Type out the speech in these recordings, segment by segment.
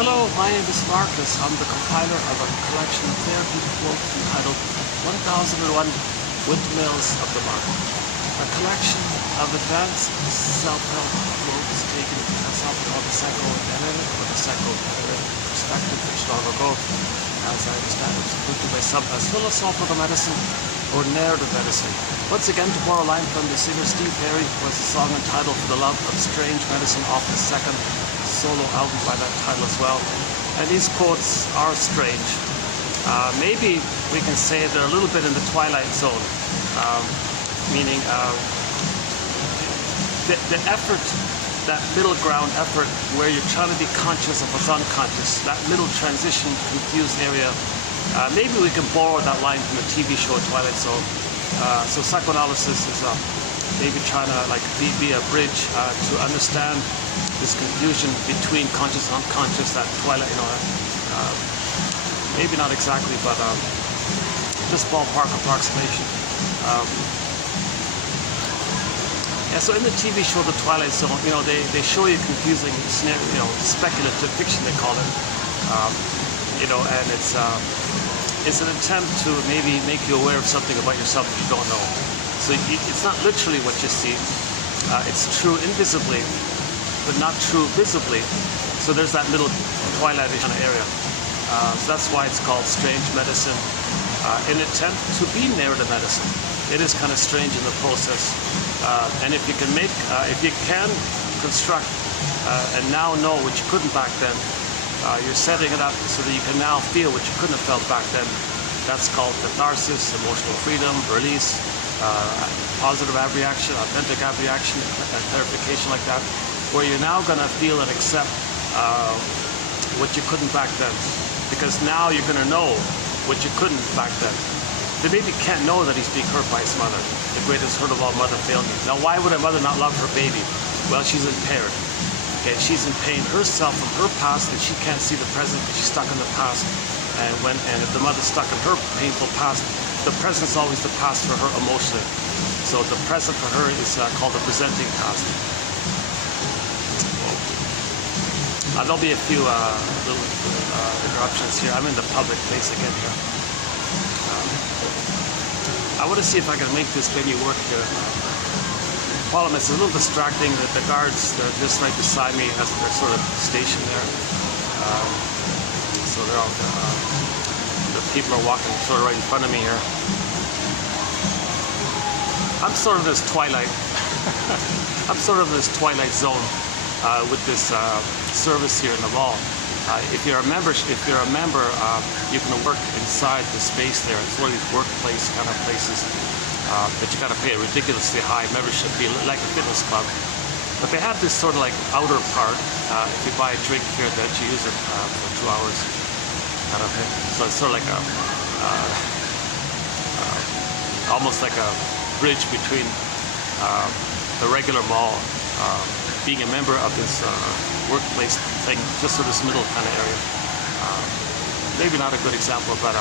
Hello, my name is Marcus. I'm the compiler of a collection of therapy quotes entitled 1001 Windmills of the Mind. A collection of advanced self-help quotes taken as often called the psychoanalytic or the psychoanalytic perspective, which long ago, as I understand it, was referred to by some as philosophical medicine or narrative medicine. Once again, to borrow a line from the singer Steve Perry, was a song entitled For the Love of Strange Medicine off his second solo album by that title as well. And these quotes are strange. Maybe we can say they're a little bit in the twilight zone, meaning the effort, that middle ground effort where you're trying to be conscious of what's unconscious, that middle transition, confused area. Maybe we can borrow that line from the TV show Twilight Zone. So psychoanalysis is maybe trying to be a bridge to understand this confusion between conscious and unconscious, that twilight, maybe not exactly, but just ballpark approximation. So in the TV show The Twilight Zone, they show you confusing scenario, speculative fiction they call it, and it's an attempt to maybe make you aware of something about yourself that you don't know. So it's not literally what you see. It's true invisibly, but not true visibly. So there's that middle twilight-ish kind of area. So that's why it's called strange medicine. In an attempt to be narrative medicine. It is kind of strange in the process. And if you can construct and now know what you couldn't back then, you're setting it up so that you can now feel what you couldn't have felt back then. That's called catharsis, emotional freedom, release, positive abreaction, authentic abreaction, clarification like that, where you're now going to feel and accept what you couldn't back then. Because now you're going to know what you couldn't back then. The baby can't know that he's being hurt by his mother. The greatest hurt of all, mother failed me. Now, why would a mother not love her baby? Well, she's impaired. Okay, she's in pain herself from her past, and she can't see the present because she's stuck in the past. And if the mother's stuck in her painful past, the present's always the past for her emotionally. So the present for her is called the presenting past. There'll be a few little interruptions here. I'm in the public place again here. I want to see if I can make this baby work here. Problem is, it's a little distracting that the guards, they're just right beside me as they're sort of stationed there. So they're all, the people are walking sort of right in front of me here. I'm sort of this twilight. I'm sort of this twilight zone with this service here in the mall. If you're a member, you can work inside the space there. It's one of these workplace kind of places. But you got to pay a ridiculously high membership fee, like a fitness club. But they have this sort of outer part. If you buy a drink here, that you use it for 2 hours. Kind of thing. So it's sort of like almost like a bridge between the regular mall, being a member of this workplace thing, just sort of this middle kind of area. Maybe not a good example, but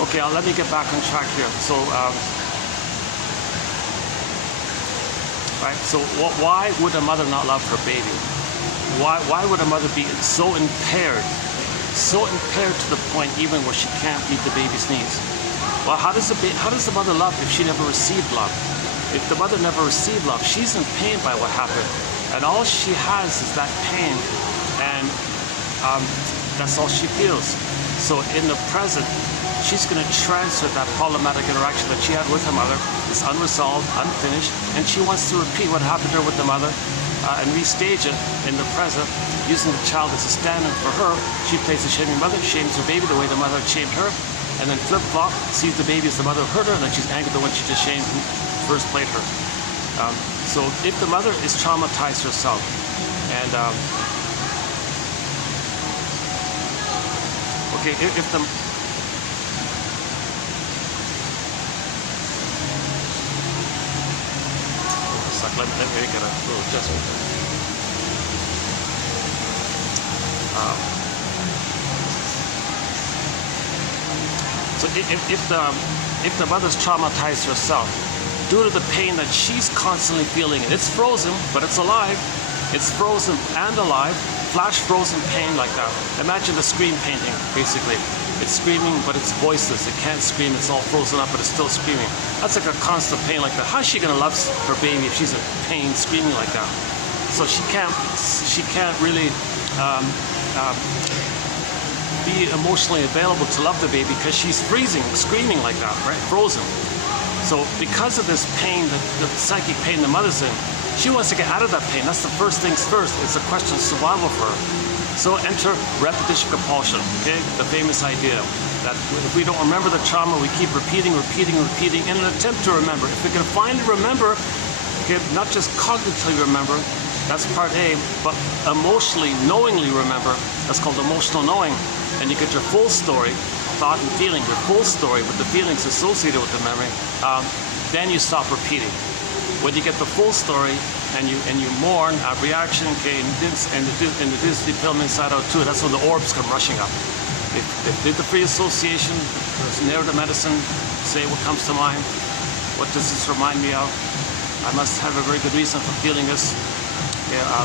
okay, let me get back on track here. So, right. So, why would a mother not love her baby? Why would a mother be so impaired to the point even where she can't meet the baby's needs? Well, how does the mother love if she never received love? If the mother never received love, she's in pain by what happened, and all she has is that pain, and that's all she feels. So in the present, she's going to transfer that problematic interaction that she had with her mother, is unresolved, unfinished, and she wants to repeat what happened to her with the mother and restage it in the present, using the child as a stand-in for her. She plays the shaming mother, shames her baby the way the mother had shamed her, and then flip-flop, sees the baby as the mother hurt her, and then she's angry at the one she just shamed who first played her. So if the mother is traumatized herself, and okay, if the let me get a little adjustment there. So if the mother's traumatized herself due to the pain that she's constantly feeling, and it's frozen, but it's alive, It's frozen and alive, flash frozen pain like that. Imagine a scream painting, basically. It's screaming, but it's voiceless. It can't scream. It's all frozen up, but it's still screaming. That's like a constant pain like that. How's she gonna love her baby if she's in pain, screaming like that? So she can't really be emotionally available to love the baby because she's freezing, screaming like that, right? Frozen. So because of this pain, the psychic pain the mother's in, she wants to get out of that pain. That's the first things first. It's a question of survival for her. So enter repetition compulsion, okay? The famous idea that if we don't remember the trauma, we keep repeating in an attempt to remember. If we can finally remember, okay, not just cognitively remember, that's part A, but emotionally, knowingly remember, that's called emotional knowing, and you get your full story, thought and feeling, your full story with the feelings associated with the memory, then you stop repeating. When you get the full story and you mourn, have reaction, okay, and the Disney film Inside Out 2, that's when the orbs come rushing up. They did the free association, there's narrative medicine, say what comes to mind, what does this remind me of? I must have a very good reason for feeling this.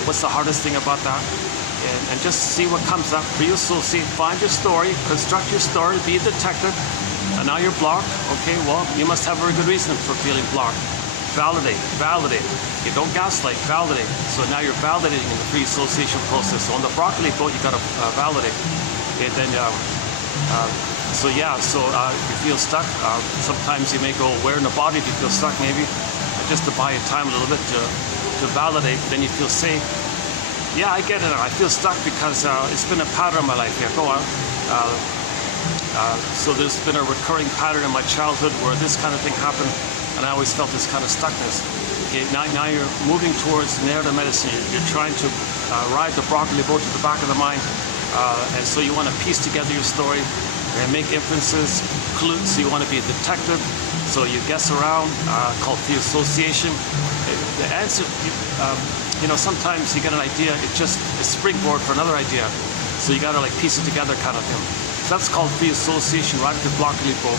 What's the hardest thing about that? And just see what comes up. Free associate, find your story, construct your story, be a detective, and now you're blocked. Okay, well, you must have a very good reason for feeling blocked. Validate. You don't gaslight, validate. So now you're validating in the free association process. So on the broccoli boat, you gotta validate. Okay, then, so you feel stuck. Sometimes you may go, where in the body do you feel stuck? Maybe just to buy you time a little bit to validate. Then you feel safe. Yeah, I get it. I feel stuck because it's been a pattern in my life. Yeah, go on. So there's been a recurring pattern in my childhood where this kind of thing happened. And I always felt this kind of stuckness. Okay, now you're moving towards narrative medicine. You're trying to ride the broccoli boat to the back of the mind. And so you want to piece together your story and make inferences, clues. So you want to be a detective. So you guess around, called the association. The answer, sometimes you get an idea, it's just a springboard for another idea. So you got to like piece it together kind of thing. So that's called the association, right at the broccoli boat.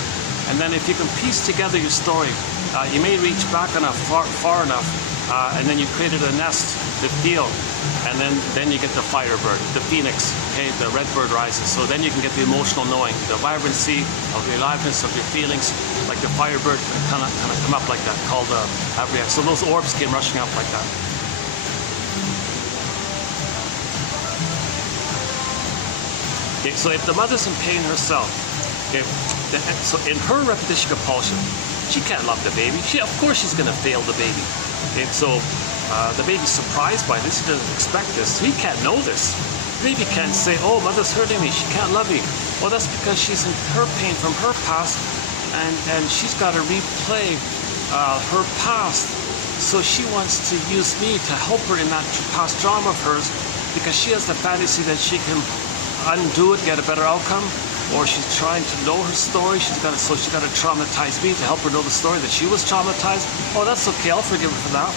And then if you can piece together your story, you may reach back enough, far enough, and then you created a nest to feel, and then you get the firebird, the phoenix, okay, the red bird rises. So then you can get the emotional knowing, the vibrancy of the aliveness of your feelings, like the firebird kind of come up like that, called abreact. So those orbs came rushing up like that. Okay, so if the mother's in pain herself, okay, so in her repetition compulsion, she can't love the baby. Of course she's going to fail the baby. And so the baby's surprised by this. He doesn't expect this. He can't know this. The baby can't say, oh, mother's hurting me. She can't love me. Well, that's because she's in her pain from her past, and she's got to replay her past. So she wants to use me to help her in that past trauma of hers because she has the fantasy that she can undo it, get a better outcome. Or she's trying to know her story. She's got to traumatize me to help her know the story that she was traumatized. Oh, that's okay. I'll forgive her for that,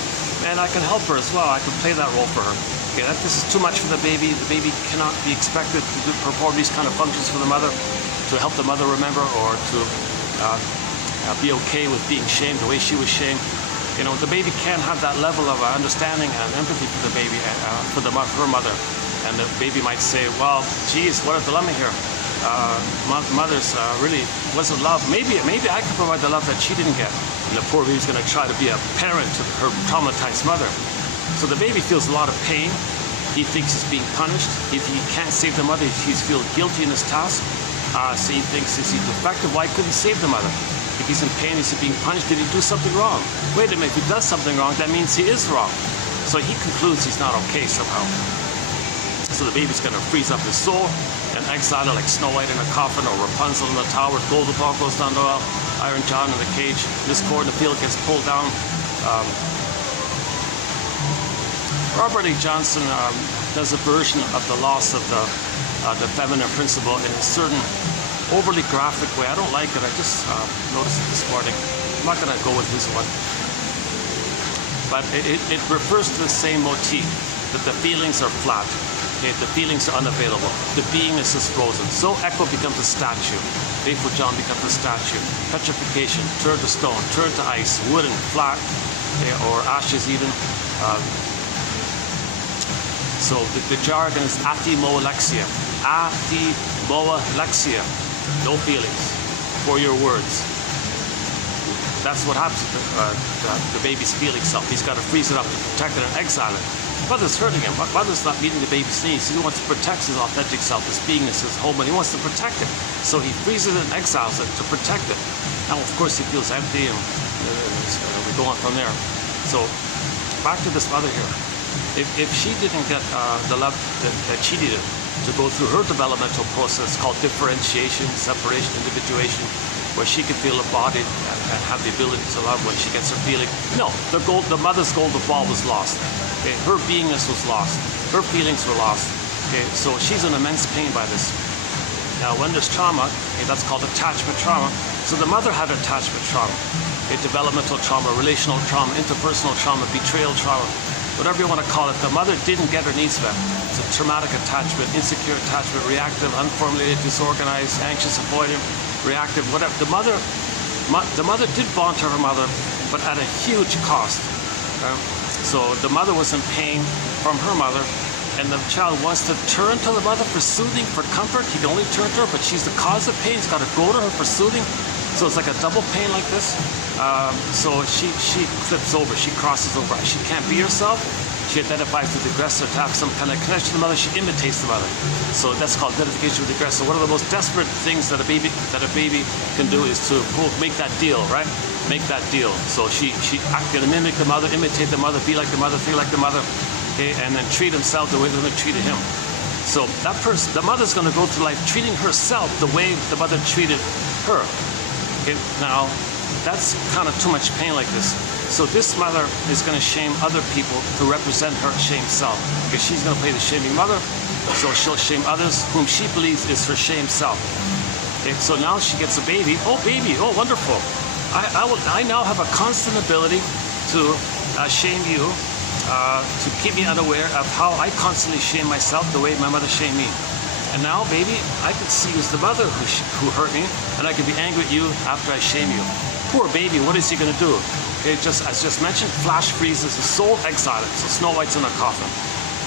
and I can help her as well. I can play that role for her. Okay, this is too much for the baby. The baby cannot be expected to perform these kind of functions for the mother, to help the mother remember, or to be okay with being shamed the way she was shamed. The baby can't have that level of understanding and empathy for the baby, for her mother. And the baby might say, well, geez, what a dilemma here. Mother's really wasn't love. Maybe I could provide the love that she didn't get. And the poor baby's going to try to be a parent to her traumatized mother. So the baby feels a lot of pain. He thinks he's being punished. If he can't save the mother, he's feeling guilty in his task. So he thinks, is he defective? Why couldn't he save the mother? If he's in pain, is he being punished? Did he do something wrong? Wait a minute, if he does something wrong, that means he is wrong. So he concludes he's not okay somehow. So the baby's going to freeze up his soul and exile it like Snow White in a coffin, or Rapunzel in the tower. Golden ball goes down the well, Iron John in the cage. This cord in the field gets pulled down. Robert A. Johnson does a version of the loss of the feminine principle in a certain overly graphic way. I don't like it. I just noticed it this morning. I'm not going to go with his one. But it refers to the same motif, that the feelings are flat. Okay, the feelings are unavailable. The beingness is frozen. So echo becomes a statue. Faithful John becomes a statue. Petrification, turn to stone, turn to ice, wooden, flat, okay, or ashes even. So the jargon is athimoalexia. Athimoalexia. No feelings for your words. That's what happens to the baby's feeling self. He's got to freeze it up to protect it and exile it. Mother's hurting him. Mother's not meeting the baby's needs. He wants to protect his authentic self, his beingness, his home, and he wants to protect it. So he freezes it and exiles it to protect it. Now, of course, he feels empty, and we go on from there. So back to this mother here. If she didn't get the love that she needed to go through her developmental process called differentiation, separation, individuation, where she could feel embodied and have the ability to love when she gets her feeling. No, the mother's golden ball was lost. Okay, her beingness was lost. Her feelings were lost. Okay, so she's in immense pain by this. Now, when there's trauma, okay, that's called attachment trauma. So the mother had attachment trauma, okay, developmental trauma, relational trauma, interpersonal trauma, betrayal trauma, whatever you want to call it. The mother didn't get her needs met. It's a traumatic attachment, insecure attachment, reactive, unformulated, disorganized, anxious, avoidant, reactive, whatever. The mother did bond to her mother, but at a huge cost. So the mother was in pain from her mother, and the child wants to turn to the mother for soothing, for comfort. He can only turn to her, but she's the cause of pain. He's got to go to her for soothing. So it's like a double pain like this. So she flips over, she crosses over. She can't be herself. She identifies with the aggressor to have some kind of connection to the mother. She imitates the mother. So that's called identification with the aggressor. One of the most desperate things that a baby can do is to make that deal, right? Make that deal. So she gonna mimic the mother, imitate the mother, be like the mother, feel like the mother, okay, and then treat himself the way the mother treated him. So that person, the mother's gonna go through life treating herself the way the mother treated her. Okay, now that's kind of too much pain like this. So this mother is going to shame other people to represent her shame self, because she's going to play the shaming mother. So she'll shame others whom she believes is her shame self. Okay, so now she gets a baby. Oh, baby! Oh, wonderful! I now have a constant ability to shame you, to keep me unaware of how I constantly shame myself the way my mother shamed me. And now, baby, I can see you as the mother who hurt me, and I can be angry at you after I shame you. Poor baby, what is he going to do? Okay, as just mentioned, flash freezes, his soul exiled. So Snow White's in a coffin.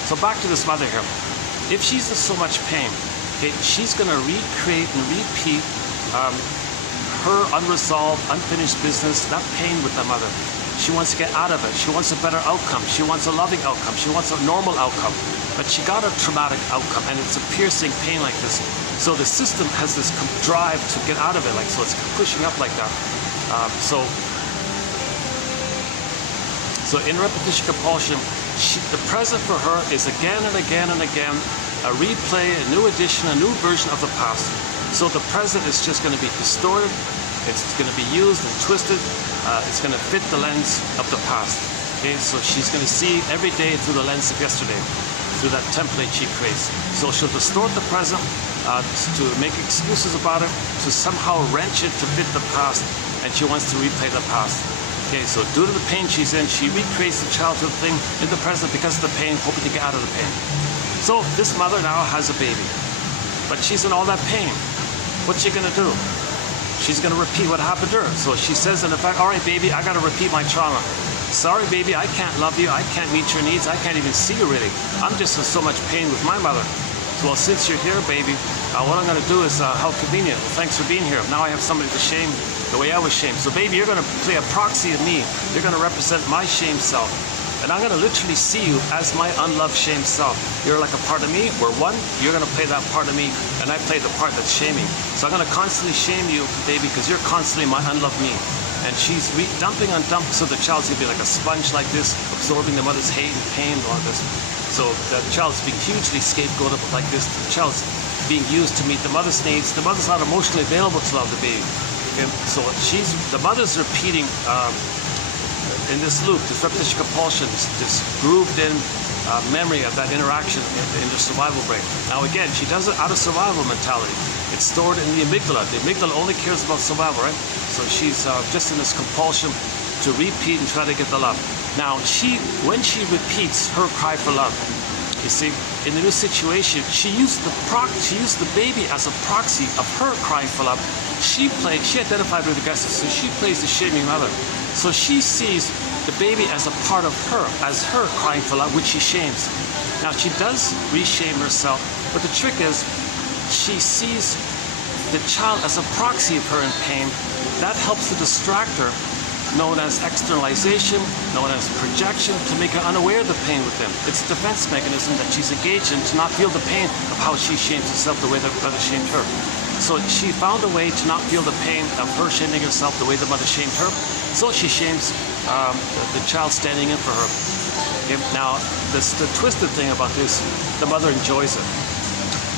So back to this mother here. If she's in so much pain, okay, she's going to recreate and repeat her unresolved, unfinished business, that pain with the mother. She wants to get out of it. She wants a better outcome. She wants a loving outcome. She wants a normal outcome. But she got a traumatic outcome, and it's a piercing pain like this. So the system has this drive to get out of it, like so it's pushing up like that. So in repetition compulsion, the present for her is again and again and again a replay, a new edition, a new version of the past. So the present is just going to be distorted. It's going to be used and twisted. It's going to fit the lens of the past. Okay, so she's going to see every day through the lens of yesterday, through that template she creates. So she'll distort the present to make excuses about it, to somehow wrench it to fit the past, and she wants to replay the past. Okay, so due to the pain she's in, she recreates the childhood thing in the present because of the pain, hoping to get out of the pain. So this mother now has a baby, but she's in all that pain. What's she gonna do? She's gonna repeat what happened to her. So she says in effect, all right, baby, I gotta repeat my trauma. Sorry, baby, I can't love you. I can't meet your needs. I can't even see you really. I'm just in so much pain with my mother. So, well, since you're here, baby, what I'm gonna do is, how convenient. Well, thanks for being here. Now I have somebody to shame the way I was shamed. So, baby, you're gonna play a proxy of me. You're gonna represent my shame self. And I'm gonna literally see you as my unloved shame self. You're like a part of me, we're one, you're gonna play that part of me, and I play the part that's shaming. So I'm gonna constantly shame you, baby, because you're constantly my unloved me. And she's dumping on dump, so the child's gonna be like a sponge like this, absorbing the mother's hate and pain and all this. So the child's being hugely scapegoated like this. The child's being used to meet the mother's needs. The mother's not emotionally available to love the baby. And so the mother's repeating in this loop, this repetition compulsion, this grooved in memory of that interaction in the survival brain. Now again, she does it out of survival mentality. It's stored in the amygdala. The amygdala only cares about survival, right? So she's just in this compulsion to repeat and try to get the love. Now when she repeats her cry for love, you see, in the new situation, she used the baby as a proxy of her crying for love. She identified with the aggressor, so she plays the shaming mother. So she sees the baby as a part of her, as her crying for love, which she shames. Now she does re-shame herself, but the trick is she sees the child as a proxy of her in pain. That helps to distract her, known as externalization, known as projection, to make her unaware of the pain within. It's a defense mechanism that she's engaged in to not feel the pain of how she shames herself the way that mother shamed her. So she found a way to not feel the pain of her shaming herself the way the mother shamed her. So she shames the child standing in for her. Okay? Now, the twisted thing about this, the mother enjoys it.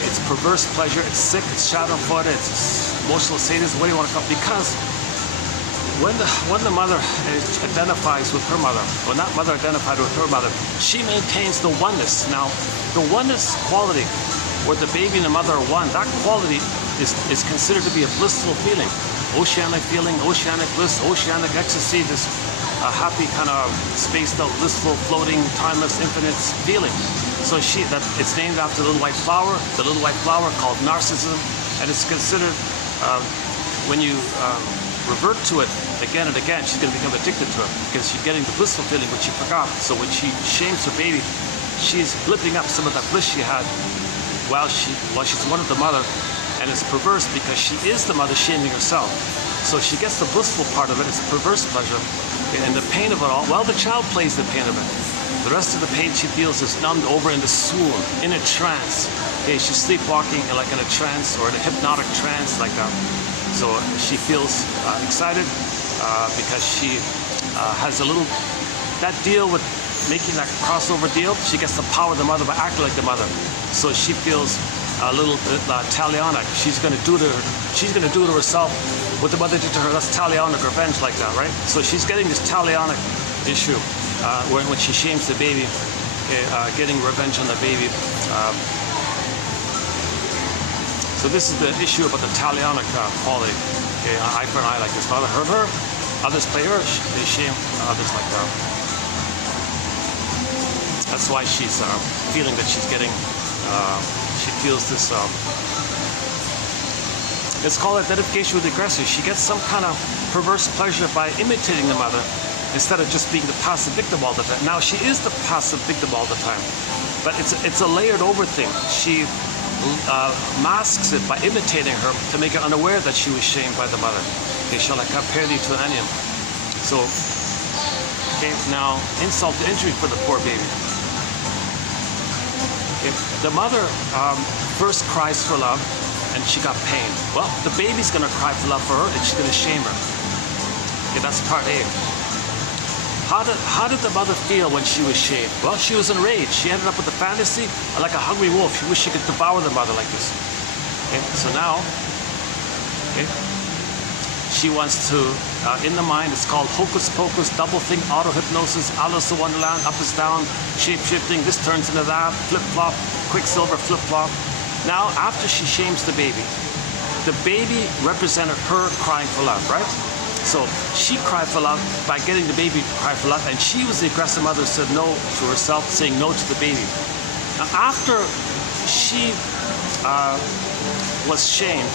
It's perverse pleasure, it's sick, it's shadow-footed, it's emotional sadism, what do you want to call it? Because when the mother identifies with her mother, when that mother identified with her mother, she maintains the oneness. Now, the oneness quality, where the baby and the mother are one, that quality is considered to be a blissful feeling. Oceanic feeling, oceanic bliss, oceanic ecstasy, this happy kind of spaced out, blissful, floating, timeless, infinite feeling. So it's named after the little white flower called narcissism, and it's considered, when you revert to it again and again, she's going to become addicted to it because she's getting the blissful feeling which she forgot. So when she shames her baby, she's blipping up some of that bliss she had while she's one of the mother, and it's perverse because she is the mother shaming herself. So she gets the blissful part of it, it's perverse pleasure, and the pain of it all, well, the child plays the pain of it. The rest of the pain she feels is numbed over in the swoon, in a trance. Okay, she's sleepwalking like in a trance or in a hypnotic trance like that. So she feels excited because she has a little, that deal with making that crossover deal, she gets the power of the mother by acting like the mother. So she feels a little bit talionic. She's going to do to herself what the mother did to her. That's talionic revenge like that, right? So she's getting this talionic issue when she shames the baby, getting revenge on the baby. So this is the issue about the talionic quality. Okay, eye for an eye like this. Mother hurt her, others play her, they shame others like that. That's why she's feeling that she's getting, she feels this, it's called identification with the aggressor. She gets some kind of perverse pleasure by imitating the mother instead of just being the passive victim all the time. Now she is the passive victim all the time, but it's a layered over thing. She masks it by imitating her to make her unaware that she was shamed by the mother. Okay, shall I compare thee to an onion? So, okay, now insult to injury for the poor baby. Okay, the mother first cries for love, and she got pain. Well, the baby's gonna cry for love for her, and she's gonna shame her. Okay, that's part A. How did the mother feel when she was shamed? Well, she was enraged. She ended up with a fantasy like a hungry wolf. She wished she could devour the mother like this. Okay, so now, okay, she wants to, in the mind, it's called hocus pocus, double think, auto hypnosis, Alice in Wonderland, up is down, shape shifting, this turns into that, flip flop, quicksilver, flip flop. Now, after she shames the baby represented her crying for love, right? So she cried for love by getting the baby to cry for love, and she was the aggressive mother who said no to herself, saying no to the baby. Now, after she was shamed,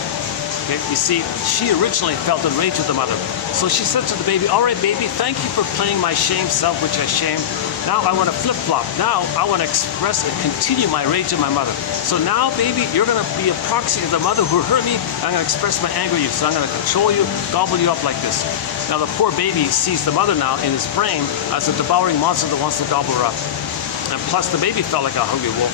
okay, you see, she originally felt enraged with the mother. So she said to the baby, all right, baby, thank you for playing my shame self, which I shamed. Now I want to flip-flop. Now I want to express and continue my rage at my mother. So now, baby, you're going to be a proxy of the mother who hurt me. I'm going to express my anger at you. So I'm going to control you, gobble you up like this. Now the poor baby sees the mother now in his brain as a devouring monster that wants to gobble her up. And plus the baby felt like a hungry wolf,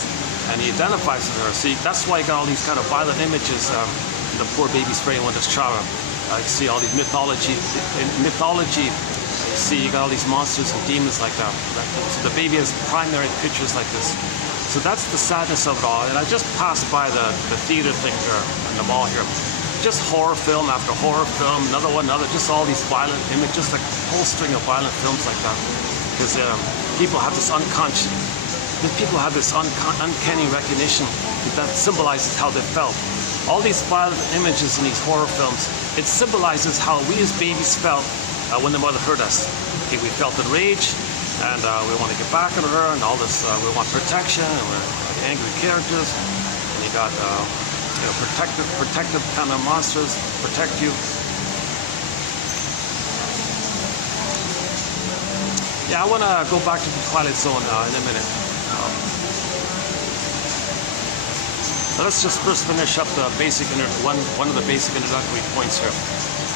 and he identifies with her. See, that's why you got all these kind of violent images in the poor baby's brain when there's trauma. You see all these mythology. See, you got all these monsters and demons like that. So the baby has primary pictures like this. So that's the sadness of it all. And I just passed by the theater thing here in the mall here. Just horror film after horror film, another one, just all these violent images, like a whole string of violent films like that. Because people have this unconscious, uncanny recognition that symbolizes how they felt. All these violent images in these horror films, it symbolizes how we as babies felt when the mother hurt us. Okay, we felt enraged, and we want to get back at her, and all this. We want protection, and we're like angry characters. And you got protective kind of monsters protect you. Yeah, I want to go back to the Twilight Zone in a minute. So let's just first finish up the basic one of the basic introductory points here.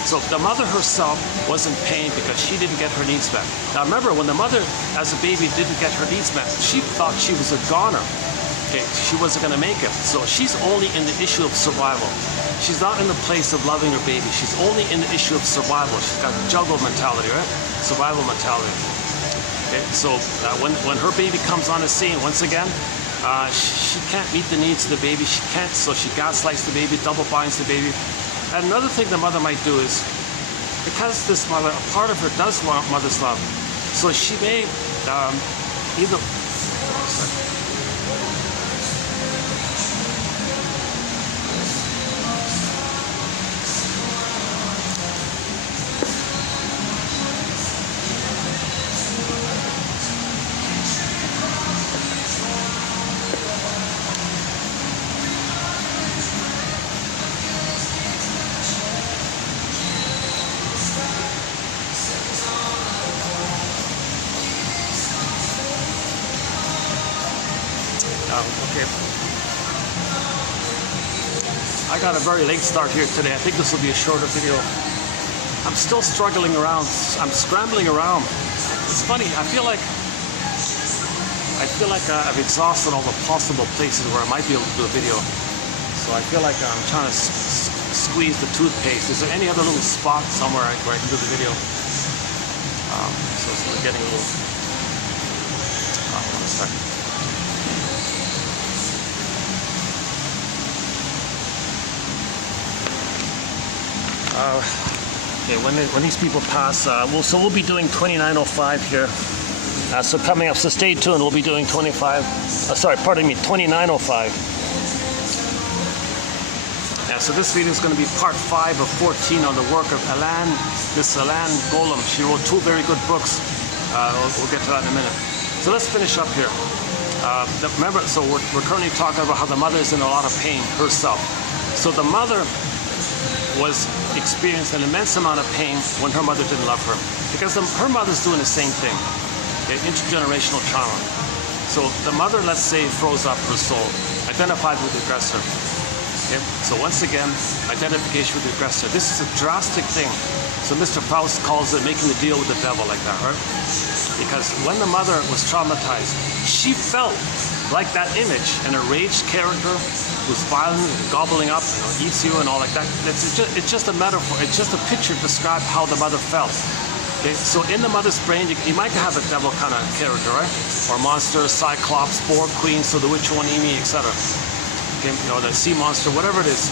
So the mother herself was in pain because she didn't get her needs met. Now remember, when the mother, as a baby, didn't get her needs met, she thought she was a goner. Okay, she wasn't going to make it. So she's only in the issue of survival. She's not in the place of loving her baby. She's only in the issue of survival. She's got juggle mentality, right? Survival mentality. Okay, so when her baby comes on the scene, once again, she can't meet the needs of the baby. She can't, so she gaslights the baby, double binds the baby. And another thing the mother might do is, because this mother, a part of her does want mother's love, so she may either. Okay. I got a very late start here today. I think this will be a shorter video. I'm still struggling around. I'm scrambling around. It's funny. I feel like I've exhausted all the possible places where I might be able to do a video. So I feel like I'm trying to squeeze the toothpaste. Is there any other little spot somewhere where I can do the video? So it's getting a little. Hold on a second. Okay, when these people pass, we'll be doing 2905 here. So coming up, so stay tuned. We'll be doing 2905. Yeah, so this video is going to be part 5 of 14 on the work of Miss Alain Golem. She wrote 2 very good books. We'll get to that in a minute. So let's finish up here. Remember, so we're currently talking about how the mother is in a lot of pain herself. So the mother experienced an immense amount of pain when her mother didn't love her, because her mother's doing the same thing. Okay, intergenerational trauma. So the mother, let's say, froze up her soul, identified with the aggressor. Okay, so once again, identification with the aggressor. This is a drastic thing. So Mr. Faust calls it making the deal with the devil, like that, right? Because when the mother was traumatized, she felt like that image, an enraged character who's violent, gobbling up, eats you and all like that. It's just a metaphor. It's just a picture to describe how the mother felt. Okay, so in the mother's brain, you might have a devil kind of character, right? Or monster, cyclops, boar queen, so the witch one, Amy, etc. Okay, the sea monster, whatever it is.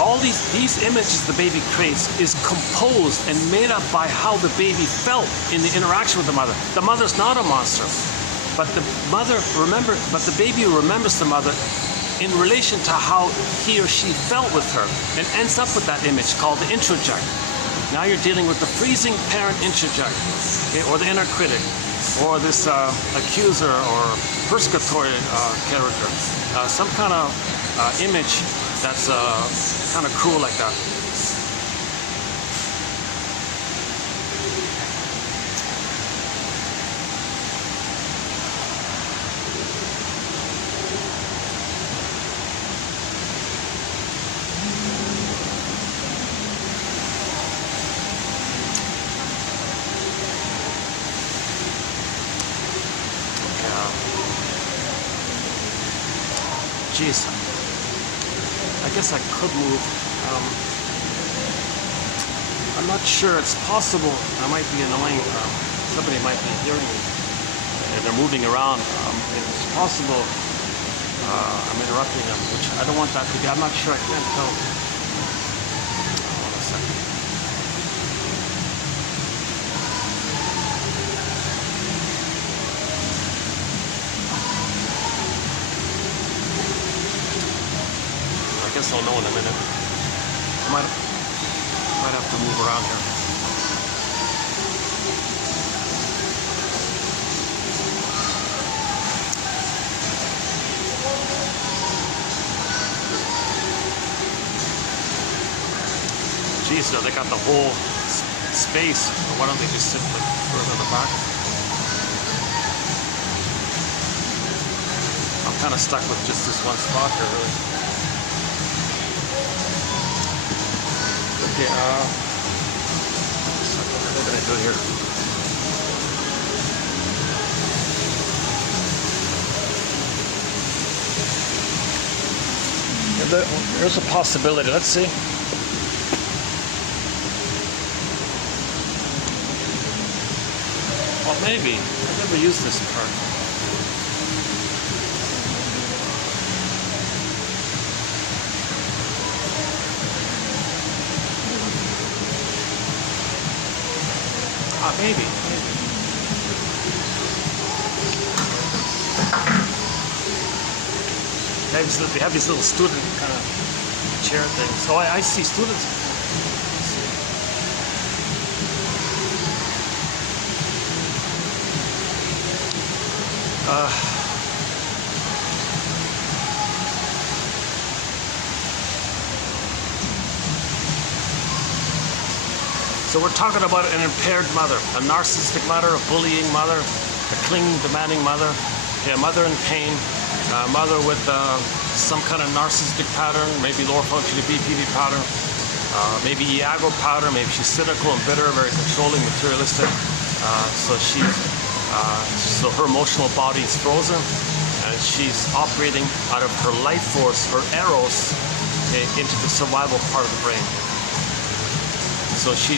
All these images the baby creates is composed and made up by how the baby felt in the interaction with the mother. The mother's not a monster, but the baby remembers the mother in relation to how he or she felt with her, and ends up with that image called the introject. Now you're dealing with the freezing parent introject, okay, or the inner critic, or this accuser or persecutory character, some kind of image that's kind of cruel like that. Jeez, I guess I could move. I'm not sure. It's possible I might be annoying. Somebody might be hearing me. They're moving around. It's possible I'm interrupting them, which I don't want that to be. I'm not sure. I can't tell. Hold on a second. I guess I'll know in a minute. I might have to move around here. Geez, they got the whole space. Why don't they just sit further in the back? kind of stuck with just this one spot here, really. Okay, what can I do here? There's a possibility. Let's see. Well, maybe. I've never used this part. Maybe. They have these little student kind of chair things. Oh, I see students. So we're talking about an impaired mother, a narcissistic mother, a bullying mother, a clinging, demanding mother, a mother in pain, a mother with some kind of narcissistic pattern, maybe lower functioning BPD pattern, maybe Iago pattern, maybe she's cynical and bitter, very controlling, materialistic. So her emotional body is frozen, and she's operating out of her life force, her eros, into the survival part of the brain. So she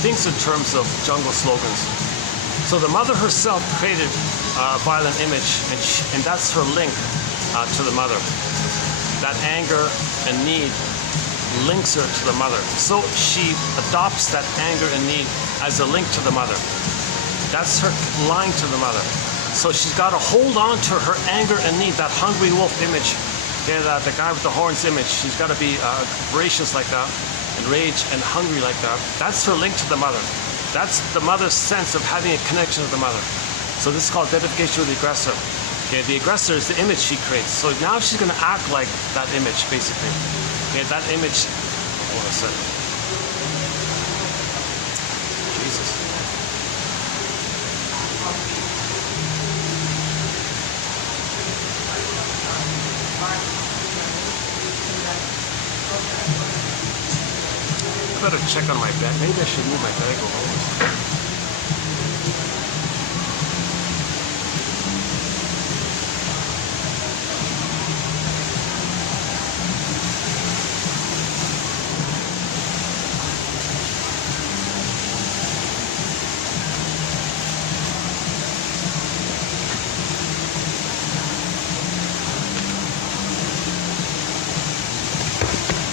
thinks in terms of jungle slogans. So the mother herself created a violent image, and that's her link to the mother. That anger and need links her to the mother. So she adopts that anger and need as a link to the mother. That's her line to the mother. So she's got to hold on to her anger and need, that hungry wolf image, the guy with the horns image. She's got to be voracious like that, and rage and hungry like that. That's her link to the mother. That's the mother's sense of having a connection to the mother. So this is called identification with the aggressor. Okay, the aggressor is the image she creates. So now she's going to act like that image, basically. Okay, that image. Hold on a second. Jesus. I better check on my bag. Maybe I should move my bag over.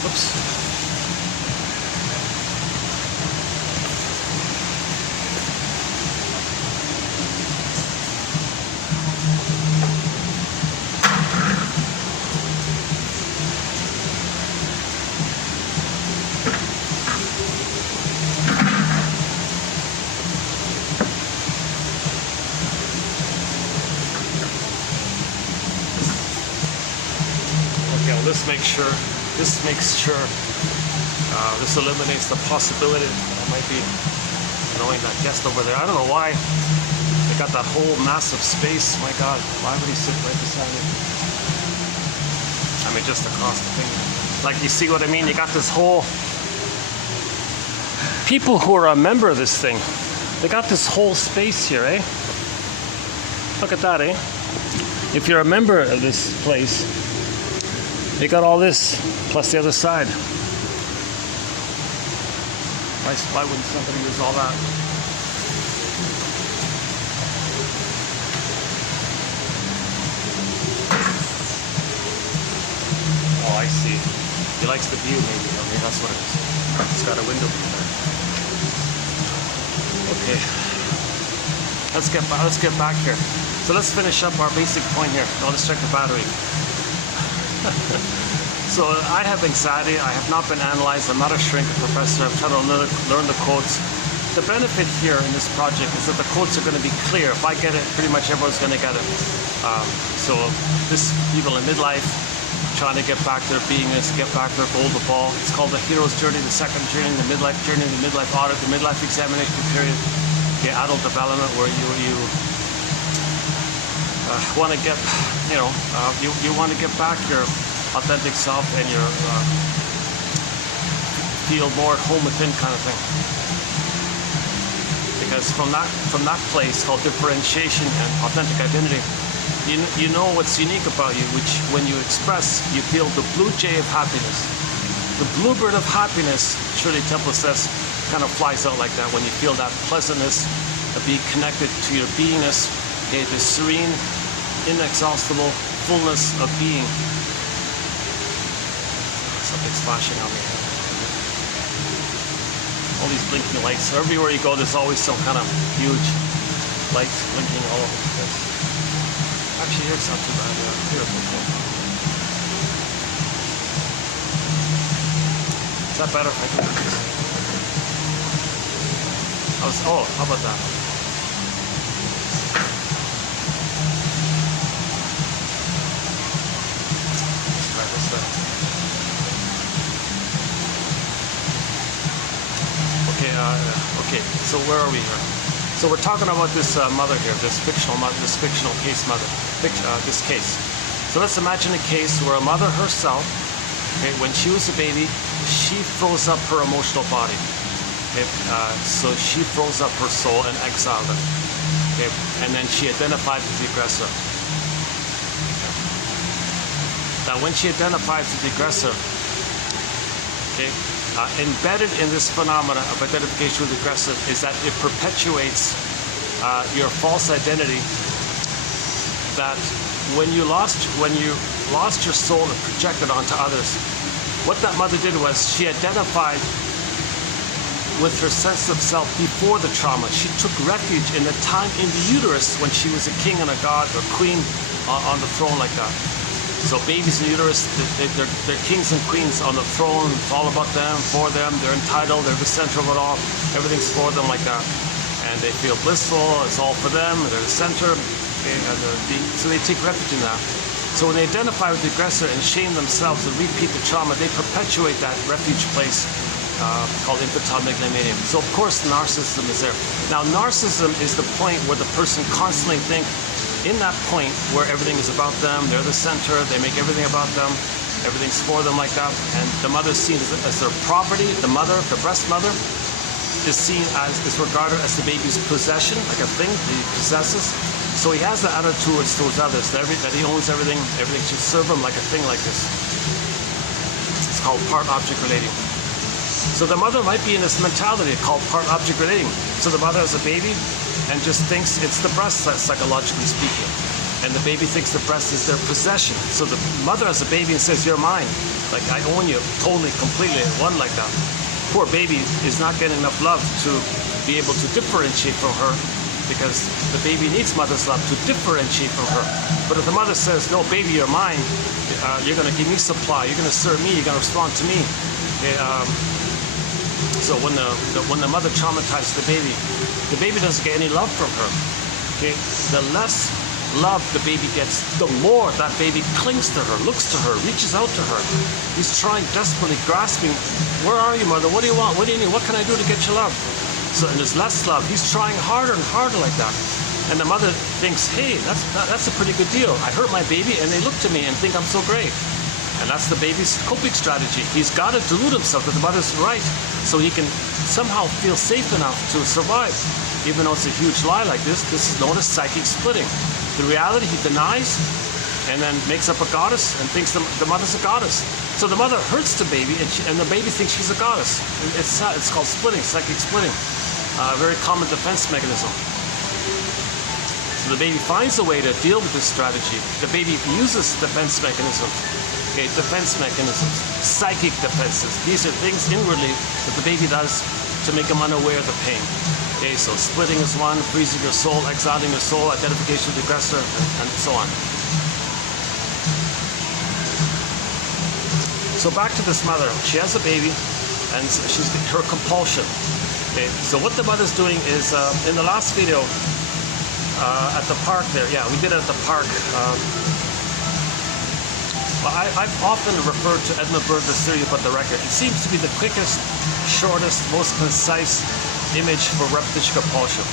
Oops. This makes sure, this eliminates the possibility that I might be annoying that guest over there. I don't know why they got that whole massive space. My God, why would he sit right beside me? I mean, just across the thing. Like, you see what I mean? You got this whole, people who are a member of this thing, they got this whole space here, eh? Look at that, eh? If you're a member of this place, they got all this, plus the other side. Why wouldn't somebody use all that? Oh, I see. He likes the view, maybe. Okay, that's what it is. It's got a window there. Okay. Let's get back here. So let's finish up our basic point here. Now let's check the battery. So I have anxiety. I have not been analyzed. I'm not a shrink, a professor. I'm trying to learn the quotes. The benefit here in this project is that the quotes are going to be clear. If I get it, pretty much everyone's going to get it. So this people in midlife trying to get back their beingness, get back their goal, the ball. It's called the hero's journey, the second journey, the midlife audit, the midlife examination period, the adult development where you want to get, you want to get back your authentic self and your feel more at home within kind of thing. Because from that place called differentiation and authentic identity, you know what's unique about you, which when you express, you feel the blue jay of happiness. The bluebird of happiness, Shirley Temple says, kind of flies out like that when you feel that pleasantness of being connected to your beingness, okay, the serene, inexhaustible fullness of being. Something's flashing on me. All these blinking lights. So everywhere you go, there's always some kind of huge lights blinking all over the place. Actually, here's not too bad. Here's okay. Is that better if I can do this? Oh, how about that? Let's try this way. Okay, so where are we here? So we're talking about this mother here, this fictional case mother, this case. So let's imagine a case where a mother herself, okay, when she was a baby, she froze up her emotional body. Okay, so she froze up her soul and exiled it. Okay, and then she identified with the aggressor. Okay. Now, when she identifies with the aggressor, okay, embedded in this phenomena of identification with the aggressor is that it perpetuates your false identity. That when you lost your soul and projected onto others, what that mother did was she identified with her sense of self before the trauma. She took refuge in the time in the uterus when she was a king and a god or queen on the throne like that. So babies in the uterus, they're kings and queens on the throne. It's all about them, for them. They're entitled. They're the center of it all. Everything's for them like that. And they feel blissful. It's all for them. They're the center. Okay, and so they take refuge in that. So when they identify with the aggressor and shame themselves and repeat the trauma, they perpetuate that refuge place called infantile megalomania. So of course narcissism is there. Now narcissism is the point where the person constantly thinks, in that point where everything is about them, they're the center, they make everything about them, everything's for them like that, and the mother is seen as their property. The mother, the breast mother, is regarded as the baby's possession, like a thing that he possesses. So he has the attitude towards others, that he owns everything should serve him like a thing like this. It's called part-object relating. So the mother might be in this mentality called part-object relating. So the mother has a baby and just thinks it's the breast, psychologically speaking. And the baby thinks the breast is their possession. So the mother has a baby and says, you're mine. Like, I own you totally, completely, one like that. Poor baby is not getting enough love to be able to differentiate from her, because the baby needs mother's love to differentiate from her. But if the mother says, no, baby, you're mine, you're going to give me supply, you're going to serve me, you're going to respond to me. So when the mother traumatizes the baby doesn't get any love from her. Okay, the less love the baby gets, the more that baby clings to her, looks to her, reaches out to her. He's trying desperately, grasping, where are you, mother? What do you want? What do you need? What can I do to get your love? So and there's less love. He's trying harder and harder like that. And the mother thinks, hey, that's a pretty good deal. I hurt my baby and they look to me and think I'm so great. And that's the baby's coping strategy. He's got to delude himself that the mother's right so he can somehow feel safe enough to survive. Even though it's a huge lie like this is known as psychic splitting. The reality he denies and then makes up a goddess and thinks the mother's a goddess. So the mother hurts the baby and the baby thinks she's a goddess. It's called splitting, psychic splitting. A very common defense mechanism. So the baby finds a way to deal with this strategy. The baby uses defense mechanisms. Okay, defense mechanisms, psychic defenses. These are things inwardly that the baby does to make him unaware of the pain. Okay, so splitting is one, freezing your soul, exiling your soul, identification with the aggressor, and so on. So back to this mother. She has a baby, and she's her compulsion. Okay, so what the mother's doing is, in the last video, at the park there, yeah, we did it at the park. I've often referred to Edmund Burger's theory about the record. It seems to be the quickest, shortest, most concise image for repetition compulsion.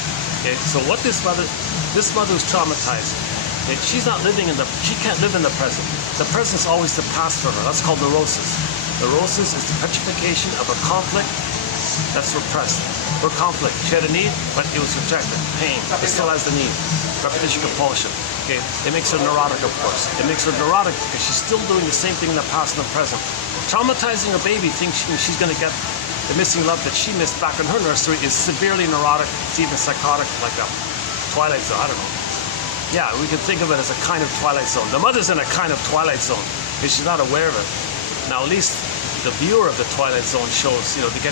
Okay, so what this mother who's traumatized, Okay? She can't live in the present. The present is always the past for her. That's called neurosis. Neurosis is the petrification of a conflict that's repressed. Her conflict. She had a need, but it was rejected. Pain. It still has the need. Repetition compulsion. Okay? It makes her neurotic, of course. It makes her neurotic because she's still doing the same thing in the past and the present. Traumatizing her baby, thinking she's going to get the missing love that she missed back in her nursery, is severely neurotic. It's even psychotic, like a Twilight Zone. I don't know. Yeah, we can think of it as a kind of Twilight Zone. The mother's in a kind of Twilight Zone because she's not aware of it. Now, at least the viewer of the Twilight Zone shows, they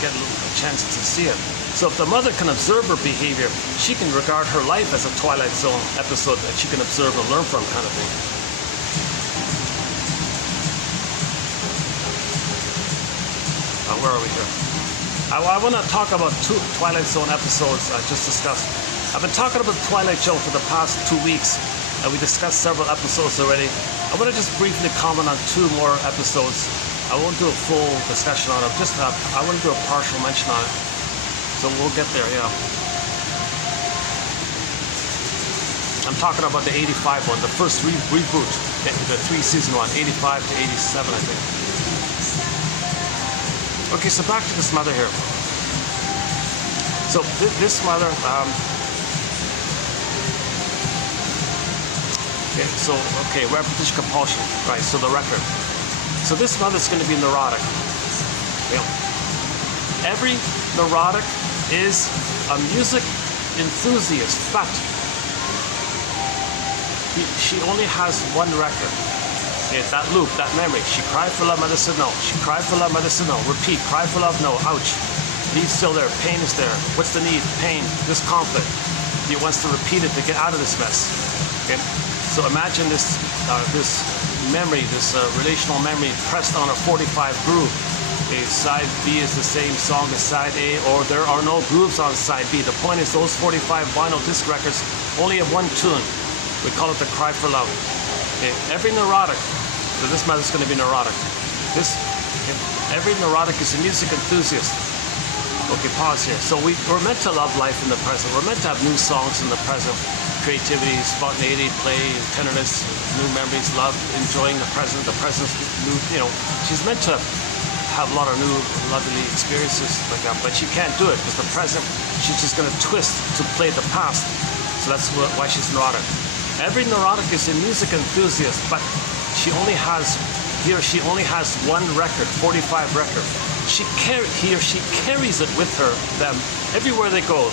get a chance to see it. So if the mother can observe her behavior, she can regard her life as a Twilight Zone episode that she can observe and learn from, kind of thing. Where are we here? I want to talk about 2 Twilight Zone episodes I just discussed. I've been talking about Twilight Zone for the past 2 weeks, and we discussed several episodes already. I want to just briefly comment on 2 more episodes. I won't do a full discussion on it. I want to do a partial mention on it. So we'll get there, yeah. I'm talking about the 85 one, the first reboot, the 3-season one, 85 to 87, I think. Okay, so back to this mother here. So this mother, repetition compulsion, right? So the record. So this mother's going to be neurotic. Every neurotic is a music enthusiast, but she only has one record. That loop, that memory. She cried for love, mother said no. She cried for love, mother said no. Repeat, cry for love, no. Ouch. Need's still there. Pain is there. What's the need? Pain. This conflict. He wants to repeat it to get out of this mess. Okay? So imagine this memory, this relational memory pressed on a 45 groove. Okay, side B is the same song as side A, or there are no grooves on side B. The point is those 45 vinyl disc records only have one tune. We call it the cry for love. Okay? Every neurotic, so this mother's going to be neurotic. Every neurotic is a music enthusiast. Okay, pause here. So we're meant to love life in the present. We're meant to have new songs in the present. Creativity, spontaneity, play, tenderness, new memories, love, enjoying the present's new, she's meant to have a lot of new lovely experiences like that, but she can't do it because the present, she's just going to twist to play the past. So that's why she's neurotic. Every neurotic is a music enthusiast, but he or she only has one record, 45 record. He or she carries it with them everywhere they go.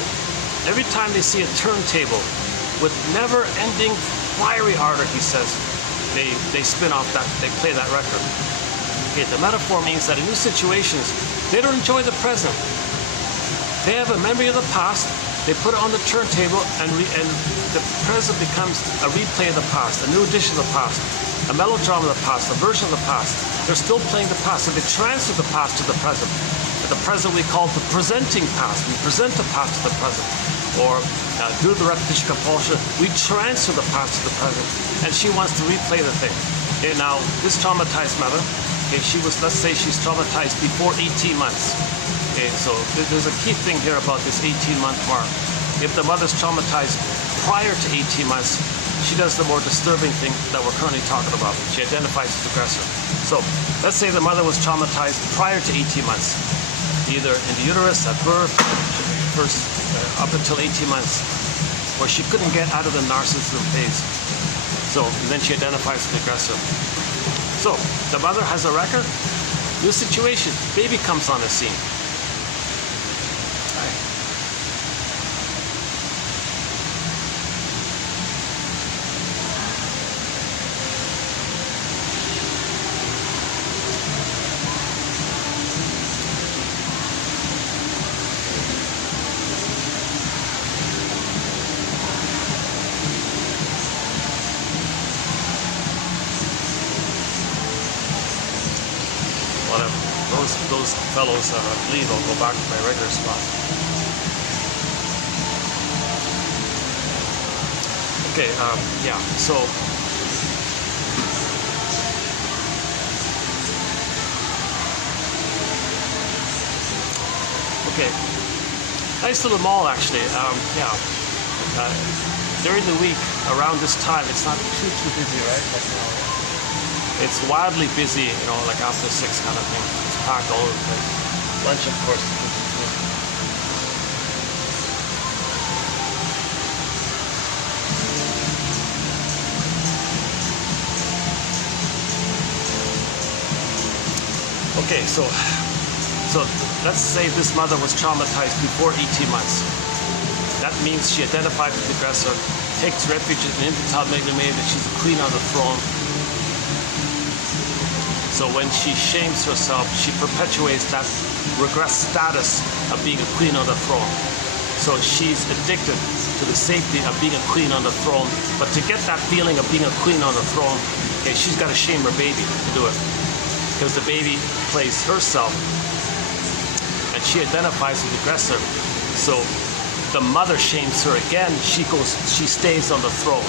Every time they see a turntable with never-ending fiery ardor, he says, they spin off that, they play that record. Okay, the metaphor means that in new situations, they don't enjoy the present. They have a memory of the past, they put it on the turntable, and the present becomes a replay of the past, a new edition of the past, a melodrama of the past, a version of the past. They're still playing the past, so they transfer the past to the present. At the present we call the presenting past. We present the past to the present. Or due to the repetition compulsion, we transfer the past to the present. And she wants to replay the thing. Okay, now, this traumatized mother, let's say she's traumatized before 18 months. Okay, so there's a key thing here about this 18-month mark. If the mother's traumatized prior to 18 months, she does the more disturbing thing that we're currently talking about. She identifies as aggressive. So let's say the mother was traumatized prior to 18 months, either in the uterus, at birth, first up until 18 months, where she couldn't get out of the narcissism phase. So then she identifies as aggressive. So the mother has a record, new situation, baby comes on the scene. Those fellows leave, I'll go back to my regular spot. Okay, yeah, so okay, nice little mall actually. Yeah, during the week around this time, it's not too busy, right? Like, you know, it's wildly busy, you know, like after 6 kind of thing. It's packed all over the place. Lunch, of course, is busy too. Okay, so let's say this mother was traumatized before 18 months. That means she identified with the aggressor, takes refuge in an infantile megalomania that she's a queen on the throne. So when she shames herself, she perpetuates that regressed status of being a queen on the throne. So she's addicted to the safety of being a queen on the throne. But to get that feeling of being a queen on the throne, okay, she's got to shame her baby to do it. Because the baby plays herself and she identifies with the aggressor. So the mother shames her again, she stays on the throne.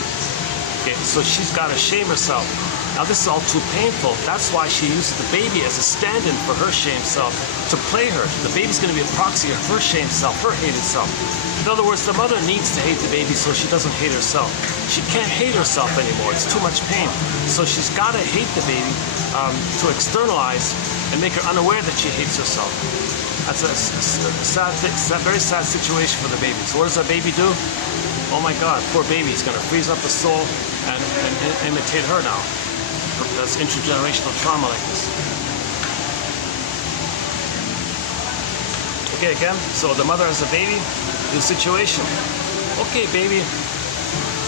Okay, so she's got to shame herself. Now this is all too painful. That's why she uses the baby as a stand-in for her shame self to play her. The baby's going to be a proxy of her shame self, her hated self. In other words, the mother needs to hate the baby so she doesn't hate herself. She can't hate herself anymore. It's too much pain. So she's got to hate the baby to externalize and make her unaware that she hates herself. That's a sad, very sad situation for the baby. So what does that baby do? Oh my God, poor baby. He's going to freeze up the soul and imitate her now. That's intergenerational trauma like this. Okay, again, so the mother has a baby, new situation. Okay, baby,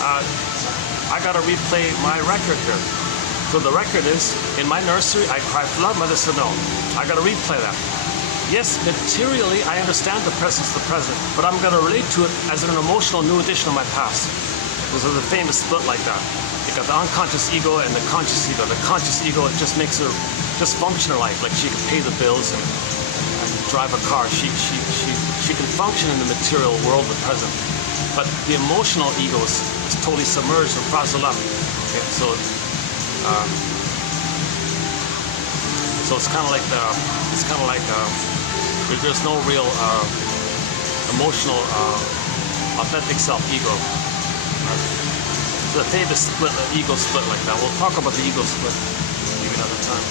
I gotta replay my record here. So the record is, in my nursery, I cried for love. Mother said no. I gotta replay that. Yes, materially, I understand the presence of the present, but I'm gonna relate to it as an emotional new edition of my past. There's a famous split like that. You got the unconscious ego and the conscious ego. The conscious ego, it just makes her just function in life. Like she can pay the bills and drive a car. She can function in the material world, the present. But the emotional ego is totally submerged in frazzled. Okay, so it's kind of like there's no real emotional authentic self ego. So the famous split, ego split like that. We'll talk about the ego split maybe another time.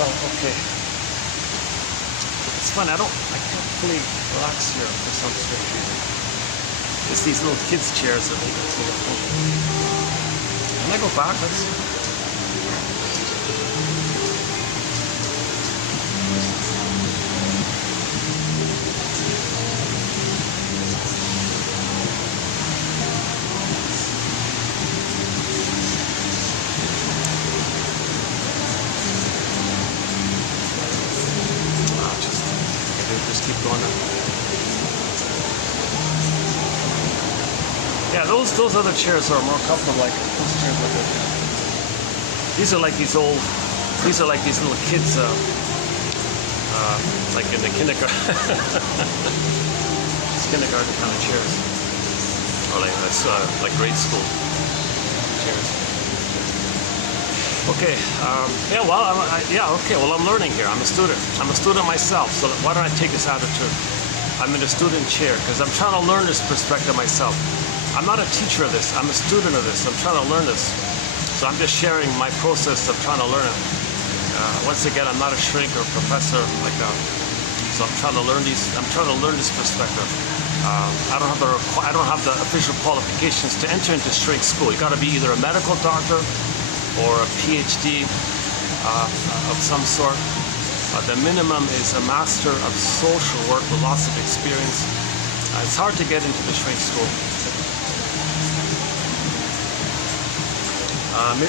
Oh, okay. It's fun. I can't fully relax here for some strange reason. It's these little kids' chairs that make it feel comfortable. Can I go backwards? Keep going up. Yeah, those other chairs are more comfortable. Like those chairs like that. These are like these little kids, like in the kindergarten, kindergarten kind of chairs, or like grade school chairs. Okay. Yeah. Well. Well, I'm learning here. I'm a student. I'm a student myself. So why don't I take this attitude? I'm in a student chair because I'm trying to learn this perspective myself. I'm not a teacher of this. I'm a student of this. I'm trying to learn this. So I'm just sharing my process of trying to learn it. Once again, I'm not a shrink or a professor like that. So I'm trying to learn I'm trying to learn this perspective. I don't have the official qualifications to enter into shrink school. You got to be either a medical doctor or a PhD of some sort. The minimum is a master of social work with lots of experience. It's hard to get into the shrink school.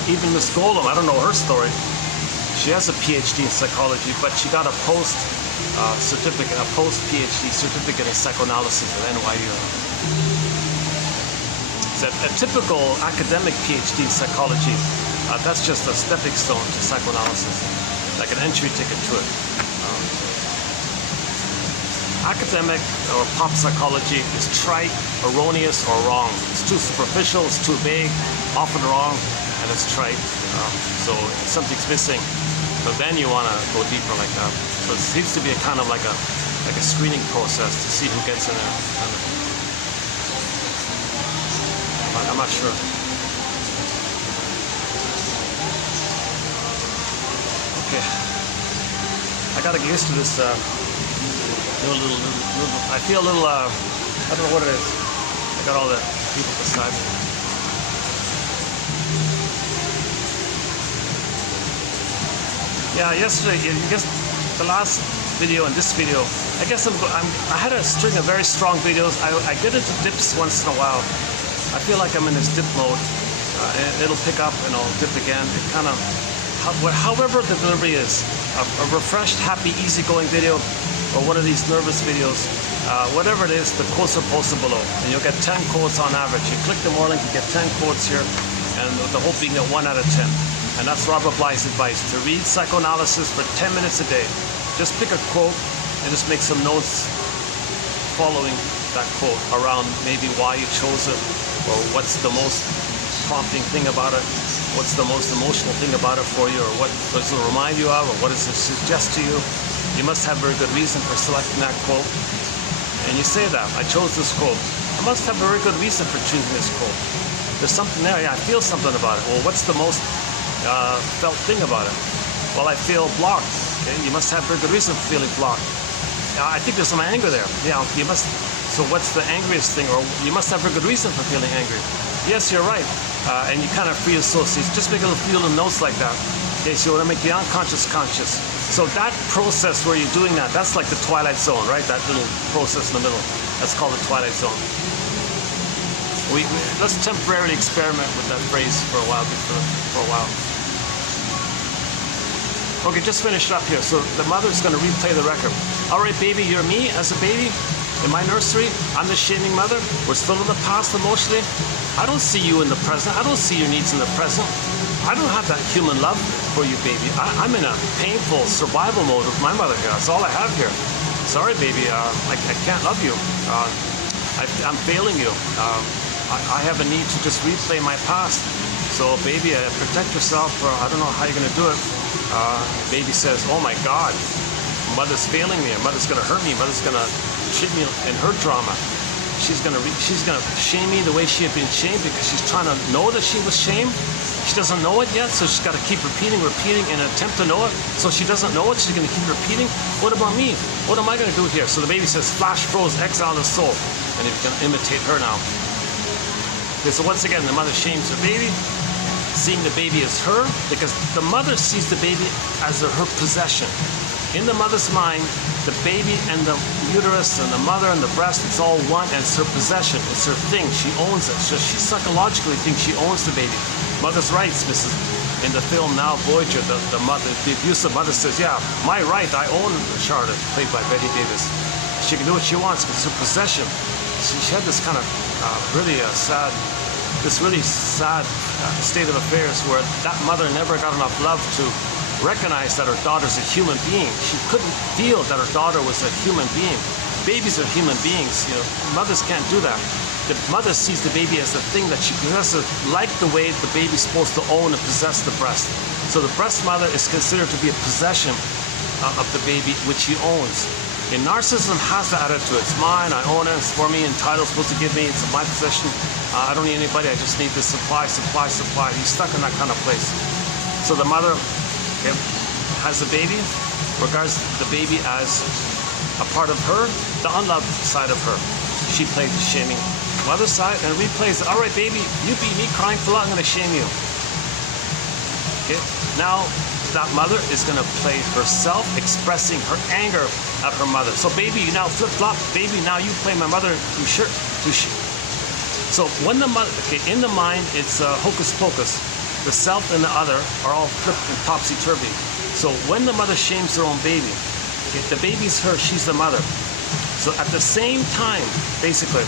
Even Miss Golem, I don't know her story. She has a PhD in psychology, but she got a post-PhD certificate in psychoanalysis at NYU. A typical academic PhD in psychology, that's just a stepping stone to psychoanalysis, like an entry ticket to it. Academic or pop psychology is trite, erroneous, or wrong. It's too superficial, it's too vague, often wrong, and it's trite. So something's missing. So then you want to go deeper like that. So it seems to be a kind of like a screening process to see who gets in there. not sure. Okay. I gotta get used to this little, I feel a little, I don't know what it is. I got all the people beside me. Yeah, yesterday, I guess the last video and this video, I guess I had a string of very strong videos. I get into dips once in a while. I feel like I'm in this dip mode. It'll pick up and I'll dip again. It kind of, however the delivery is, a refreshed, happy, easygoing video, or one of these nervous videos, whatever it is, the quotes are posted below. And you'll get 10 quotes on average. You click the more link, you get 10 quotes here, and the hope being a 1 out of 10. And that's Robert Bly's advice, to read psychoanalysis for 10 minutes a day. Just pick a quote and just make some notes following that quote around maybe why you chose it, or what's the most prompting thing about it, what's the most emotional thing about it for you, or what does it remind you of, or what does it suggest to you. You must have a very good reason for selecting that quote. And you say that, I chose this quote. I must have a very good reason for choosing this quote. There's something there, yeah, I feel something about it. Well, what's the most felt thing about it? Well, I feel blocked. Okay, you must have a very good reason for feeling blocked. I think there's some anger there. Yeah, you must. So what's the angriest thing? Or you must have a good reason for feeling angry. Yes, you're right. And you kind of free associate. Just make a little notes like that. Okay, so you want to make the unconscious conscious. So that process where you're doing that, that's like the twilight zone, right? That little process in the middle. That's called the twilight zone. Let's temporarily experiment with that phrase for a while. Okay, just finish it up here. So the mother's going to replay the record. All right, baby, you're me as a baby in my nursery. I'm the shaming mother. We're still in the past emotionally. I don't see you in the present. I don't see your needs in the present. I don't have that human love for you, baby. I'm in a painful survival mode with my mother here. That's all I have here. Sorry, baby. I can't love you. I'm failing you. I have a need to just replay my past. So, baby, protect yourself. I don't know how you're going to do it. Baby says, oh my God, mother's failing me. Mother's going to hurt me. Mother's going to treat me in her drama. She's gonna shame me the way she had been shamed, because she's trying to know that she was shamed. She doesn't know it yet, so she's got to keep repeating in an attempt to know it. So she doesn't know it, she's going to keep repeating. What about me? What am I going to do here? So the baby says, flash, froze, exile the soul. And if you can imitate her now. Okay, so once again, the mother shames her baby, seeing the baby as her, because the mother sees the baby as her possession. In the mother's mind, the baby and the uterus and the mother and the breast, it's all one, and it's her possession. It's her thing. She owns it. So she psychologically thinks she owns the baby. Mother's rights, Mrs. In the film Now Voyager, the abusive mother says, yeah, my right, I own Charlotte, played by Betty Davis. She can do what she wants because it's her possession. She had this kind of really sad state of affairs where that mother never got enough love to recognize that her daughter's a human being. She couldn't feel that her daughter was a human being. Babies are human beings. You know, mothers can't do that. The mother sees the baby as the thing that she possesses, like the way the baby's supposed to own and possess the breast. So the breast mother is considered to be a possession of the baby, which she owns. And narcissism has that attitude. It's mine, I own it, it's for me, entitled's supposed to give me, it's my possession. I don't need anybody, I just need to supply. He's stuck in that kind of place. So the mother has the baby, regards the baby as a part of her, the unloved side of her. She plays the shaming mother side and replays it. All right, baby, you beat me crying for a lot, I'm going to shame you. Okay, now that mother is going to play herself, expressing her anger at her mother. So baby, you now flip-flop. Baby, now you play my mother. So when the mother, in the mind, it's hocus pocus. The self and the other are all flipped and topsy-turvy. So when the mother shames her own baby, if the baby's her, she's the mother. So at the same time, basically,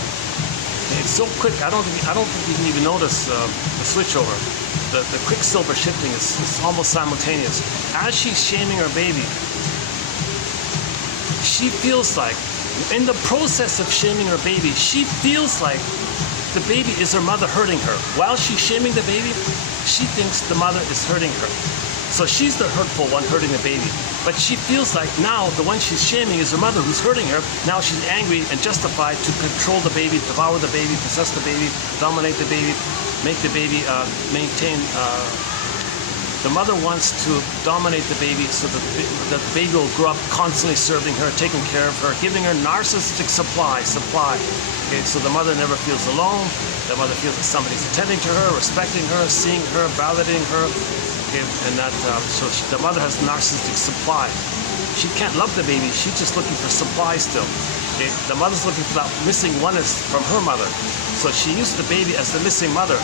it's so quick. I don't think you can even notice the switchover. The quicksilver shifting is almost simultaneous. As she's shaming her baby, she feels like, in the process of shaming her baby, she feels like the baby is her mother hurting her. While she's shaming the baby, she thinks the mother is hurting her. So she's the hurtful one hurting the baby. But she feels like now the one she's shaming is her mother who's hurting her. Now she's angry and justified to control the baby, devour the baby, possess the baby, dominate the baby, make the baby maintain. The mother wants to dominate the baby so that the baby will grow up constantly serving her, taking care of her, giving her narcissistic supply. Okay, so the mother never feels alone. The mother feels that somebody's attending to her, respecting her, seeing her, validating her. Okay, and that the mother has narcissistic supply. She can't love the baby. She's just looking for supply still. Okay, the mother's looking for that missing oneness from her mother. So she uses the baby as the missing mother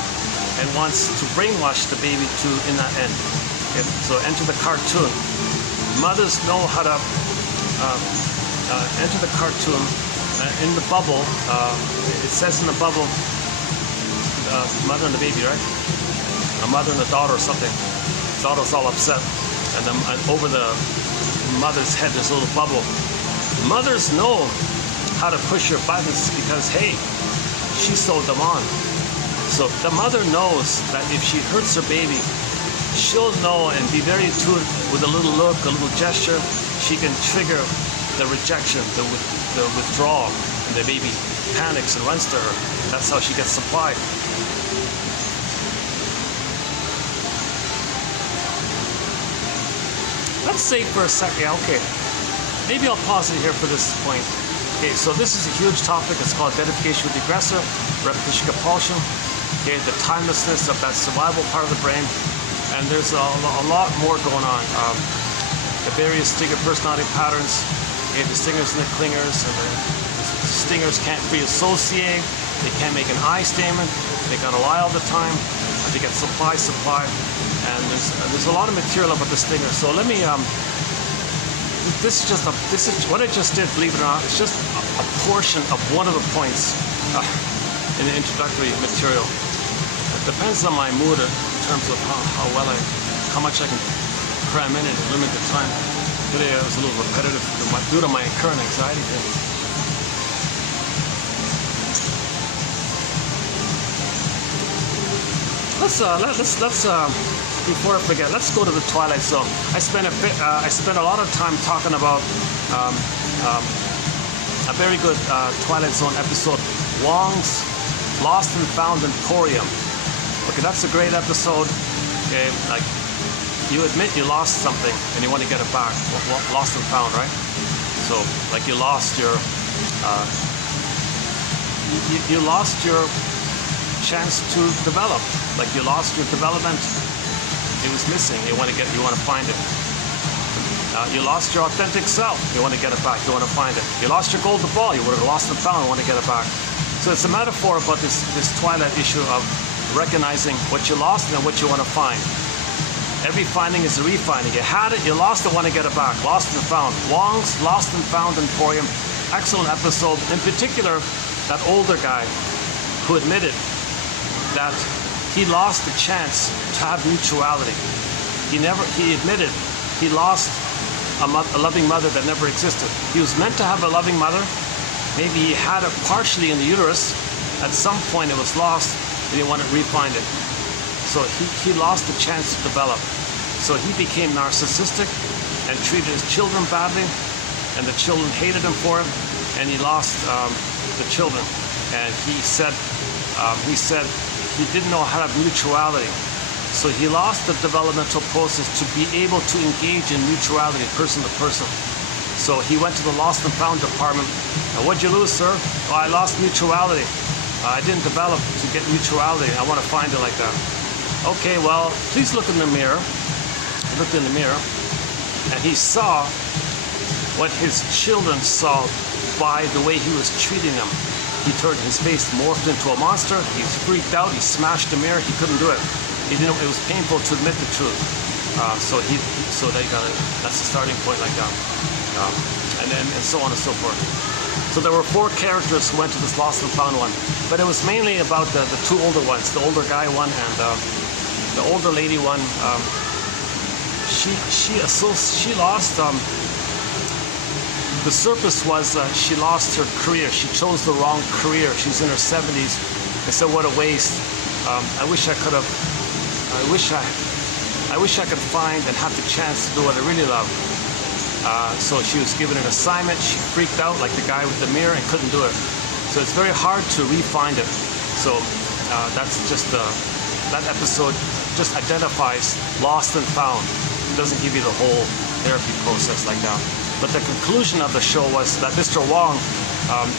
and wants to brainwash the baby in that end. Okay, so enter the cartoon. Mothers know how to enter the cartoon. In the bubble, it says in the bubble, mother and the baby, right? A mother and a daughter or something. The daughter's all upset, and over the mother's head there's a little bubble. Mothers know how to push her buttons because, hey, she sewed them on. So the mother knows that if she hurts her baby, she'll know and be very intuitive with a little look, a little gesture. She can trigger the rejection, the withdrawal, and the baby panics and runs to her. That's how she gets supplied. Let's say for a second, okay, maybe I'll pause it here for this point. Okay, so this is a huge topic. It's called identification with the aggressor, repetition compulsion. Okay, the timelessness of that survival part of the brain, and there's a lot more going on. The various stinger personality patterns, okay, the stingers and the clingers, and the stingers can't free associate, they can't make an I statement, they gotta lie all the time, they get supply, and there's a lot of material about the stinger. So let me this is what I just did, believe it or not, it's just a portion of one of the points in the introductory material. It depends on my mood in terms of how much I can cram in and limit the time. Today I was a little repetitive due to my current anxiety thing. Let's before I forget, let's go to the Twilight Zone. I spent a lot of time talking about a very good Twilight Zone episode, Wong's Lost and Found Emporium. Okay, that's a great episode. Okay, like you admit you lost something and you want to get it back. Lost and found, right? So, like you lost your you lost your chance to develop. Like you lost your development. It was missing. You want to find it. You lost your authentic self. You want to get it back. You want to find it. You lost your golden ball. You would have lost and found. You want to get it back. So it's a metaphor about this Twilight issue of recognizing what you lost and what you want to find. Every finding is a refinding. You had it, you lost it, want to get it back. Lost and found. Wong's Lost and Found Emporium. Excellent episode. In particular, that older guy who admitted that he lost the chance to have mutuality. He admitted he lost a loving mother that never existed. He was meant to have a loving mother. Maybe he had it partially in the uterus. At some point it was lost. And he wanted to refind it. So he lost the chance to develop. So he became narcissistic and treated his children badly, and the children hated him for it, and he lost the children. And he said he didn't know how to have mutuality. So he lost the developmental process to be able to engage in mutuality, person to person. So he went to the Lost and Found department. What'd you lose, sir? Oh, I lost mutuality. I didn't develop to get mutuality. I want to find it like that. Okay, well, please look in the mirror. He looked in the mirror, and he saw what his children saw by the way he was treating them. He turned his face, morphed into a monster. He freaked out. He smashed the mirror. He couldn't do it. He didn't. It was painful to admit the truth. So that's the starting point, like that, and so on and so forth. So there were 4 characters who went to this Lost and Found one, but it was mainly about the 2 older ones, the older guy one and the older lady one. She lost. The surface was she lost her career. She chose the wrong career. She's in her 70s. I said, what a waste. I wish I could have. I wish I could find and have the chance to do what I really love. So she was given an assignment. She freaked out like the guy with the mirror and couldn't do it. So it's very hard to re-find it. So that's just that episode just identifies lost and found. It doesn't give you the whole therapy process like that. But the conclusion of the show was that Mr. Wong,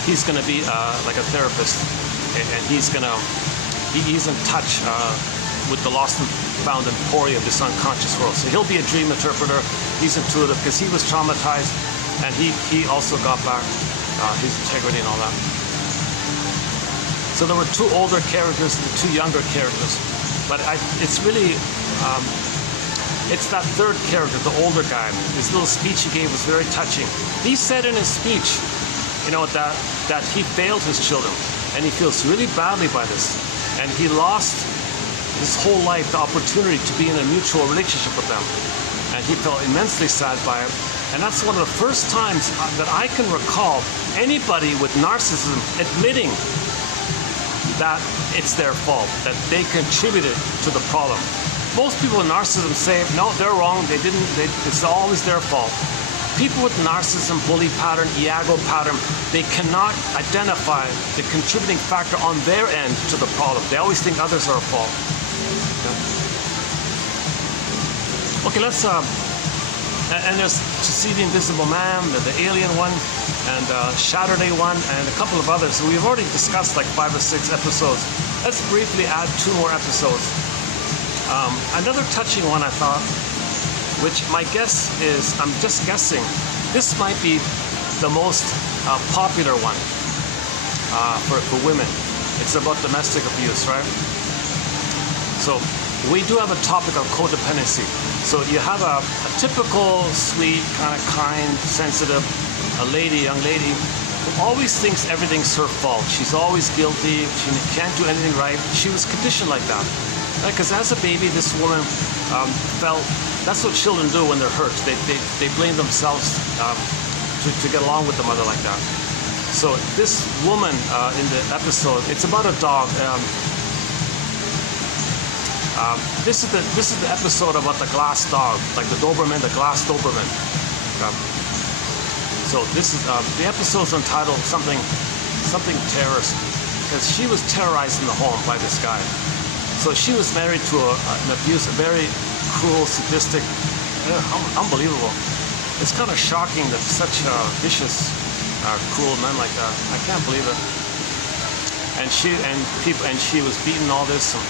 he's going to be like a therapist, and he's in touch with the lost and found emporium, this unconscious world. So he'll be a dream interpreter. He's intuitive because he was traumatized, and he also got back his integrity and all that. So there were 2 older characters and 2 younger characters, but it's really it's that third character, the older guy. His little speech he gave was very touching. He said in his speech, that he failed his children, and he feels really badly by this, and he lost his whole life the opportunity to be in a mutual relationship with them, and he felt immensely sad by it. And that's one of the first times that I can recall anybody with narcissism admitting that it's their fault, that they contributed to the problem. Most people with narcissism say, no, they're wrong, it's always their fault. People with narcissism, bully pattern, Iago pattern, they cannot identify the contributing factor on their end to the problem. They always think others are at fault. Okay, let's, and there's To See the Invisible Man, the Alien one, and Saturday one, and a couple of others. So we've already discussed like 5 or 6 episodes. Let's briefly add 2 more episodes. Another touching one I thought, which my guess is, I'm just guessing, this might be the most popular one for women. It's about domestic abuse, right? So we do have a topic of codependency. So you have a typical, sweet, kind of kind, sensitive, young lady, who always thinks everything's her fault. She's always guilty. She can't do anything right. She was conditioned like that. Because as a baby, this woman felt, that's what children do when they're hurt. They blame themselves to get along with the mother like that. So this woman in the episode, it's about a dog. This is the episode about the glass dog, like the Doberman, the glass Doberman. So this is the episode's entitled something terrorist, because she was terrorized in the home by this guy. So she was married to an abusive, very cruel, sadistic, unbelievable. It's kind of shocking that such vicious, cruel men like that. I can't believe it. And she was beaten all this. And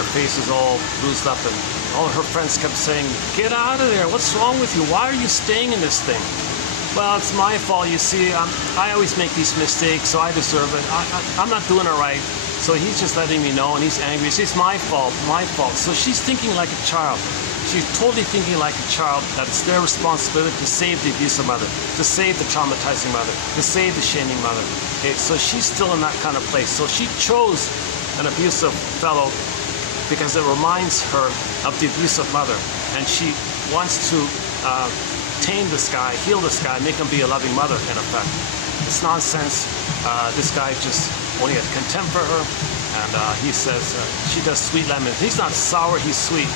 her face is all bruised up, and all her friends kept saying, "Get out of there! What's wrong with you? Why are you staying in this thing?" Well, it's my fault. You see, I always make these mistakes, so I deserve it. I'm not doing it right. So he's just letting me know, and he's angry. It's my fault, my fault. So she's thinking like a child. She's totally thinking like a child, that it's their responsibility to save the abusive mother, to save the traumatizing mother, to save the shaming mother. Okay, so she's still in that kind of place. So she chose an abusive fellow because it reminds her of the abusive mother, and she wants to tame this guy, heal this guy, make him be a loving mother, in effect. It's nonsense. This guy just only has contempt for her, and he says she does sweet lemon. He's not sour, he's sweet,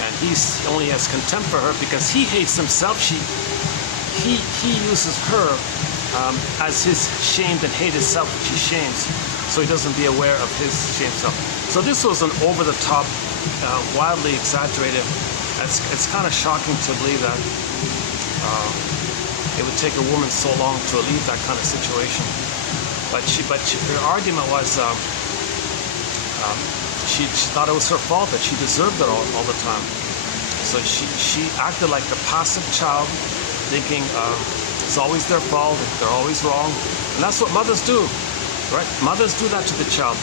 and he only has contempt for her because he hates himself. He uses her as his shamed and hated self. She shames, so he doesn't be aware of his shamed self. So this was an over-the-top, wildly exaggerated. It's kind of shocking to believe that it would take a woman so long to leave that kind of situation. But her argument was she thought it was her fault, that she deserved it all the time. So she acted like a passive child, thinking it's always their fault, they're always wrong, and that's what mothers do, right? Mothers do that to the child.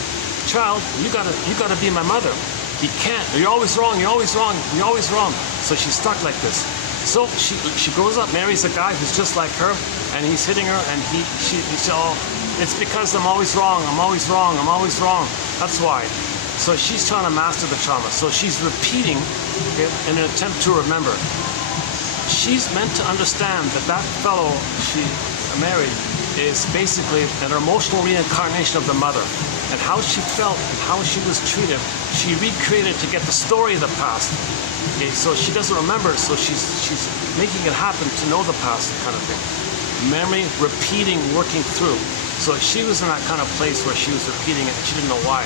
Child, you gotta be my mother. You can't. You're always wrong. You're always wrong. You're always wrong. So she's stuck like this. So she grows up, marries a guy who's just like her, and he's hitting her, and he said, "Oh, it's because I'm always wrong. I'm always wrong. I'm always wrong. That's why." So she's trying to master the trauma. So she's repeating it in an attempt to remember. She's meant to understand that fellow she married is basically an emotional reincarnation of the mother. And how she felt, how she was treated, she recreated to get the story of the past. Okay, so she doesn't remember, so she's making it happen to know the past, kind of thing. Memory, repeating, working through. So she was in that kind of place where she was repeating it and she didn't know why.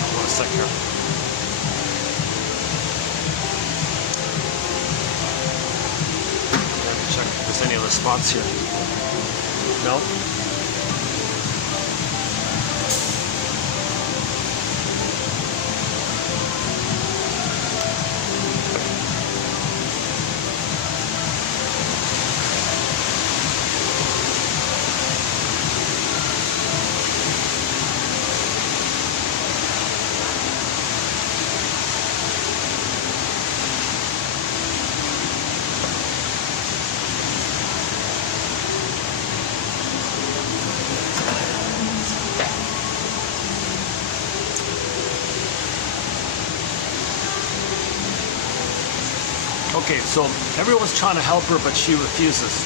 Hold on a sec here. Check if there's any other spots here. No? Okay, so everyone's trying to help her, but she refuses.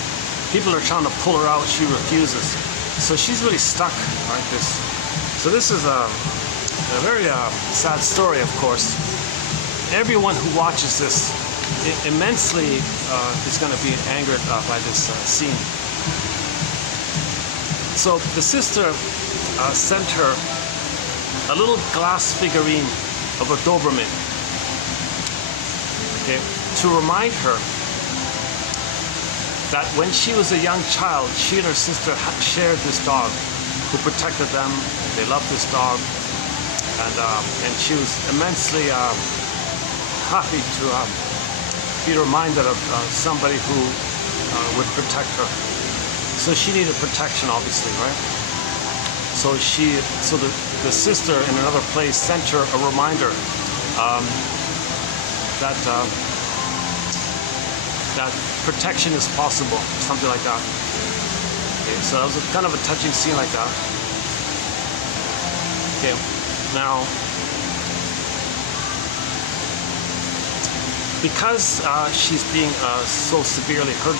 People are trying to pull her out, she refuses. So she's really stuck like this. So this is a very sad story, of course. Everyone who watches this immensely is going to be angered by this scene. So the sister sent her a little glass figurine of a Doberman. Okay, to remind her that when she was a young child, she and her sister shared this dog who protected them. They loved this dog, and she was immensely happy to be reminded of somebody who would protect her. So she needed protection, obviously, right? So the sister in another place sent her a reminder that protection is possible, something like that. Okay, so that was kind of a touching scene like that. Okay, now, because she's being so severely hurt,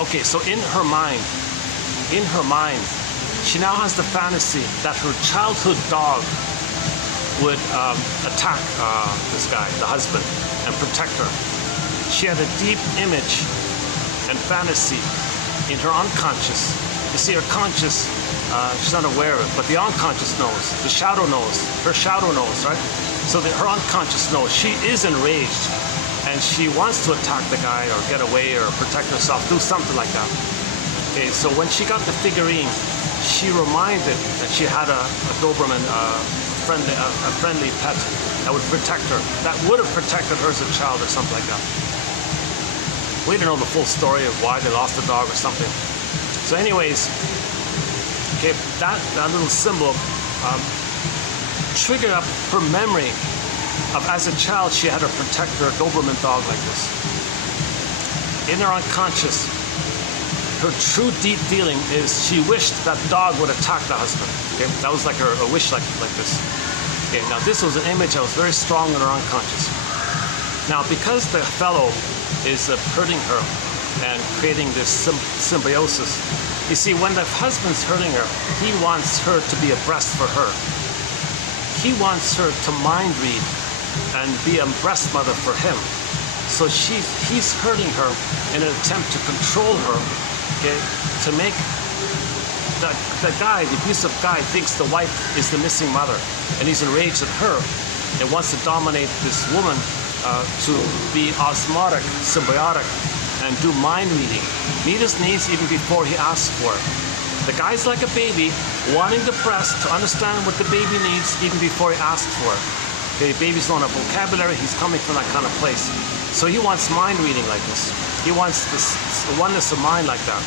okay, so in her mind, she now has the fantasy that her childhood dog would attack this guy, the husband, and protect her. She had a deep image and fantasy in her unconscious. You see, her conscious, she's not aware of it, but the unconscious knows. The shadow knows. Her shadow knows, right? So her unconscious knows. She is enraged, and she wants to attack the guy or get away or protect herself, do something like that. Okay, so when she got the figurine, she reminded that she had a Doberman, a friendly pet that would protect her, that would have protected her as a child or something like that. We don't know the full story of why they lost the dog or something. So anyways, okay, that little symbol triggered up her memory of as a child she had to protect her Doberman dog like this. In her unconscious, her true deep feeling is she wished that dog would attack the husband. Okay, that was like a wish like this. Okay, now this was an image that was very strong in her unconscious. Now because the fellow is hurting her and creating this symbiosis, you see, when the husband's hurting her, he wants her to be a breast for her. He wants her to mind read and be a breast mother for him. So he's hurting her in an attempt to control her, okay, to make the guy, the abusive guy, thinks the wife is the missing mother, and he's enraged at her and wants to dominate this woman to be osmotic, symbiotic, and do mind reading. Meet his needs even before he asks for it. The guy's like a baby, wanting the breast to understand what the baby needs even before he asks for it. Okay, babies don't have vocabulary, he's coming from that kind of place. So he wants mind reading like this. He wants this oneness of mind like that.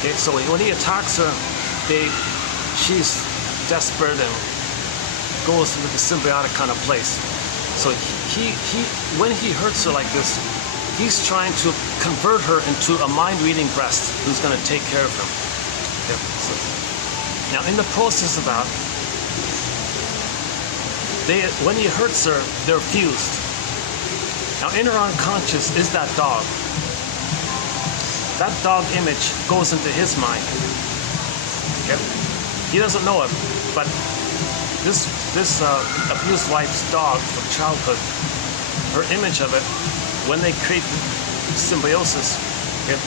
Okay, so when he attacks her, she's desperate and goes into the symbiotic kind of place. So when he hurts her like this, he's trying to convert her into a mind-reading breast who's going to take care of him. Okay, so now in the process of that, when he hurts her, they're fused. Now, inner unconscious is that dog. That dog image goes into his mind. Okay? He doesn't know it, but this abused wife's dog from childhood, her image of it, when they create symbiosis, okay,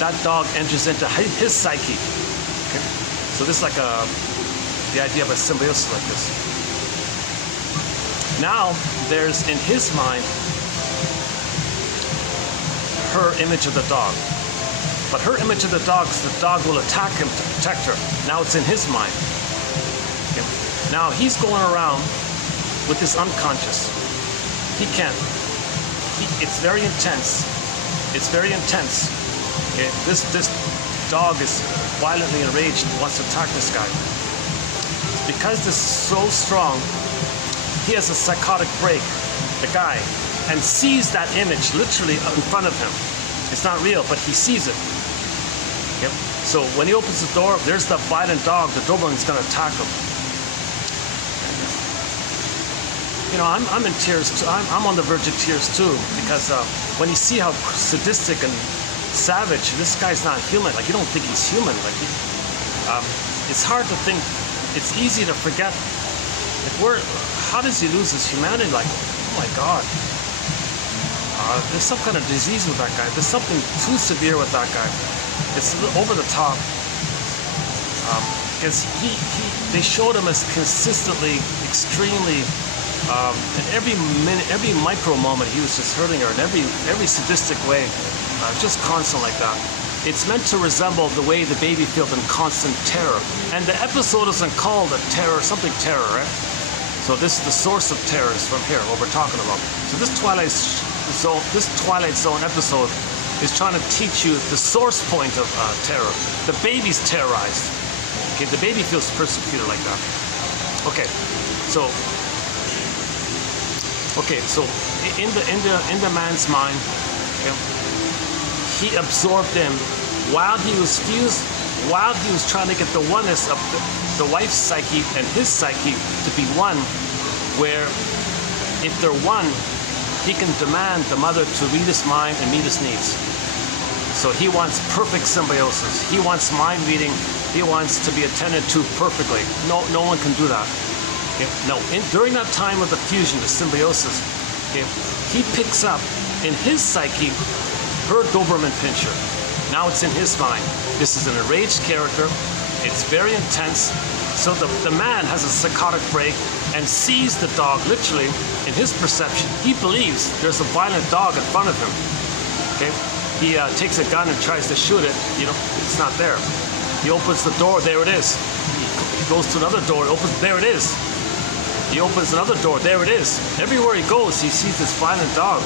that dog enters into his psyche. Okay? So this is like the idea of a symbiosis like this. Now there's in his mind her image of the dog. But her image of the dog is the dog will attack him to protect her. Now it's in his mind. Okay. Now he's going around with this unconscious. He can't. It's very intense. It's very intense. Okay. This dog is violently enraged and wants to attack this guy. Because this is so strong, he has a psychotic break, the guy, and sees that image literally in front of him. It's not real, but he sees it. Okay? So when he opens the door, there's the violent dog. The Doberman's going to attack him. You know, I'm in tears too. I'm on the verge of tears too, because when you see how sadistic and savage, this guy's not human. Like, you don't think he's human. Like, it's hard to think. It's easy to forget. Like, how does he lose his humanity? Like, oh my God. There's some kind of disease with that guy. There's something too severe with that guy. It's over the top. Because they showed him as consistently, extremely, in every minute, every micro moment, he was just hurting her in every sadistic way, just constant like that. It's meant to resemble the way the baby feels in constant terror. And the episode isn't called a terror, something terror, right? So this is the source of terror is from here, what we're talking about. So this Twilight Zone episode is trying to teach you the source point of terror. The baby's terrorized. Okay, the baby feels persecuted like that. Okay, so in the man's mind, okay, he absorbed him while he was fused, while he was trying to get the oneness of the wife's psyche and his psyche to be one, where if they're one, he can demand the mother to read his mind and meet his needs. So he wants perfect symbiosis. He wants mind reading. He wants to be attended to perfectly. No one can do that. Okay? No, during that time of the fusion, the symbiosis, okay, he picks up in his psyche her Doberman pinscher. Now it's in his mind. This is an enraged character. It's very intense. So the man has a psychotic break and sees the dog literally in his perception. He believes there's a violent dog in front of him. Okay, he takes a gun and tries to shoot it. You know, it's not there. He opens the door. There it is. He goes to another door. Opens. There it is. He opens another door. There it is. Everywhere he goes, he sees this violent dog,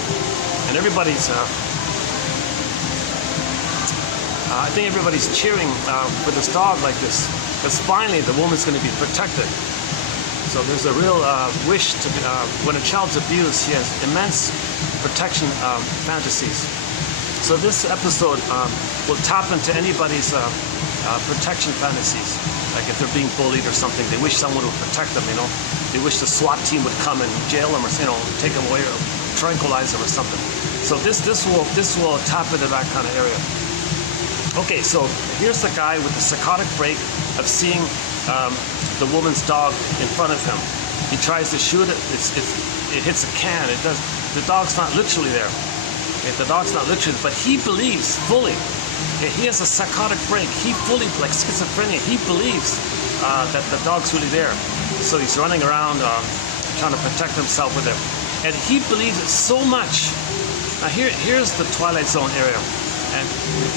and everybody's. I think everybody's cheering for this dog like this, because finally the woman's going to be protected. So there's a real wish to be, when a child's abused, he has immense protection fantasies. So this episode will tap into anybody's protection fantasies. Like if they're being bullied or something, they wish someone would protect them, you know. They wish the SWAT team would come and jail them or, you know, take them away or tranquilize them or something. So this will tap into that kind of area. Okay, so here's the guy with the psychotic break of seeing the woman's dog in front of him. He tries to shoot it. It hits a can. It does. The dog's not literally there. Okay, the dog's not literally, but he believes fully. Okay, he has a psychotic break. He fully, like schizophrenia, he believes that the dog's really there. So he's running around trying to protect himself with it, and he believes it so much. Now here's the Twilight Zone area. And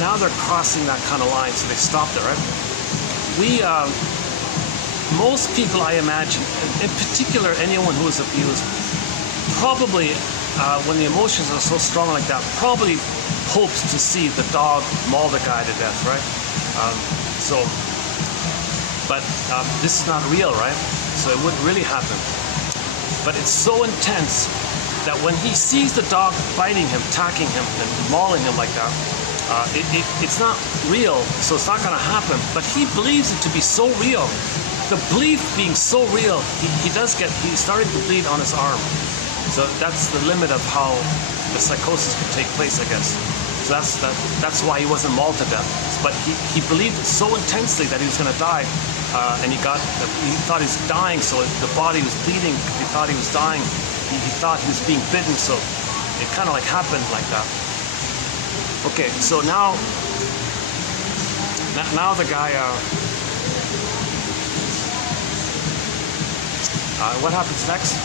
now they're crossing that kind of line, so they stopped it, right? Most people, I imagine, in particular anyone who is abused, probably, when the emotions are so strong like that, probably hopes to see the dog maul the guy to death, right? But this is not real, right? So it wouldn't really happen. But it's so intense that when he sees the dog biting him, attacking him, and mauling him like that, it's not real, so it's not going to happen. But he believes it to be so real. The belief being so real, he's starting to bleed on his arm. So that's the limit of how the psychosis could take place, I guess. So that's why he wasn't mauled to death. But he believed so intensely that he was going to die, and he thought he was dying, so the body was bleeding. He thought he was dying. He thought he was being bitten, so it kind of like happened like that. Okay, so now the guy, what happens next?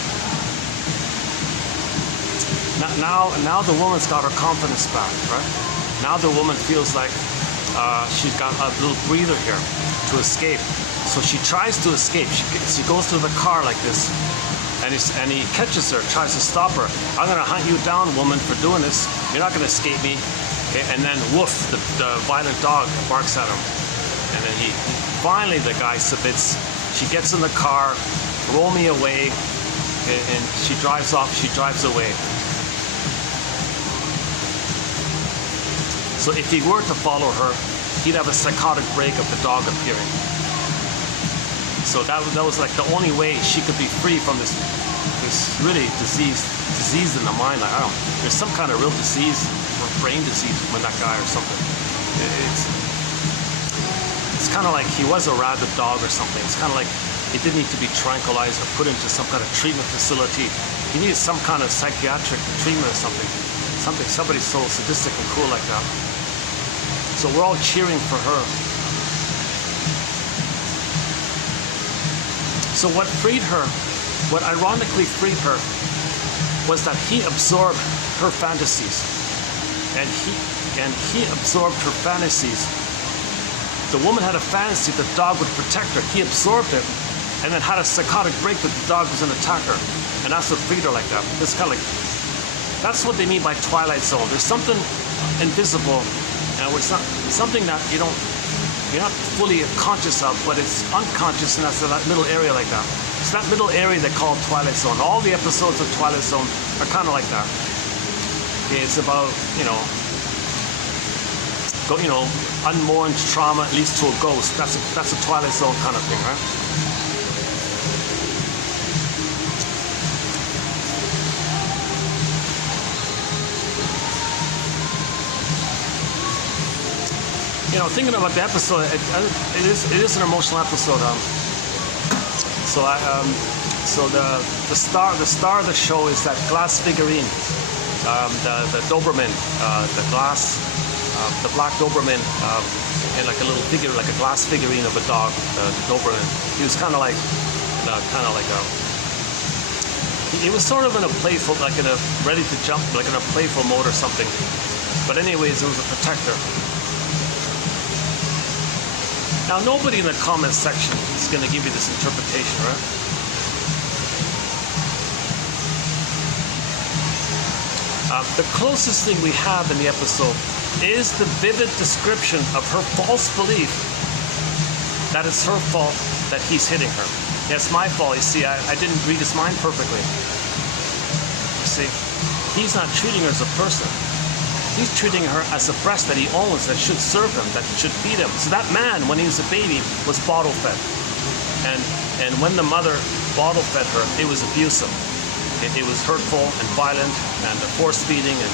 Now the woman's got her confidence back, right? Now the woman feels like she's got a little breather here to escape. So she tries to escape. She goes to the car like this, and he catches her, tries to stop her. I'm gonna hunt you down, woman, for doing this. You're not gonna escape me. Okay, and then woof, the violent dog barks at him. And then finally the guy submits. She gets in the car, roll me away, and she drives off, she drives away. So if he were to follow her, he'd have a psychotic break of the dog appearing. So that was like the only way she could be free from this really disease in the mind. Like, I don't know, there's some kind of real disease or brain disease with that guy or something. It's kind of like he was a rabid dog or something. It's kind of like he didn't need to be tranquilized or put into some kind of treatment facility. He needed some kind of psychiatric treatment or something. Somebody so sadistic and cool like that. So we're all cheering for her. So what freed her, what ironically freed her, was that he absorbed her fantasies. And he absorbed her fantasies. The woman had a fantasy that the dog would protect her. He absorbed it and then had a psychotic break that the dog was an attacker. And that's what freed her like that. It's kind of like, that's what they mean by Twilight Zone. There's something invisible, and it's not something that you're not fully conscious of, but it's unconscious, and that's that middle area like that. It's that middle area they call Twilight Zone. All the episodes of Twilight Zone are kind of like that. It's about, unmourned trauma leads to a ghost. That's a Twilight Zone kind of thing, right? Thinking about the episode, it is an emotional episode. So the star of the show is that glass figurine, the Doberman, the black Doberman, and like a little figure, like a glass figurine of a dog, the Doberman. He was kind of like he was sort of in a playful, like in a ready to jump, like in a playful mode or something. But anyways, it was a protector. Now, nobody in the comment section is going to give you this interpretation, right? The closest thing we have in the episode is the vivid description of her false belief that it's her fault that he's hitting her. Yeah, it's my fault. You see, I didn't read his mind perfectly. You see, he's not treating her as a person. He's treating her as a breast that he owns, that should serve him, that should feed him. So that man, when he was a baby, was bottle fed. And when the mother bottle fed her, it was abusive. It was hurtful and violent and force feeding, and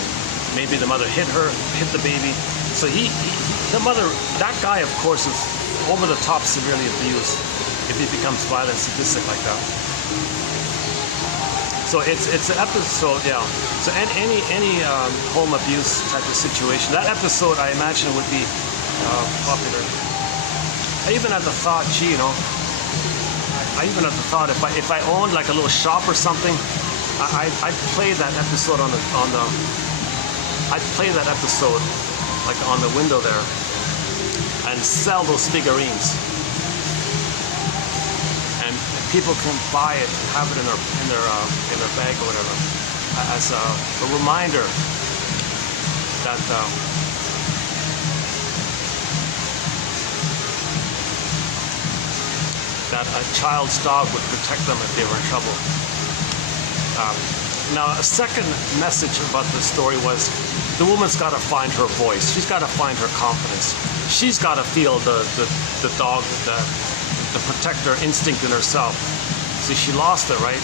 maybe the mother hit the baby. So the mother, that guy, of course, is over the top severely abused if he becomes violent, sadistic like that. So it's an episode, yeah. So any home abuse type of situation, that episode I imagine would be popular. I even had the thought, if I owned like a little shop or something, I'd play that episode I'd play that episode like on the window there and sell those figurines. People can buy it, have it in their bag or whatever, as a reminder that a child's dog would protect them if they were in trouble. Now, a second message about the story was the woman's got to find her voice. She's got to find her confidence. She's got to feel the dog, the protector instinct in herself. See, she lost it, right?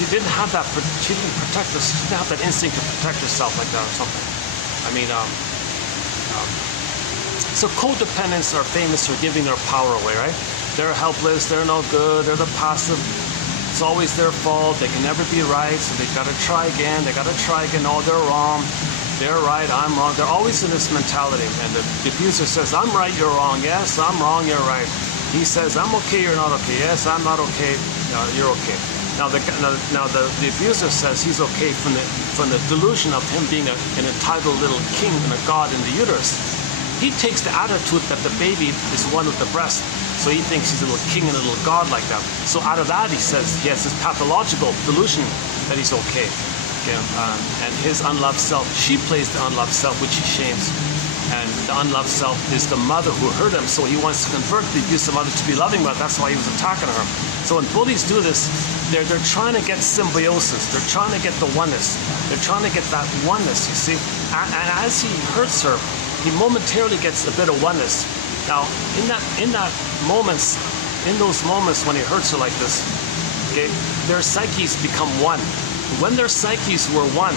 she didn't have that. She didn't protect us. She didn't have that instinct to protect herself like that or something. I mean, so codependents are famous for giving their power away, right? They're helpless. They're no good. They're the passive. It's always their fault. They can never be right. So they got to try again. They got to try again. Oh, they're wrong. They're right. I'm wrong. They're always in this mentality. And the abuser says, "I'm right. You're wrong. Yes, I'm wrong. You're right." He says, "I'm okay. You're not okay. Yes, I'm not okay. No, you're okay." Now the abuser says he's okay from the delusion of him being an entitled little king and a god in the uterus. He takes the attitude that the baby is one with the breast, so he thinks he's a little king and a little god like that. So out of that, he says he has this pathological delusion that he's okay. And his unloved self, she plays the unloved self, which he shames. And the unloved self is the mother who hurt him, so he wants to convert the abusive mother to be loving mother. That's why he was attacking her. So when bullies do this, they're trying to get symbiosis. They're trying to get the oneness. They're trying to get that oneness, you see. And as he hurts her, he momentarily gets a bit of oneness. Now, in those moments when he hurts her like this, okay, their psyches become one. When their psyches were one,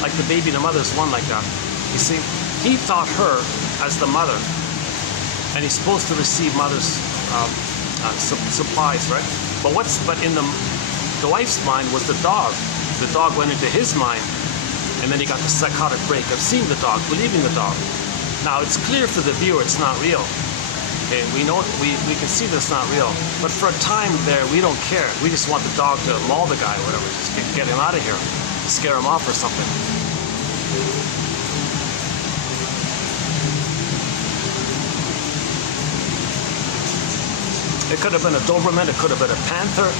like the baby and the mother is one like that, you see, he thought her as the mother, and he's supposed to receive mother's supplies, right? But in the wife's mind was the dog. The dog went into his mind, and then he got the psychotic break of seeing the dog, believing the dog. Now it's clear for the viewer it's not real. Okay, we know we can see that it's not real. But for a time there, we don't care. We just want the dog to maul the guy or whatever, just get him out of here, scare him off or something. It could have been a Doberman, it could have been a panther.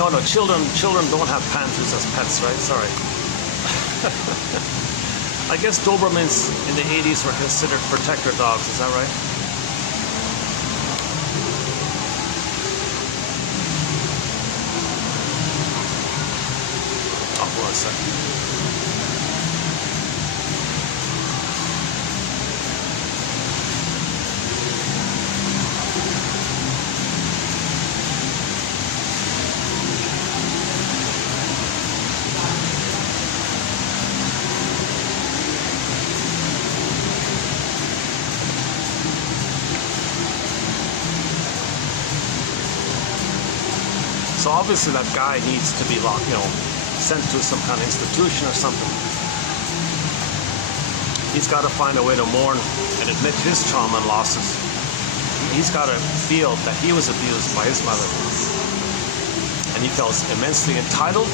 No, children don't have panthers as pets, right? Sorry. I guess Dobermans in the 80s were considered protector dogs, is that right? Oh, hold on a second. So obviously that guy needs to be locked, sent to some kind of institution or something. He's got to find a way to mourn and admit his trauma and losses. He's got to feel that he was abused by his mother. And he feels immensely entitled.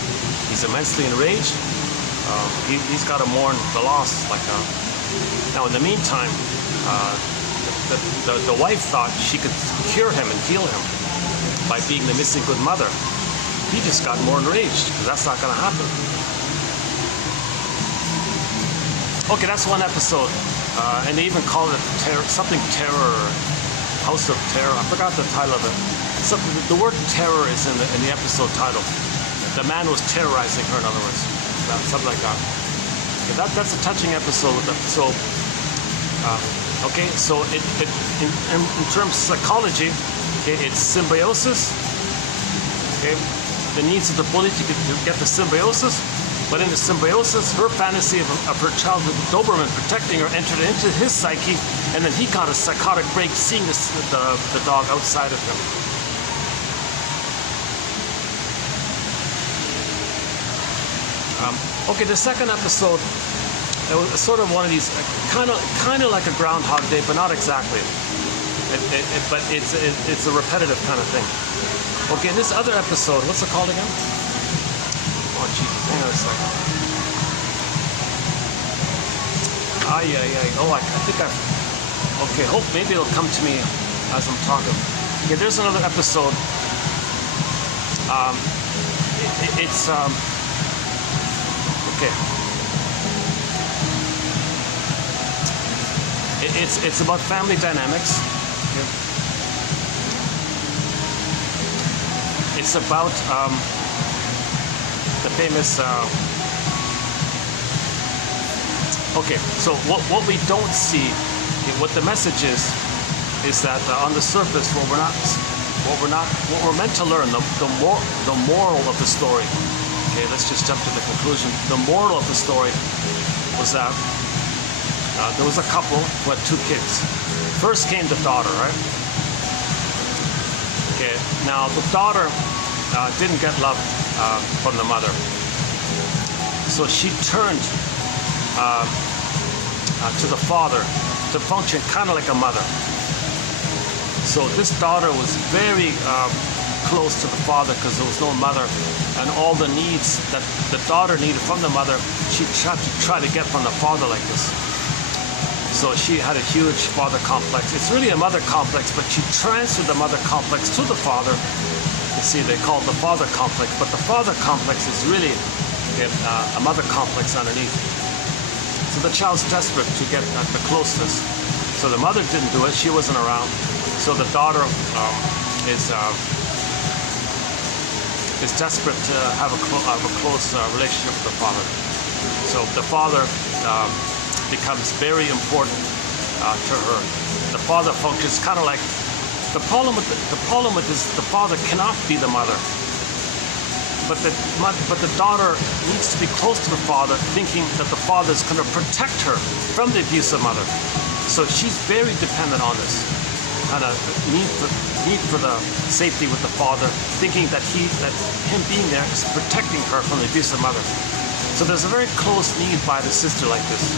He's immensely enraged. He's got to mourn the loss. Now in the meantime, the wife thought she could cure him and heal him by being the missing good mother. He just got more enraged, because that's not going to happen. Okay, that's one episode. And they even call it terror, House of Terror. I forgot the title of it. The word terror is in the episode title. The man was terrorizing her, in other words. Something like that. Okay, that's a touching episode. Okay, so in terms of psychology, okay, it's symbiosis. Okay, the needs of the bully to get the symbiosis. But in the symbiosis, her fantasy of her childhood Doberman protecting her entered into his psyche, and then he got a psychotic break seeing the dog outside of him. Okay, the second episode, it was sort of one of these, kind of like a Groundhog Day, but not exactly. But it's a repetitive kind of thing. Okay, this other episode, what's it called again? Oh, Jesus, hang on a second. Oh, I think okay, hope maybe it'll come to me as I'm talking. Okay, there's another episode. Okay. It's about family dynamics. Okay. It's about the famous. Okay, so what we don't see, what the message is is that on the surface, what we're meant to learn, the moral of the story. Okay, let's just jump to the conclusion. The moral of the story was that there was a couple who had 2 kids. First came the daughter, right? Okay, now the daughter didn't get love from the mother, so she turned to the father to function kind of like a mother. So this daughter was very close to the father because there was no mother, and all the needs that the daughter needed from the mother, she tried to get from the father like this. So she had a huge father complex. It's really a mother complex, but she transferred the mother complex to the father. You see, they call it the father complex, but the father complex is really a mother complex underneath. So the child's desperate to get the closeness. So the mother didn't do it, she wasn't around. So the daughter is desperate to have a close relationship with the father. So the father becomes very important to her. The father functions kind of like the problem with this. The father cannot be the mother, but the daughter needs to be close to the father, thinking that the father is going to protect her from the abusive mother. So she's very dependent on this kind of need for the safety with the father, thinking that him being there is protecting her from the abusive mother. So there's a very close need by the sister like this.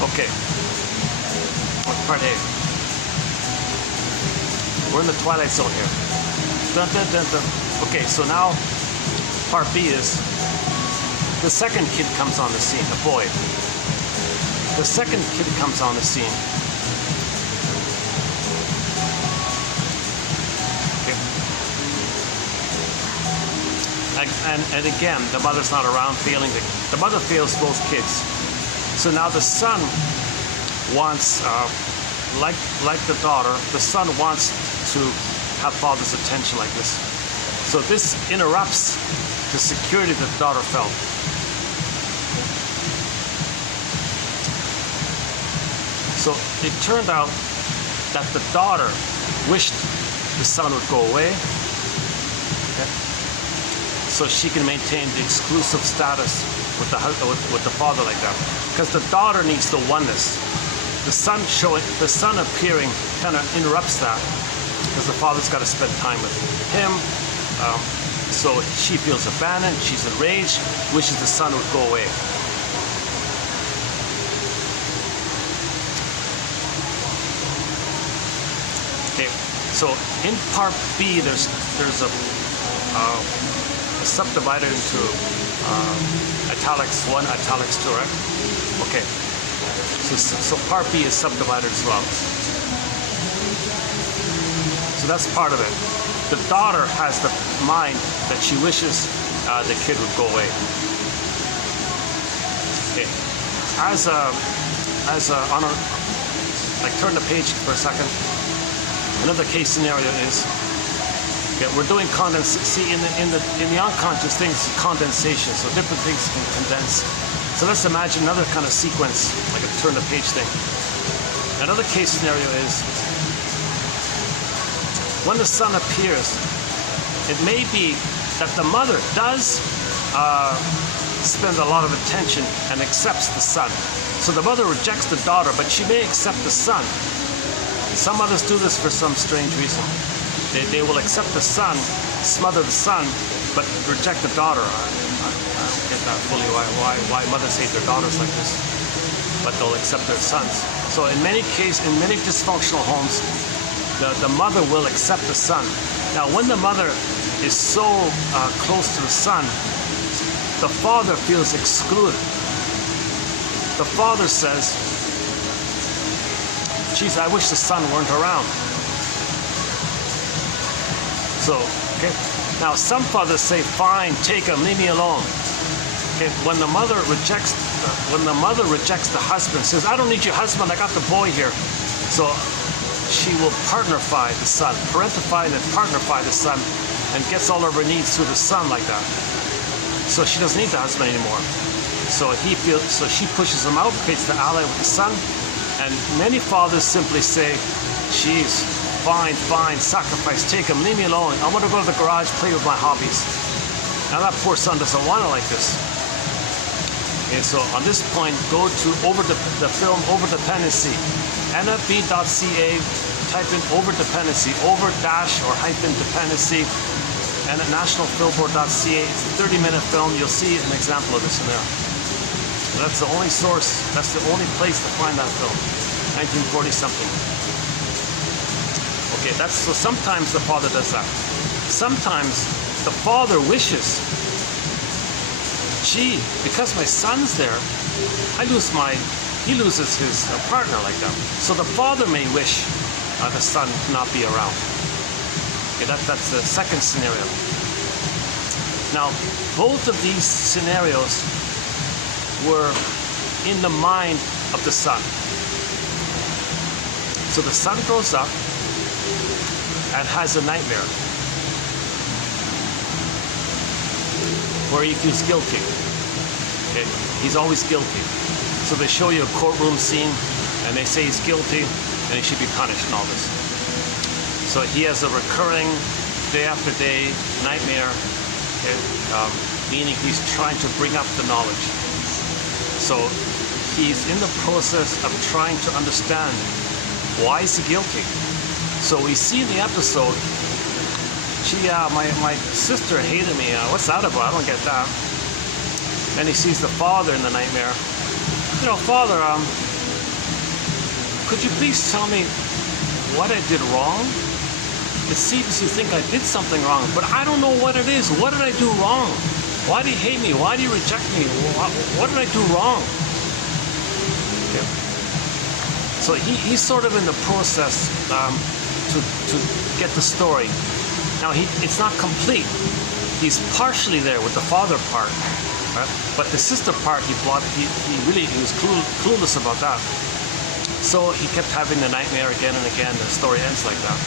Okay, part A. We're in the twilight zone here. Dun, dun, dun, dun. Okay, so now part B is the second kid comes on the scene, a boy. The second kid comes on the scene. And again, the mother's not around feeling the mother feels both kids. So now the son wants, like the daughter, the son wants to have father's attention like this. So this interrupts the security that the daughter felt. So it turned out that the daughter wished the son would go away, so she can maintain the exclusive status with the father like that. Because the daughter needs the oneness. The son appearing kind of interrupts that, because the father's got to spend time with him. So she feels abandoned, she's enraged, wishes the son would go away. Okay, so in part B, there's a subdivided into italics 1, italics 2, right? Okay, so part B is subdivided as well. So that's part of it. The daughter has the mind that she wishes the kid would go away. Okay, turn the page for a second. Another case scenario is, we're doing see in the unconscious things, condensation. So different things can condense. So let's imagine another kind of sequence, like a turn the page thing. Another case scenario is when the son appears. It may be that the mother does spend a lot of attention and accepts the son. So the mother rejects the daughter, but she may accept the son. Some mothers do this for some strange reason. They will accept the son, smother the son, but reject the daughter. I don't get that fully, why mothers hate their daughters like this, but they'll accept their sons. So in many dysfunctional homes, the mother will accept the son. Now when the mother is so close to the son, the father feels excluded. The father says, geez, I wish the son weren't around. So, okay. Now some fathers say, fine, take him, leave me alone. Okay. When the mother rejects the husband, says, I don't need your husband, I got the boy here. So she will partnerify the son, parentify and partnerify the son, and gets all of her needs through the son like that. So she doesn't need the husband anymore. So she pushes him out, creates the ally with the son, And many fathers simply say, geez, fine, sacrifice, take him, leave me alone. I want to go to the garage, play with my hobbies. Now that poor son doesn't want it like this. Okay, so on this point, go to the film Overdependency, nfb.ca, type in overdependency, over dash or hyphen dependency, and at nationalfilmboard.ca. It's a 30-minute film. You'll see an example of this in there. That's the only source, that's the only place to find that film, 1940 something. Okay, so sometimes the father does that. Sometimes the father wishes, gee, because my son's there, he loses his partner like that. So the father may wish the son to not be around. Okay, that's the second scenario. Now, both of these scenarios were in the mind of the son. So the son grows up and has a nightmare where he feels guilty. Okay? He's always guilty. So they show you a courtroom scene and they say he's guilty and he should be punished and all this. So he has a recurring day after day nightmare, okay? Meaning he's trying to bring up the knowledge. So he's in the process of trying to understand why is he guilty. So we see in the episode, gee, my sister hated me. What's that about? I don't get that. Then he sees the father in the nightmare. You know, Father, could you please tell me what I did wrong? It seems you think I did something wrong, but I don't know what it is. What did I do wrong? Why do you hate me? Why do you reject me? What did I do wrong? Okay. So he's sort of in the process to get the story. Now it's not complete. He's partially there with the father part, right? But the sister part he was clueless about that. So he kept having the nightmare again and again. The story ends like that.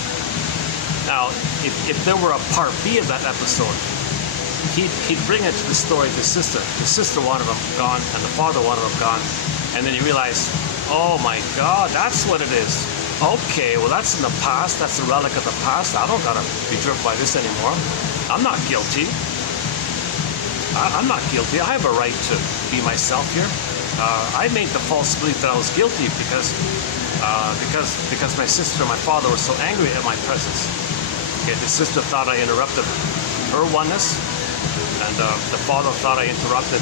Now, if there were a part B of that episode, he'd bring it to the story of the sister. The sister wanted him gone, and the father wanted him gone. And then he realized, oh my God, that's what it is. Okay, well that's in the past. That's a relic of the past. I don't gotta be driven by this anymore. I'm not guilty. I'm not guilty. I have a right to be myself here. I made the false belief that I was guilty because my sister and my father were so angry at my presence. Okay, the sister thought I interrupted her oneness, and the father thought I interrupted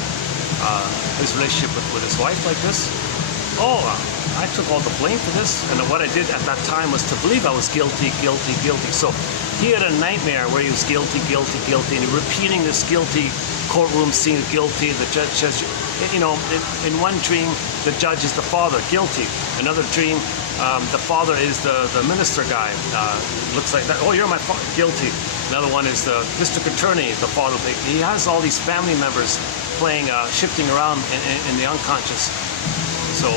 his relationship with his wife like this. Oh, I took all the blame for this, and what I did at that time was to believe I was guilty. So he had a nightmare where he was guilty, and repeating this guilty courtroom scene, guilty. The judge says, you know, in one dream, the judge is the father, guilty. Another dream, the father is the minister guy. Looks like that. Oh, you're my father, guilty. Another one is the district attorney, the father. He has all these family members playing, shifting around in the unconscious. So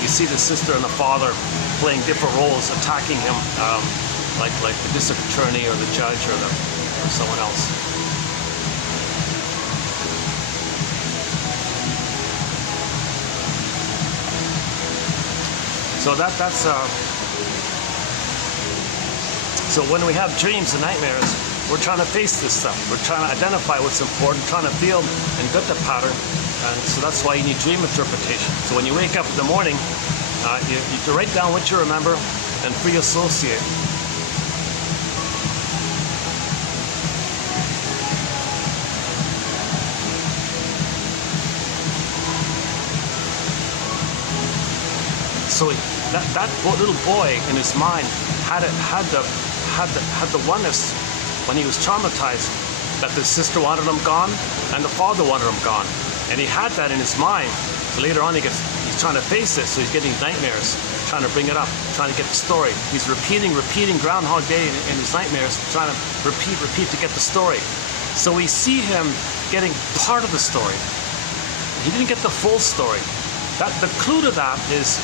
you see the sister and the father playing different roles, attacking him, like the district attorney or the judge or someone else. So so when we have dreams and nightmares, we're trying to face this stuff. We're trying to identify what's important, trying to feel and get the pattern. And so that's why you need dream interpretation. So when you wake up in the morning, you have to write down what you remember and free associate. So that little boy in his mind had the oneness when he was traumatized, that the sister wanted him gone and the father wanted him gone, and he had that in his mind. So later on he's trying to face it, so he's getting nightmares, trying to bring it up, trying to get the story. He's repeating Groundhog Day in his nightmares, trying to repeat to get the story. So we see him getting part of the story. He didn't get the full story. The clue to that is,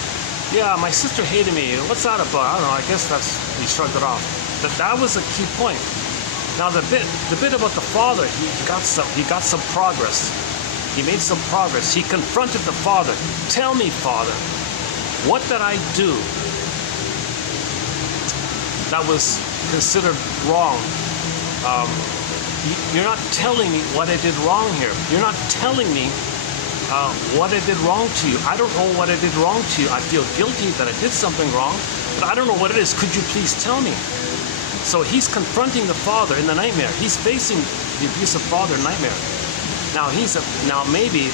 yeah, my sister hated me. What's that about? I don't know. I guess he shrugged it off. That was a key point. Now the bit about the father, he got some progress. He made some progress. He confronted the father. Tell me, Father, what did I do that was considered wrong? You're not telling me what I did wrong here. You're not telling me what I did wrong to you. I don't know what I did wrong to you. I feel guilty that I did something wrong, but I don't know what it is. Could you please tell me? So he's confronting the father in the nightmare. He's facing the abusive father in nightmare. Now maybe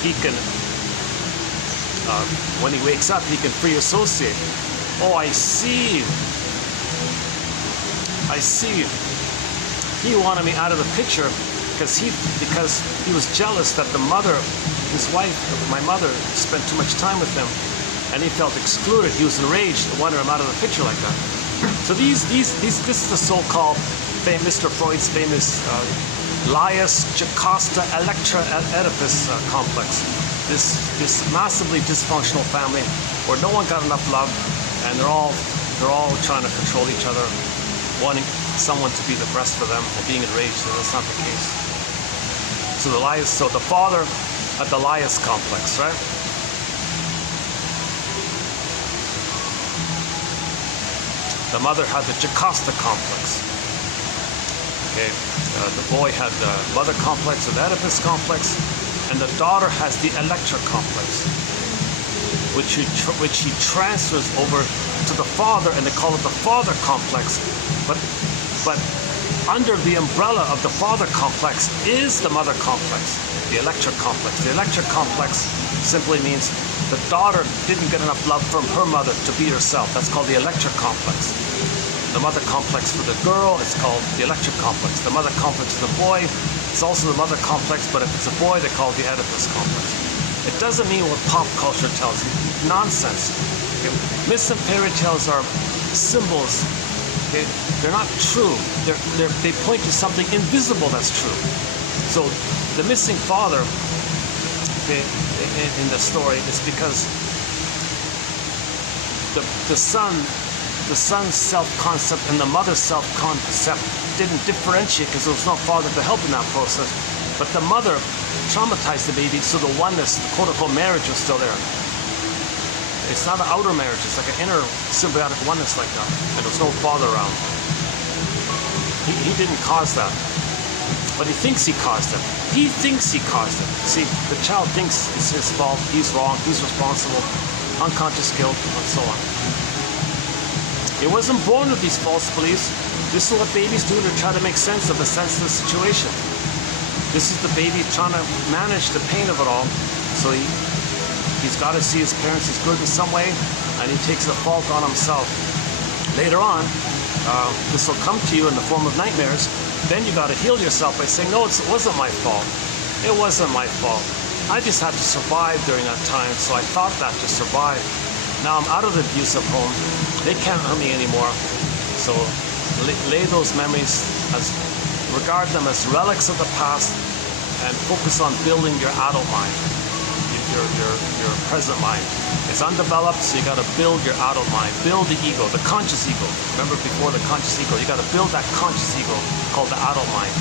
he can, when he wakes up, he can free associate. Oh, I see. I see. He wanted me out of the picture because he was jealous that the mother, his wife, my mother, spent too much time with him, and he felt excluded. He was enraged and wanted him out of the picture like that. So this is the so-called Mr. Freud's famous Laius, Jocasta, Electra, Oedipus complex. This massively dysfunctional family where no one got enough love, and they're all trying to control each other, wanting someone to be the best for them, and being enraged that that's not the case. So the father had the Laius complex, right? The mother had the Jocasta complex. Okay, the boy had the mother complex or the Oedipus complex, and the daughter has the Electra complex, which he transfers over to the father, and they call it the father complex. But under the umbrella of the father complex is the mother complex, the Electra complex. The Electra complex simply means the daughter didn't get enough love from her mother to be herself. That's called the Electra complex. The mother complex for the girl is called the Electra complex. The mother complex for the boy, it's also the mother complex, but if it's a boy, they call it the Oedipus complex. It doesn't mean what pop culture tells you. Nonsense. Okay? Myths and fairy tales are symbols. Okay? They're not true. They point to something invisible that's true. So the missing father, okay, in the story is because the son's self-concept and the mother's self-concept didn't differentiate because there was no father to help in that process. But the mother traumatized the baby, so the oneness, the quote-unquote marriage was still there. It's not an outer marriage, it's like an inner symbiotic oneness like that. And there was no father around. He didn't cause that. But he thinks he caused it. He thinks he caused it. See, the child thinks it's his fault, he's wrong, he's responsible, unconscious guilt, and so on. He wasn't born with these false beliefs. This is what babies do to try to make sense of a senseless situation. This is the baby trying to manage the pain of it all. So he's got to see his parents as good in some way, and he takes the fault on himself. Later on, this will come to you in the form of nightmares. Then you got to heal yourself by saying, no, it wasn't my fault. It wasn't my fault. I just had to survive during that time, so I thought that to survive. Now I'm out of the abusive home. They can't hurt me anymore. So lay those memories, regard them as relics of the past, and focus on building your adult mind, your present mind. It's undeveloped, so you got to build your adult mind. Build the ego, the conscious ego. Remember before the conscious ego, you got to build that conscious ego called the adult mind.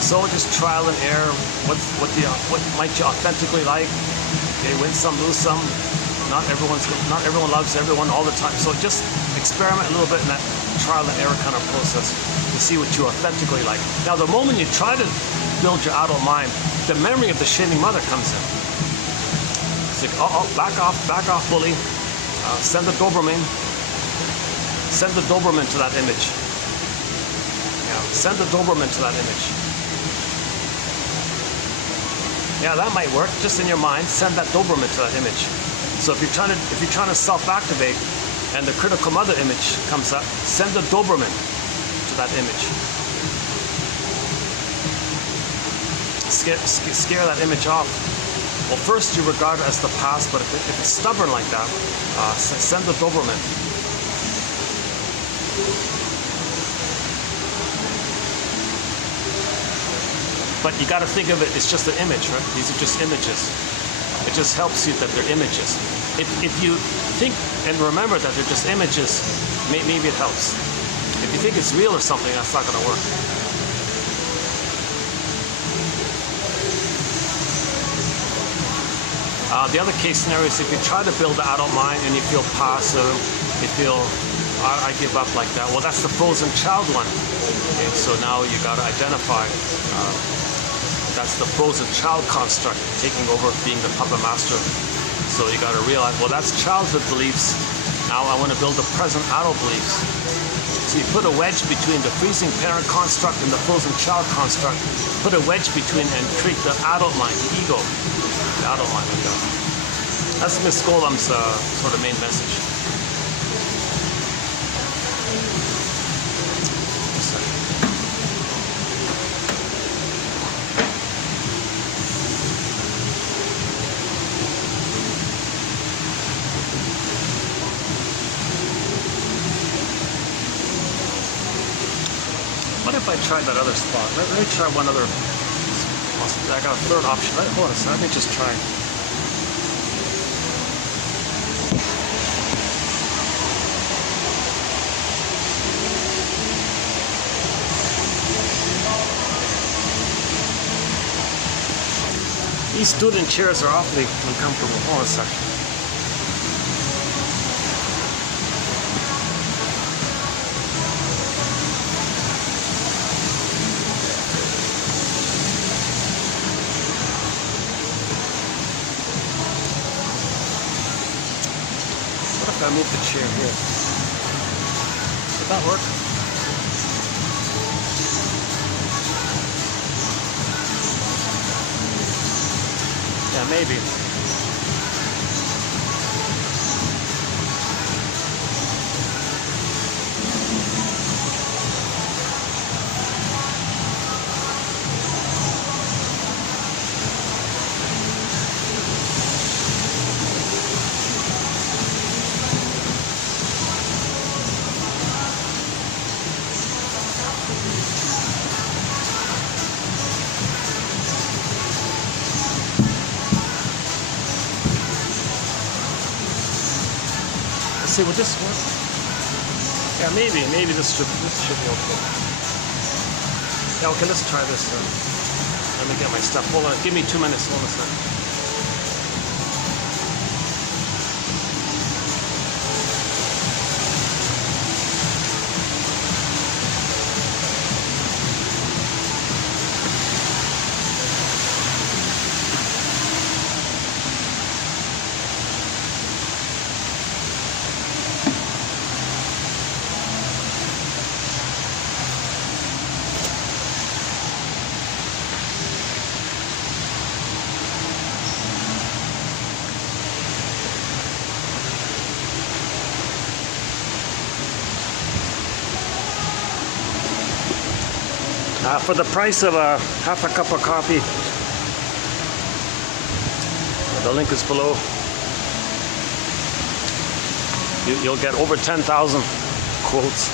So just trial and error. What might you authentically like? Okay, win some, lose some. Not everyone loves everyone all the time. So just experiment a little bit in that trial and error kind of process to see what you authentically like. Now, the moment you try to build your adult mind, the memory of the shaming mother comes in. It's like, back off, bully. Send the Doberman to that image. Yeah, send the Doberman to that image. Yeah, that might work. Just in your mind, send that Doberman to that image. So if you're trying to self-activate and the critical mother image comes up, send the Doberman to that image. Scare that image off. Well, first you regard it as the past, but if it's stubborn like that, send the Doberman. But you got to think of it, it's just an image, right? These are just images. It just helps you that they're images. If you think and remember that they're just images, maybe it helps. If you think it's real or something, that's not going to work. The other case scenario is if you try to build the adult mind and you feel passive, you feel, I give up like that. Well, that's the frozen child one. Okay, so now you got to identify. That's the frozen child construct taking over being the puppet master. So you got to realize, well, that's childhood beliefs. Now I want to build the present adult beliefs. So you put a wedge between the freezing parent construct and the frozen child construct. Put a wedge between and create the adult mind, the ego. The adult mind. That's Miss Golem's sort of main message. What if I tried that other spot? Let me try one other. I got a third option. Hold on a second. Let me just try. These student chairs are awfully uncomfortable. Hold on a second. I move the chair here. Would that work? Yeah, maybe. See, would this work? Yeah, maybe this should be okay. Yeah, okay, let's try this. Let me get my stuff. Hold on, give me 2 minutes. Hold on a second. For the price of half a cup of coffee, the link is below. You'll get over 10,000 quotes.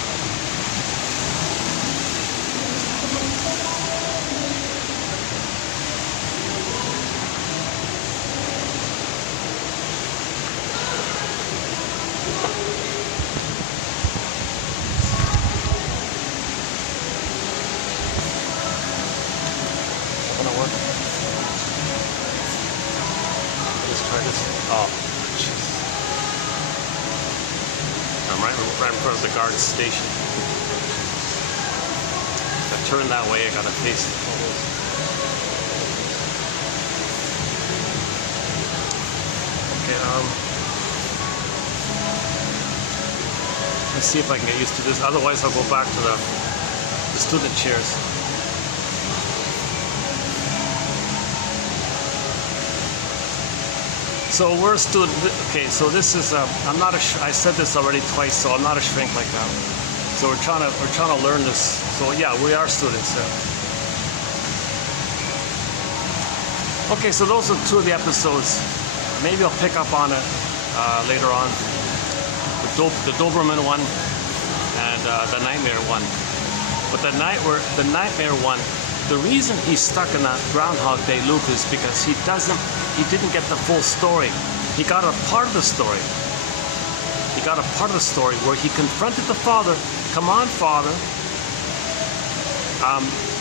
Oh, jeez. I'm right in front of the guard station. If I turn that way, I gotta face all those. Okay, let's see if I can get used to this. Otherwise, I'll go back to the student chairs. So we're a student. Okay, so this is I'm not a. I said this already twice, so I'm not a shrink like that. So we're trying to learn this. So yeah, we are students. Okay, so those are two of the episodes. Maybe I'll pick up on it later on. The Doberman one and the nightmare one. But the nightmare one. The reason he's stuck in that Groundhog Day loop is because he didn't get the full story. He got a part of the story. He got a part of the story where he confronted the father. Come on, father.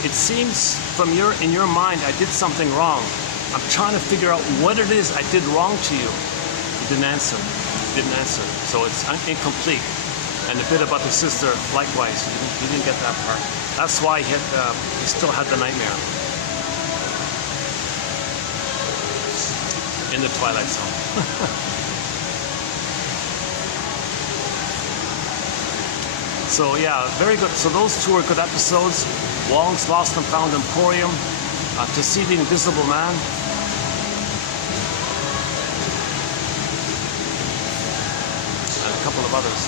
It seems in your mind I did something wrong. I'm trying to figure out what it is I did wrong to you. He didn't answer. He didn't answer. So it's incomplete. And the bit about the sister, likewise, he didn't get that part. That's why he still had the nightmare in the Twilight Zone. So yeah, very good. So those two are good episodes. Wong's Lost and Found Emporium, To See the Invisible Man, and a couple of others.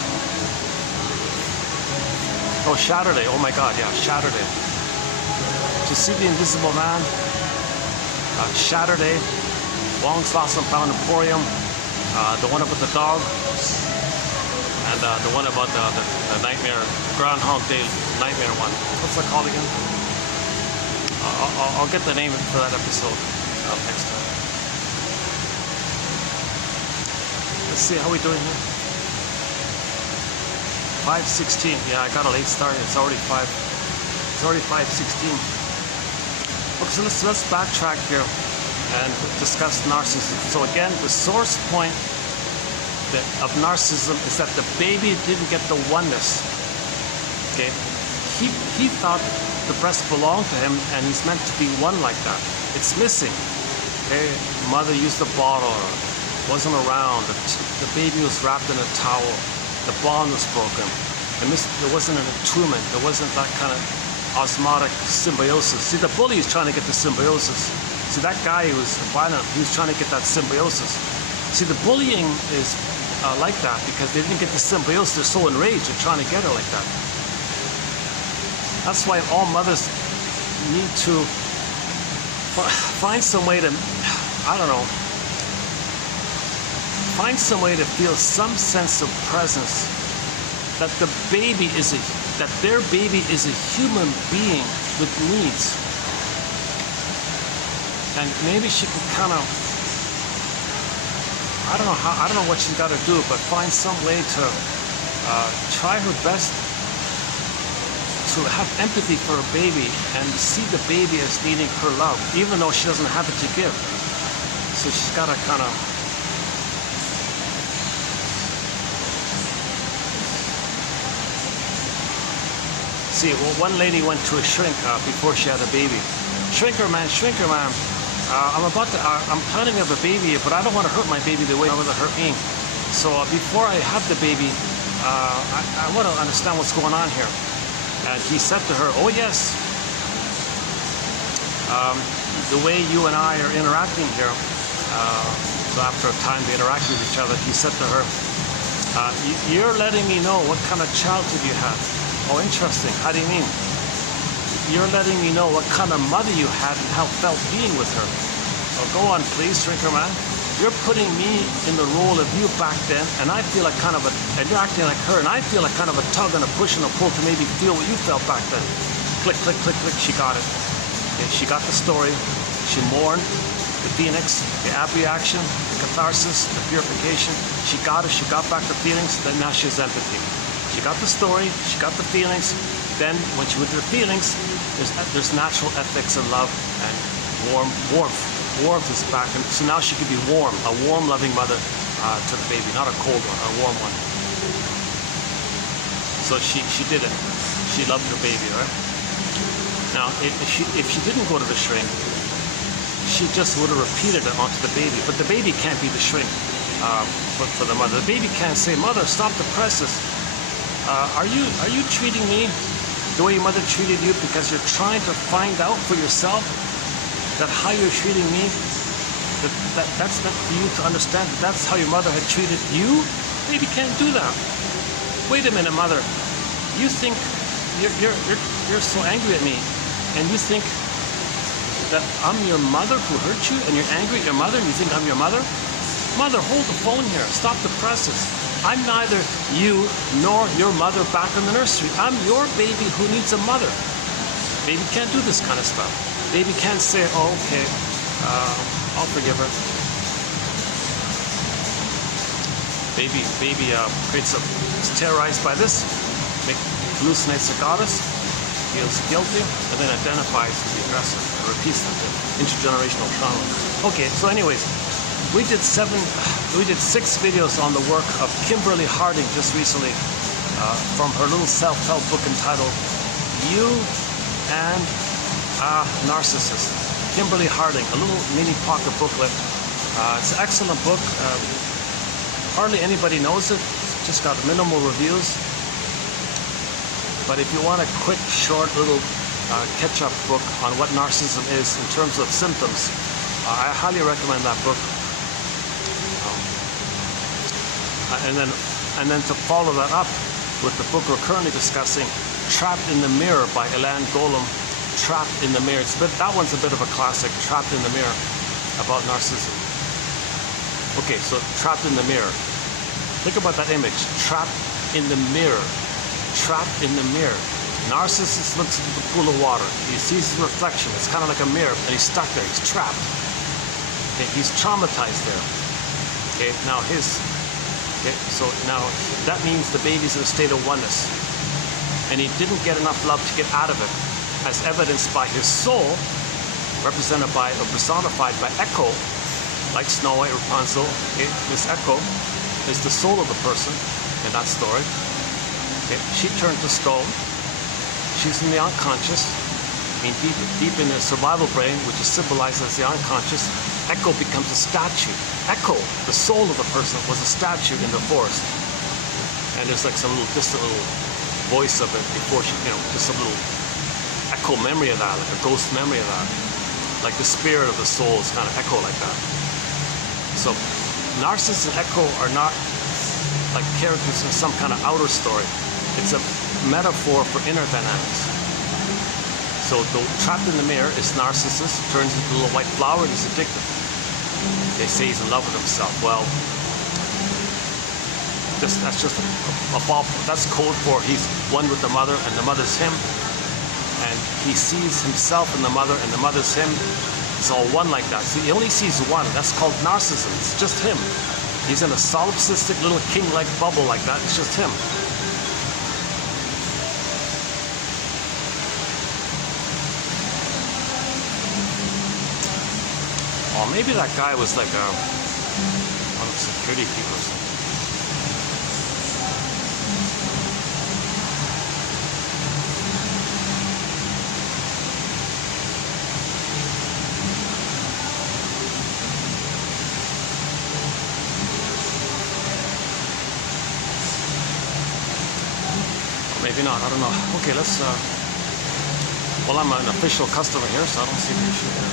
Oh, Saturday. Oh my God, yeah, Saturday. To See the Invisible Man, Saturday, Wong's Lost and Found Emporium, the one about the dog, and the one about the nightmare, Groundhog Day nightmare one. What's that called again? I'll get the name for that episode next time. Let's see how we doing here. 5:16. Yeah, I got a late start. It's already 5:16. Okay, so let's backtrack here and discuss narcissism. So again, the source point of narcissism is that the baby didn't get the oneness. Okay, he thought the breast belonged to him, and he's meant to be one like that. It's missing. Okay, mother used the bottle, or wasn't around. The baby was wrapped in a towel. The bond was broken. There wasn't an attunement. There wasn't that kind of osmotic symbiosis. See, the bully is trying to get the symbiosis. See, that guy who was violent, he was trying to get that symbiosis. See, the bullying is like that because they didn't get the symbiosis. They're so enraged, they're trying to get her like that. That's why all mothers need to find some way to, I don't know, find some way to feel some sense of presence, that the baby is that their baby is a human being with needs. And maybe she can kind of, I don't know what she's got to do, but find some way to try her best to have empathy for her baby and see the baby as needing her love, even though she doesn't have it to give. So she's got to kind of see. Well, one lady went to a shrink before she had a baby. Shrinker man, I'm planning to have a baby, but I don't want to hurt my baby the way I want to hurt me. So before I have the baby, I want to understand what's going on here. And he said to her, oh yes, the way you and I are interacting here, so after a time they interacted with each other, he said to her, you're letting me know what kind of childhood you had. Oh, interesting. How do you mean? You're letting me know what kind of mother you had and how it felt being with her. Oh, go on, please, Shrinker Man. You're putting me in the role of you back then, and I feel like and you're acting like her, and I feel like kind of a tug and a push and a pull to maybe feel what you felt back then. Click, click, click, click. She got it. Okay, she got the story. She mourned the phoenix, the abreaction, the catharsis, the purification. She got it. She got back the feelings. Then now she has empathy. She got the story, she got the feelings, then when she went to the feelings, there's natural ethics of love and warmth. Warmth is back, and so now she could be warm, a warm, loving mother to the baby, not a cold one, a warm one. So she did it. She loved her baby, right? Now, if she didn't go to the shrink, she just would have repeated it onto the baby, but the baby can't be the shrink for the mother. The baby can't say, "Mother, stop the presses. Are you treating me the way your mother treated you because you're trying to find out for yourself that how you're treating me, that's meant for you to understand that that's how your mother had treated you?" Baby can't do that. Wait a minute, mother. You think you're so angry at me, and you think that I'm your mother who hurt you, and you're angry at your mother, and you think I'm your mother? Mother, hold the phone here. Stop the presses. I'm neither you nor your mother back in the nursery. I'm your baby who needs a mother. Baby can't do this kind of stuff. Baby can't say, oh, okay, I'll forgive her. Baby is terrorized by this, hallucinates a goddess, feels guilty, and then identifies with the aggressor and repeats the thing. intergenerational trauma. Okay, so anyways, we did 6 videos on the work of Kimberly Harding just recently from her little self-help book entitled You and a Narcissist. Kimberly Harding, a little mini pocket booklet. It's an excellent book. Hardly anybody knows it. It's just got minimal reviews. But if you want a quick, short, little catch-up book on what narcissism is in terms of symptoms, I highly recommend that book. And then to follow that up with the book we're currently discussing, Trapped in the Mirror by Ilan Golem. Trapped in the Mirror. That one's a bit of a classic, Trapped in the Mirror, about narcissism. Okay, so Trapped in the Mirror. Think about that image. Trapped in the mirror. Trapped in the mirror. Narcissist looks into the pool of water. He sees his reflection. It's kind of like a mirror, and he's stuck there. He's trapped. Okay, he's traumatized there. Okay, now so now that means the baby's in a state of oneness, and he didn't get enough love to get out of it, as evidenced by his soul, represented by or personified by Echo, like Snow White, Rapunzel. Okay, this Echo is the soul of the person in that story. Okay, she turned to stone. She's in the unconscious. I mean, deep in the survival brain, which is symbolized as the unconscious, Echo becomes a statue. Echo, the soul of the person, was a statue in the forest. And there's like some little distant little voice of it before she, just some little echo memory of that, like a ghost memory of that. Like the spirit of the soul is kind of Echo like that. So Narcissus and Echo are not like characters in some kind of outer story. It's a metaphor for inner dynamics. So the Trapped in the Mirror is Narcissus, turns into a little white flower, and he's addicted. They say he's in love with himself. Well, that's just a ball. That's code for he's one with the mother, and the mother's him. And he sees himself in the mother, and the mother's him. It's all one like that. See, he only sees one. That's called narcissism. It's just him. He's in a solipsistic little king-like bubble like that. It's just him. Oh, maybe that guy was like one of the security people or something. Or maybe not, I don't know. Okay, let's, well, I'm an official customer here, so I don't see the issue here.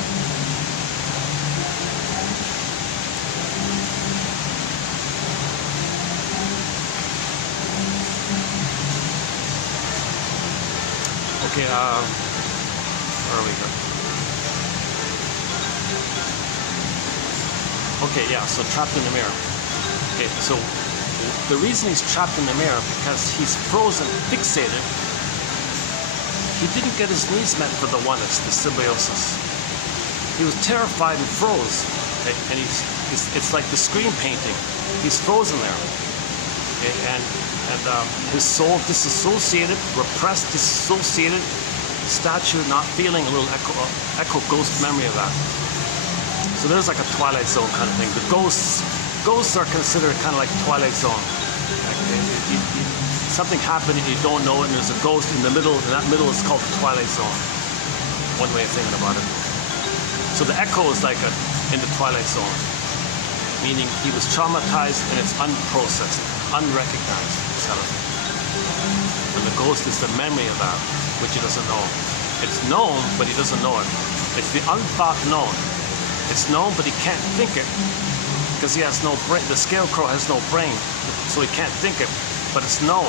Okay, where are we here? Okay, yeah, so trapped in the mirror. Okay, so the reason he's trapped in the mirror because he's frozen, fixated. He didn't get his needs met for the oneness, the symbiosis. He was terrified and froze. Okay, and it's like the screen painting. He's frozen there. Okay, and his soul disassociated, repressed, disassociated, statue not feeling a little echo ghost memory of that. So there's like a Twilight Zone kind of thing. The ghosts are considered kind of like Twilight Zone. Like something happened and you don't know it, and there's a ghost in the middle, and that middle is called the Twilight Zone. One way of thinking about it. So the Echo is like in the Twilight Zone, meaning he was traumatized and it's unprocessed, unrecognized. And the ghost is the memory of that, which he doesn't know. It's known, but he doesn't know it. It's the unthought known. It's known, but he can't think it because he has no brain. The scarecrow has no brain, so he can't think it, but it's known.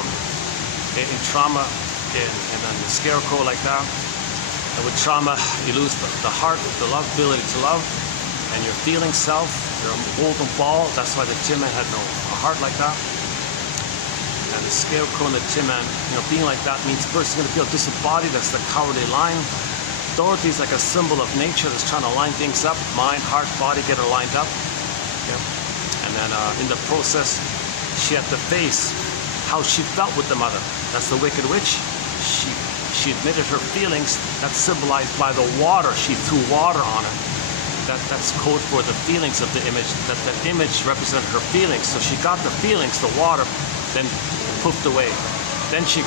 In trauma, and then the scarecrow like that. And with trauma, you lose the heart, the ability to love, and your feeling self, you're a golden ball. That's why the Tin Man had no heart like that. And the scarecrow and the Tin Man, being like that means first you're going to feel disembodied. That's the cowardly line. Dorothy's like a symbol of nature that's trying to line things up. Mind, heart, body get her lined up. Okay. And then in the process, she had to face how she felt with the mother. That's the Wicked Witch. She admitted her feelings. That's symbolized by the water. She threw water on her. that's code for the feelings of the image. That image represented her feelings. So she got the feelings, the water, then poofed away. Then she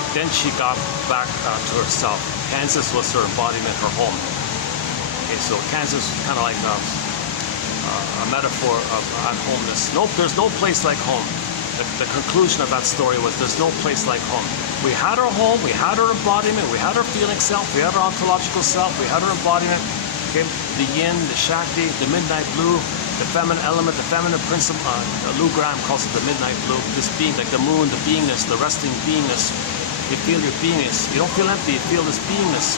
got back to herself. Kansas was her embodiment, her home. Okay, so Kansas was kind of like a metaphor of unhomeness. Nope, there's no place like home. The conclusion of that story was there's no place like home. We had our home, we had our embodiment, we had our feeling self, we had our ontological self, we had our embodiment. Okay, the yin, the shakti, the midnight blue, the feminine element, the feminine principle. Lou Graham calls it the midnight blue. This being, like the moon, the beingness, the resting beingness. You feel your beingness. You don't feel empty. You feel this beingness.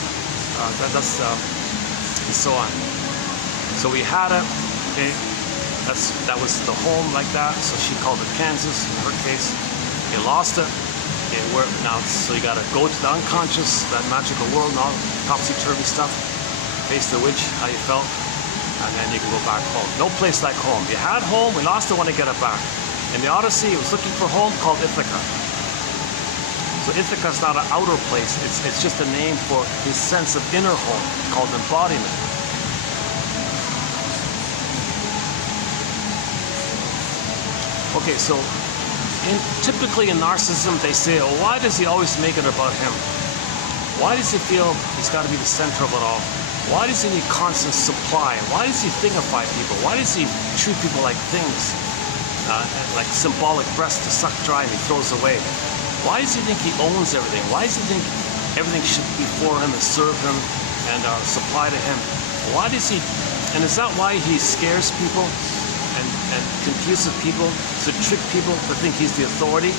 And so on. So we had it. Okay. That was the home like that, so she called it Kansas in her case. You lost it. Okay, now, so you gotta go to the unconscious, that magical world, and all topsy-turvy stuff. Face the witch, how you felt, and then you can go back home. No place like home. You had home, we lost it, want to get it back. In the Odyssey, it was looking for home called Ithaca. So Ithaca is not an outer place, it's just a name for his sense of inner home, called embodiment. Okay, so typically in narcissism, they say, oh, why does he always make it about him? Why does he feel he's got to be the center of it all? Why does he need constant supply? Why does he thingify people? Why does he treat people like things? Like symbolic breasts to suck dry and he throws away? Why does he think he owns everything? Why does he think everything should be for him and serve him and supply to him? Why does he, and is that why he scares people? And confuses people, to trick people to think he's the authority.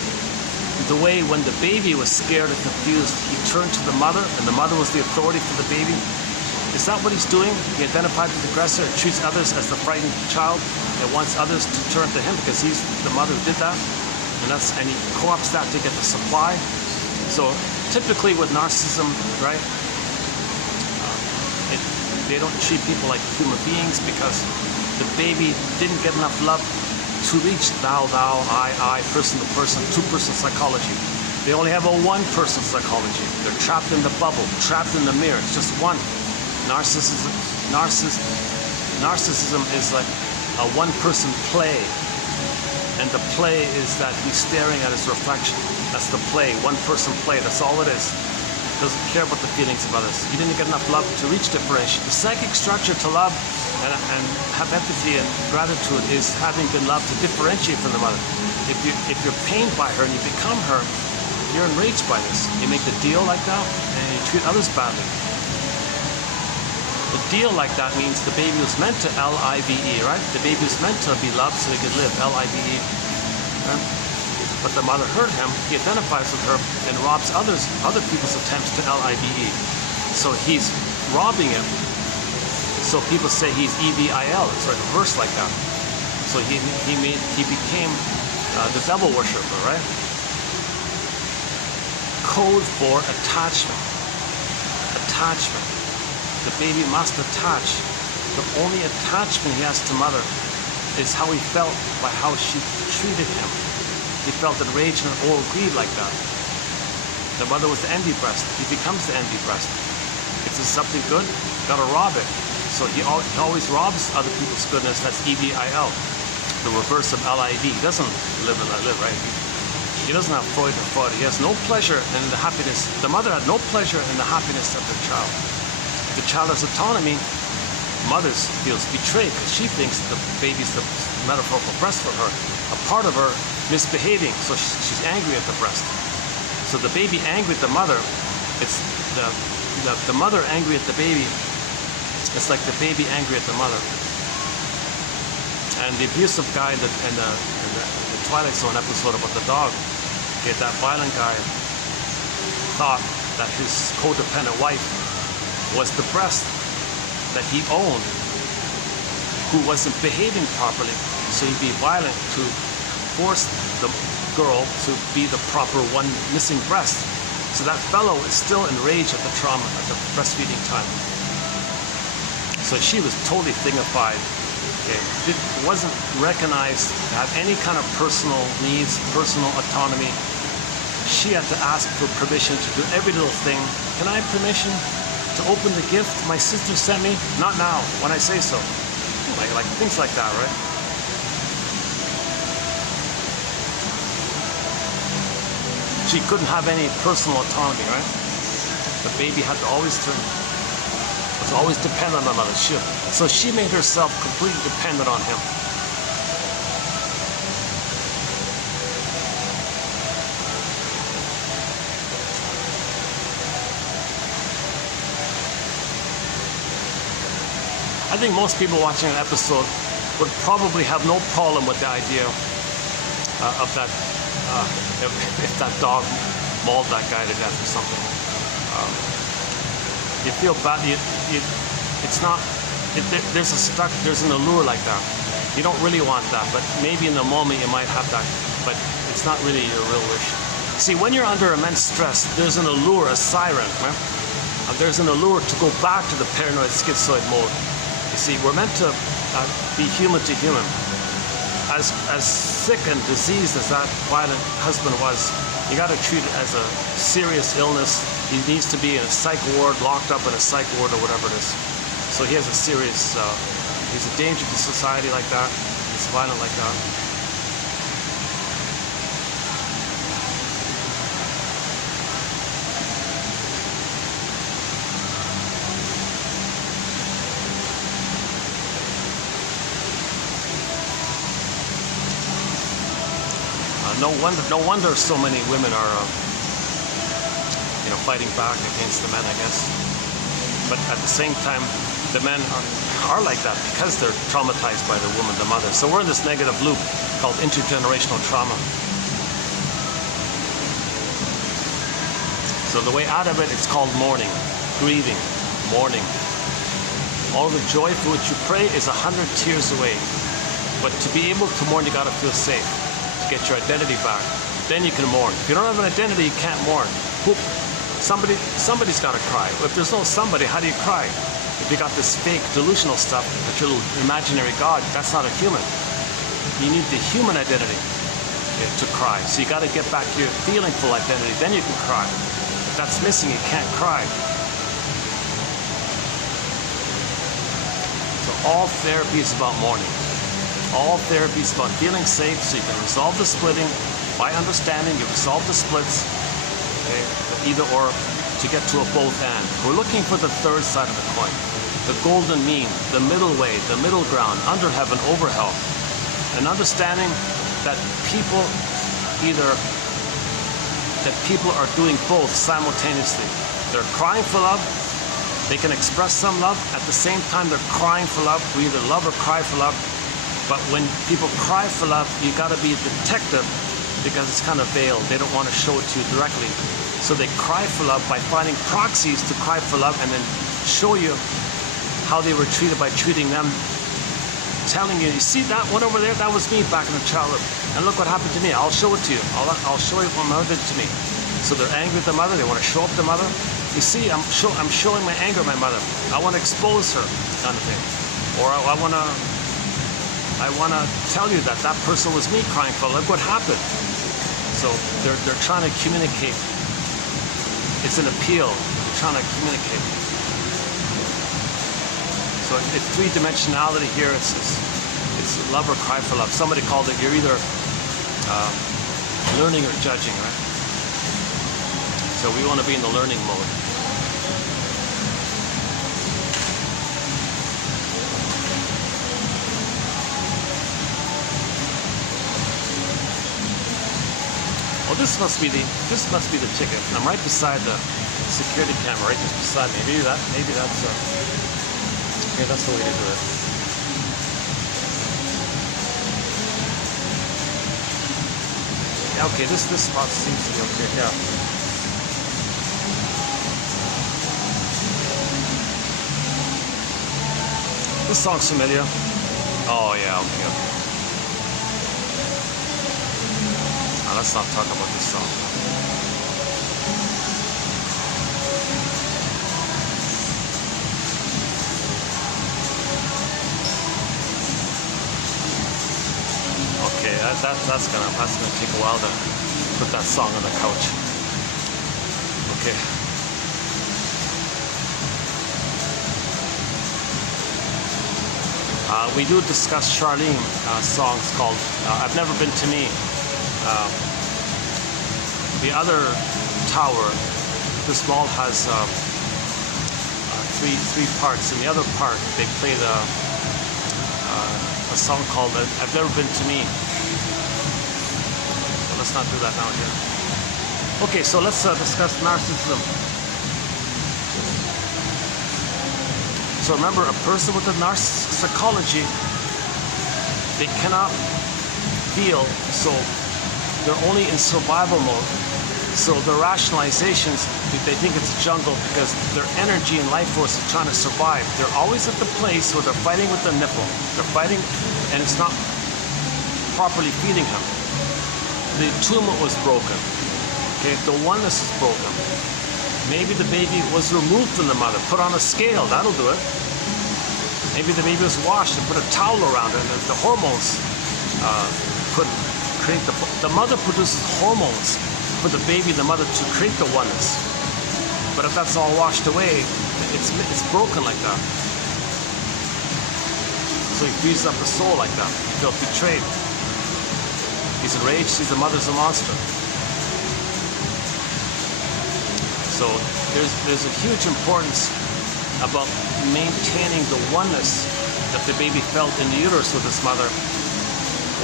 The way when the baby was scared and confused, he turned to the mother, and the mother was the authority for the baby. Is that what he's doing? He identified with the aggressor and treats others as the frightened child and wants others to turn to him because he's the mother who did that. And he co-opts that to get the supply. So typically with narcissism, right, they don't treat people like human beings because the baby didn't get enough love to reach thou, I, person to person, two-person psychology. They only have a one-person psychology. They're trapped in the bubble, trapped in the mirror. It's just one. Narcissism is like a one-person play. And the play is that he's staring at his reflection. That's the play, one-person play. That's all it is. Doesn't care about the feelings of others. He didn't get enough love to reach differentiation. The psychic structure to love and have empathy and gratitude is having been loved to differentiate from the mother. If you're pained by her and you become her, you're enraged by this. You make the deal like that and you treat others badly. The deal like that means the baby was meant to L-I-V-E, right? The baby was meant to be loved so he could live, L-I-V-E. Right? But the mother hurt him, he identifies with her and robs other people's attempts to L-I-V-E. So he's robbing him. So people say he's E-V-I-L, it's like a verse like that. So he became the devil worshiper, right? Code for attachment. Attachment. The baby must attach. The only attachment he has to mother is how he felt by how she treated him. He felt enraged and oral greed like that. The mother was the envy breast. He becomes the envy breast. If there's something good, gotta rob it. So he always robs other people's goodness. That's E-V-I-L. The reverse of L-I-V. He doesn't live and let live, right? He doesn't have Freud and Freud. He has no pleasure in the happiness. The mother had no pleasure in the happiness of the child. The child has autonomy. Mother feels betrayed because she thinks the baby's the metaphorical breast for her. A part of her misbehaving, so she's angry at the breast. So the baby angry at the mother, it's the mother angry at the baby. It's like the baby angry at the mother. And the abusive guy in the Twilight Zone episode about the dog, okay, that violent guy thought that his codependent wife was the breast that he owned, who wasn't behaving properly, so he'd be violent to force the girl to be the proper one missing breast. So that fellow is still enraged at the trauma at the breastfeeding time. So she was totally thingified. Okay, it wasn't recognized to have any kind of personal needs, personal autonomy. She had to ask for permission to do every little thing. Can I have permission to open the gift my sister sent me? Not now, when I say so. like things like that, right? She couldn't have any personal autonomy, right? The baby had to always was always dependent on others. So she made herself completely dependent on him. I think most people watching an episode would probably have no problem with the idea of that, if that dog mauled that guy to death or something. You feel bad. It's not. There's an allure like that. You don't really want that, but maybe in the moment you might have that, but it's not really your real wish. See, when you're under immense stress, there's an allure, a siren, right? There's an allure to go back to the paranoid schizoid mode. You see, we're meant to be human to human. As sick and diseased as that violent husband was, you got to treat it as a serious illness. He needs to be in a psych ward, locked up in a psych ward or whatever it is. So he has a serious, he's a danger to society like that. He's violent like that. No wonder so many women are, fighting back against the men, I guess. But at the same time, the men are like that because they're traumatized by the woman, the mother. So we're in this negative loop called intergenerational trauma. So the way out of it, it's called mourning, grieving, mourning. All the joy for which you pray is 100 tears away. But to be able to mourn, you got to feel safe. Get your identity back, then you can mourn. If you don't have an identity, you can't mourn. Somebody's got to cry. If there's no somebody, how do you cry? If you got this fake delusional stuff, that your little imaginary God, that's not a human. You need the human identity to cry. So you got to get back your feeling full identity, then you can cry. If that's missing, you can't cry. So all therapy is about mourning. All therapy is about feeling safe so you can resolve the splitting. By understanding, you resolve the splits, okay, either or, to get to a both and. We're looking for the third side of the coin, the golden mean, the middle way, the middle ground, under heaven, over hell. And understanding that people are doing both simultaneously. They're crying for love. They can express some love. At the same time, they're crying for love. We either love or cry for love. But when people cry for love, you got to be a detective because it's kind of veiled. They don't want to show it to you directly. So they cry for love by finding proxies to cry for love and then show you how they were treated by treating them, telling you, you see that one over there? That was me back in the childhood. And look what happened to me. I'll show it to you. I'll show you what my mother did to me. So they're angry at the mother. They want to show up the mother. You see, I'm showing my anger at my mother. I want to expose her, kind of thing. Or I want to tell you that that person was me crying for look what happened. So they're trying to communicate. It's an appeal. They're trying to communicate. So it's three-dimensionality here. It's love or cry for love. Somebody called it you're either learning or judging, right? So we want to be in the learning mode. Oh, this must be the ticket. I'm right beside the security camera, right just beside me. Maybe that's okay. That's the way to do it. Yeah, okay. This spot seems to be okay. Yeah. This song's familiar. Oh yeah. Okay. Let's not talk about this song. Okay, that's gonna take a while to put that song on the couch. Okay. We do discuss Charlene songs called I've Never Been to Me. The other tower, this mall has three parts. In the other part, they play a song called I've Never Been to Me. So let's not do that now here. Okay, so let's discuss narcissism. So remember, a person with a narcissistic psychology, they cannot feel, so they're only in survival mode. So their rationalizations, they think it's a jungle because their energy and life force is trying to survive. They're always at the place where they're fighting with the nipple. They're fighting, and it's not properly feeding him. The attunement was broken. Okay, the oneness is broken. Maybe the baby was removed from the mother, put on a scale, that'll do it. Maybe the baby was washed and put a towel around it, and the hormones create the mother produces hormones for the baby, the mother, to create the oneness. But if that's all washed away, it's broken like that. So he freezes up the soul like that. He felt betrayed. He's enraged, sees the mother's a monster. So there's a huge importance about maintaining the oneness that the baby felt in the uterus with his mother.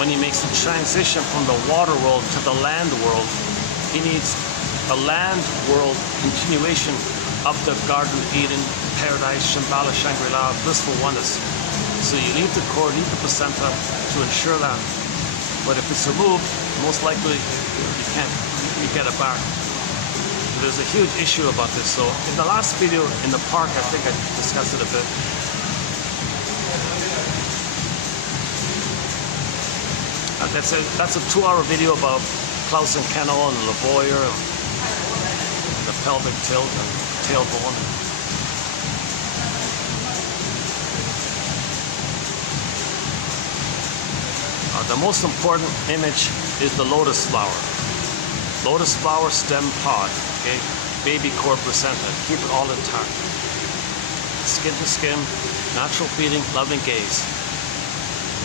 When he makes the transition from the water world to the land world, he needs a land world continuation of the Garden of Eden, Paradise, Shambhala, Shangri-La, blissful oneness. So you leave the cord, leave the placenta to ensure that. But if it's removed, most likely you get it back. There's a huge issue about this. So in the last video in the park, I think I discussed it a bit. That's a 2-hour video about Klaus and Kennel and Lavoyer and the pelvic tilt and tailbone. The most important image is the lotus flower. Lotus flower stem pod, okay? Baby cord placenta, keep it all intact. Skin to skin, natural feeding, loving gaze.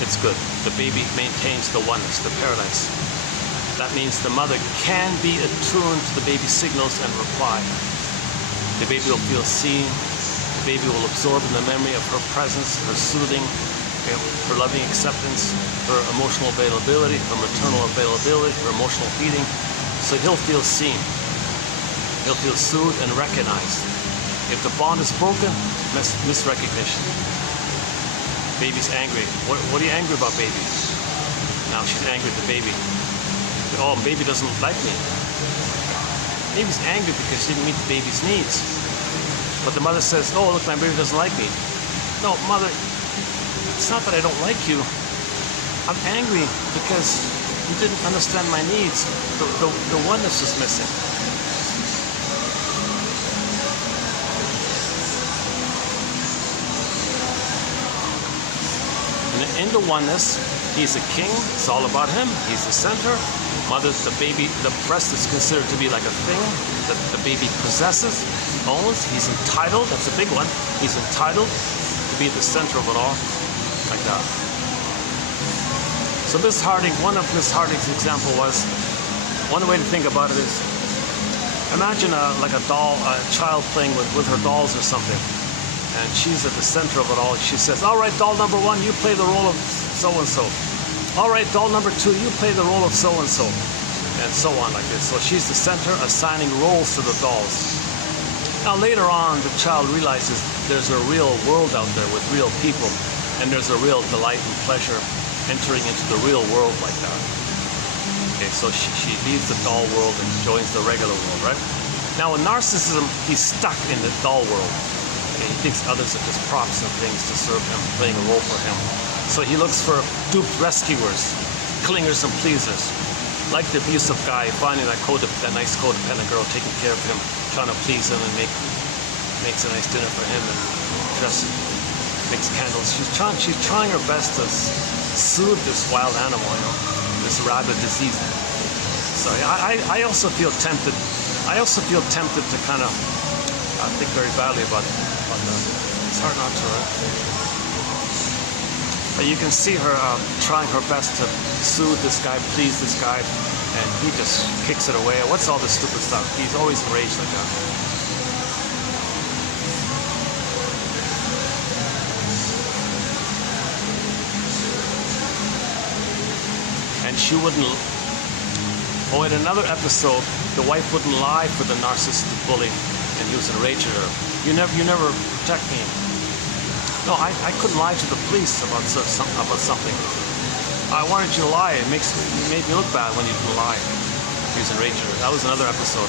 It's good. The baby maintains the oneness, the paradise. That means the mother can be attuned to the baby's signals and reply. The baby will feel seen. The baby will absorb in the memory of her presence, her soothing, okay, her loving acceptance, her emotional availability, her maternal availability, her emotional feeding. So he'll feel seen. He'll feel soothed and recognized. If the bond is broken, misrecognition. Baby's angry. What are you angry about, baby? Now she's angry at the baby. Oh, baby doesn't like me. Baby's angry because she didn't meet the baby's needs. But the mother says, oh, look, my baby doesn't like me. No, mother, it's not that I don't like you. I'm angry because you didn't understand my needs. The oneness is missing. In the oneness, he's a king. It's all about him. He's the center. Mother, the baby, the breast is considered to be like a thing that the baby possesses, owns. He's entitled. That's a big one. He's entitled to be the center of it all, like that. So Miss Harding, one of Miss Harding's example was, one way to think about it is, imagine like a doll, a child playing with her dolls or something. And she's at the center of it all. She says, all right, doll number 1, you play the role of so-and-so. All right, doll number 2, you play the role of so-and-so. And so on like this. So she's the center, assigning roles to the dolls. Now later on, the child realizes there's a real world out there with real people. And there's a real delight and pleasure entering into the real world like that. Okay, so she leaves the doll world and joins the regular world, right? Now in narcissism, he's stuck in the doll world. Okay, he thinks others are just props and things to serve him, playing a role for him. So he looks for duped rescuers, clingers and pleasers. Like the abusive guy, finding that nice codependent girl, taking care of him, trying to please him and makes a nice dinner for him and makes candles. She's trying her best to soothe this wild animal, you know, this rabid disease. So I also feel tempted. I also feel tempted to kind of think very badly about that. It's hard not to, right? But you can see her trying her best to soothe this guy, please this guy, and he just kicks it away. What's all this stupid stuff? He's always enraged like that. And she wouldn't. Oh, in another episode, the wife wouldn't lie for the narcissistic bully, and he was enraged at her. You never protect me. No, I couldn't lie to the police about something. I wanted you to lie. It made me look bad when you didn't lie. He was enraged at her. That was another episode.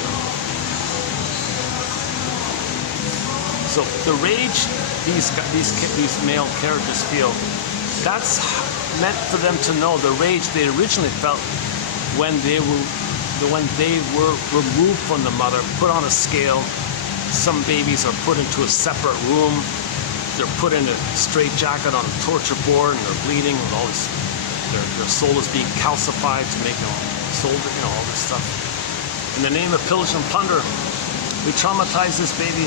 So the rage these male characters feel, that's meant for them to know the rage they originally felt when they were removed from the mother, put on a scale. Some babies are put into a separate room. They're put in a straitjacket on a torture board, and they're bleeding with all this. Their soul is being calcified to make them soldier, all this stuff. In the name of pillage and plunder, we traumatize this baby.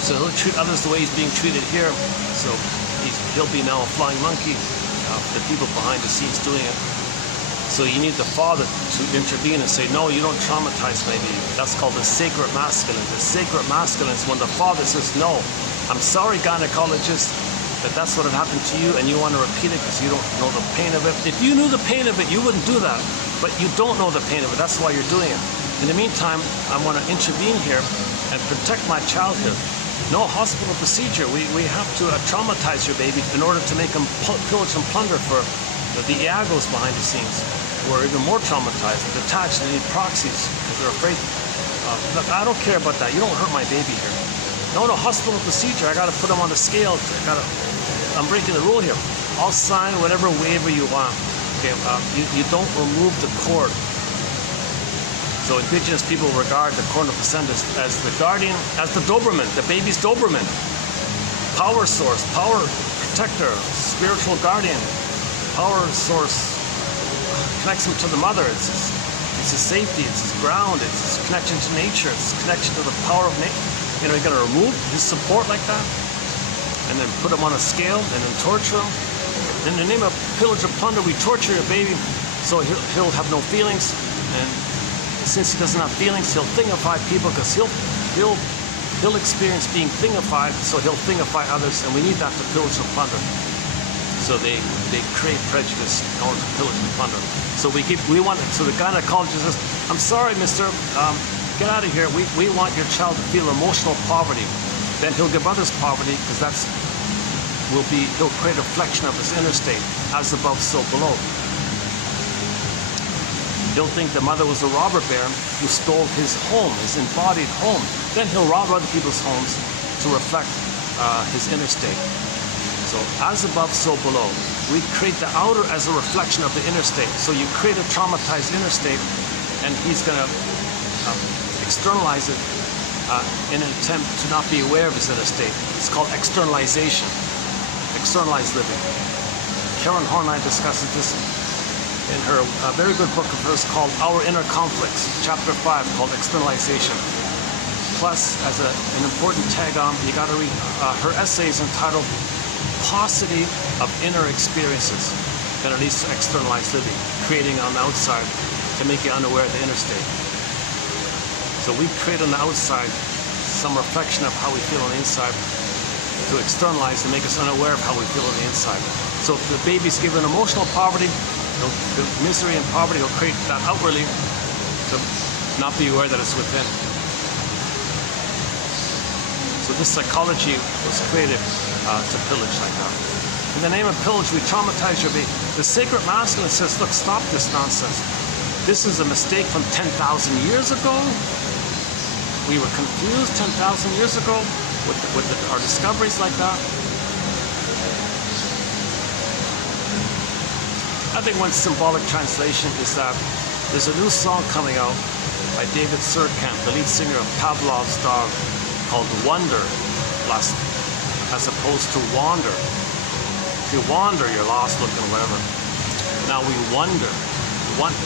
So he'll treat others the way he's being treated here. So he'll be now a flying monkey. The people behind the scenes doing it. So you need the father to intervene and say, no, you don't traumatize my baby. That's called the sacred masculine. The sacred masculine is when the father says, no, I'm sorry, gynecologist, that that's what had happened to you, and you want to repeat it because you don't know the pain of it. If you knew the pain of it, you wouldn't do that. But you don't know the pain of it. That's why you're doing it. In the meantime, I want to intervene here and protect my childhood. No hospital procedure. We have to traumatize your baby in order to make him pillage and plunder for the Iagos behind the scenes, who are even more traumatized, detached, and need proxies because they're afraid. Look, I don't care about that. You don't hurt my baby here. No hospital procedure. I got to put him on the scale. I'm breaking the rule here. I'll sign whatever waiver you want. Okay, you don't remove the cord. So indigenous people regard the corn of placentas as the guardian, as the Doberman, the baby's Doberman. Power source, power protector, spiritual guardian. Power source connects him to the mother. It's his safety, it's his ground, it's his connection to nature, it's his connection to the power of nature. You're going to remove his support like that, and then put him on a scale, and then torture him. In the name of pillage and plunder, we torture your baby, so he'll have no feelings, and since he doesn't have feelings, he'll thingify people, because he'll experience being thingified, so he'll thingify others, and we need that to pillage and plunder. So they create prejudice in order to pillage and plunder. So the gynecologist says, I'm sorry, mister, get out of here. We want your child to feel emotional poverty. Then he'll give others poverty, because he'll create a reflection of his inner state, as above, so below. He'll think the mother was a robber baron who stole his home, his embodied home. Then he'll rob other people's homes to reflect his inner state. So as above, so below. We create the outer as a reflection of the inner state. So you create a traumatized inner state, and he's going to externalize it in an attempt to not be aware of his inner state. It's called externalization, externalized living. Karen Horney discusses this in her very good book of hers called Our Inner Conflicts, chapter 5, called Externalization. Plus, as an important tag-on, you got to read her essays entitled Paucity of Inner Experiences that leads to externalized living, creating on the outside to make you unaware of the inner state. So we create on the outside some reflection of how we feel on the inside to externalize and make us unaware of how we feel on the inside. So if the baby's given emotional poverty, the misery and poverty will create that outwardly to not be aware that it's within. So this psychology was created to pillage like that. In the name of pillage, we traumatize your baby. The sacred masculine says, look, stop this nonsense. This is a mistake from 10,000 years ago. We were confused 10,000 years ago with our discoveries like that. I think one symbolic translation is that there's a new song coming out by David Surkamp, the lead singer of Pavlov's Dog, called Wonder, as opposed to Wander. If you wander, you're lost looking, whatever. Now we wonder.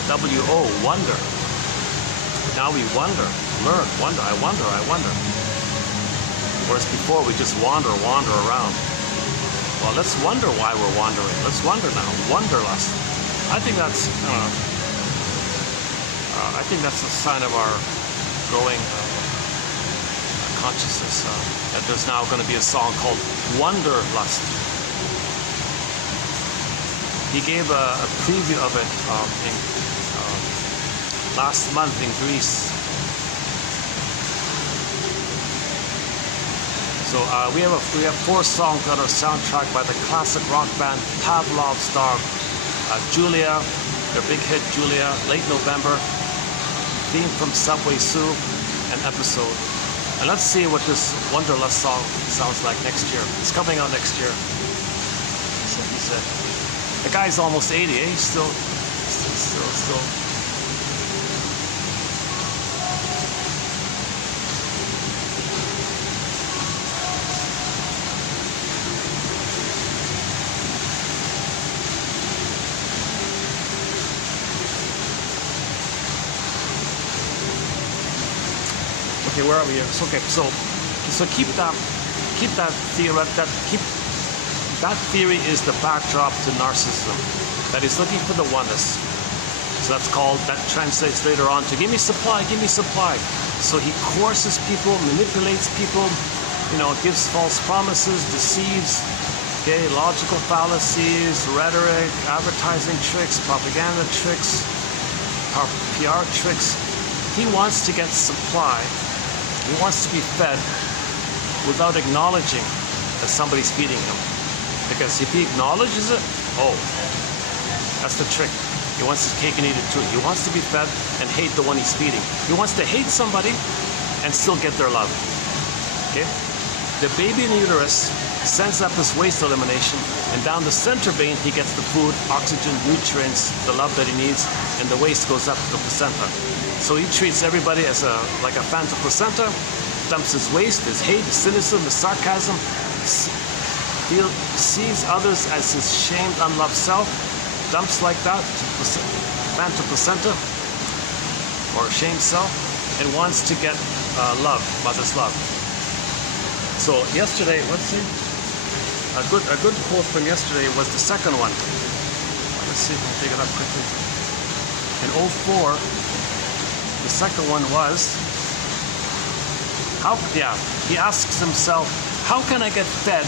W-O, wonder. Now we wonder, learn, wonder, I wonder. Whereas before we just wander around. Well, let's wonder why we're wandering. Let's wonder now. Wanderlust. I think that's a sign of our growing consciousness. That there's now going to be a song called Wanderlust. He gave a preview of it last month in Greece. So we have 4 songs on our soundtrack by the classic rock band Pavlov's Dog. Julia, their big hit Julia, late November. Theme from Subway Sue, an episode. And let's see what this Wanderlust song sounds like next year. It's coming out next year. So he said. The guy's almost 80, eh? Still. Okay, where are we here? So keep that theory. That theory is the backdrop to narcissism. That is looking for the oneness. So that translates later on to give me supply. So he coerces people, manipulates people, gives false promises, deceives, okay, logical fallacies, rhetoric, advertising tricks, propaganda tricks, PR tricks. He wants to get supply. He wants to be fed without acknowledging that somebody's feeding him. Because if he acknowledges it, that's the trick. He wants his cake and eat it too. He wants to be fed and hate the one he's feeding. He wants to hate somebody and still get their love. Okay? The baby in the uterus sends up his waste elimination, and down the center vein he gets the food, oxygen, nutrients, the love that he needs, and the waste goes up to the placenta. So he treats everybody as like a phantom placenta, dumps his waste, his hate, his cynicism, his sarcasm, sees others as his shamed, unloved self, dumps like that to phantom placenta or shamed self, and wants to get love, mother's love. So yesterday, let's see, a good quote from yesterday was the second one. Let's see if we can take it up quickly. In 04, the second one was, he asks himself, how can I get fed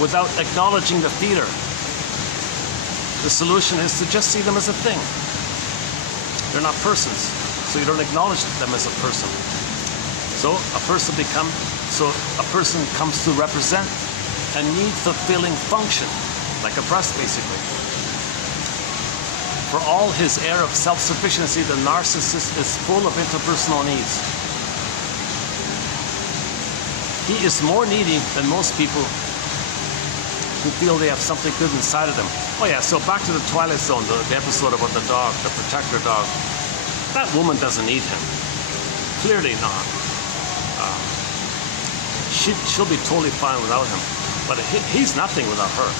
without acknowledging the feeder? The solution is to just see them as a thing. They're not persons, so you don't acknowledge them as a person. So a person comes to represent a need-fulfilling function, like a breast, basically. For all his air of self-sufficiency, the narcissist is full of interpersonal needs. He is more needy than most people who feel they have something good inside of them. Oh yeah, so back to the Twilight Zone, the episode about the dog, the protector dog. That woman doesn't need him. Clearly not. She'll be totally fine without him. But he's nothing without her.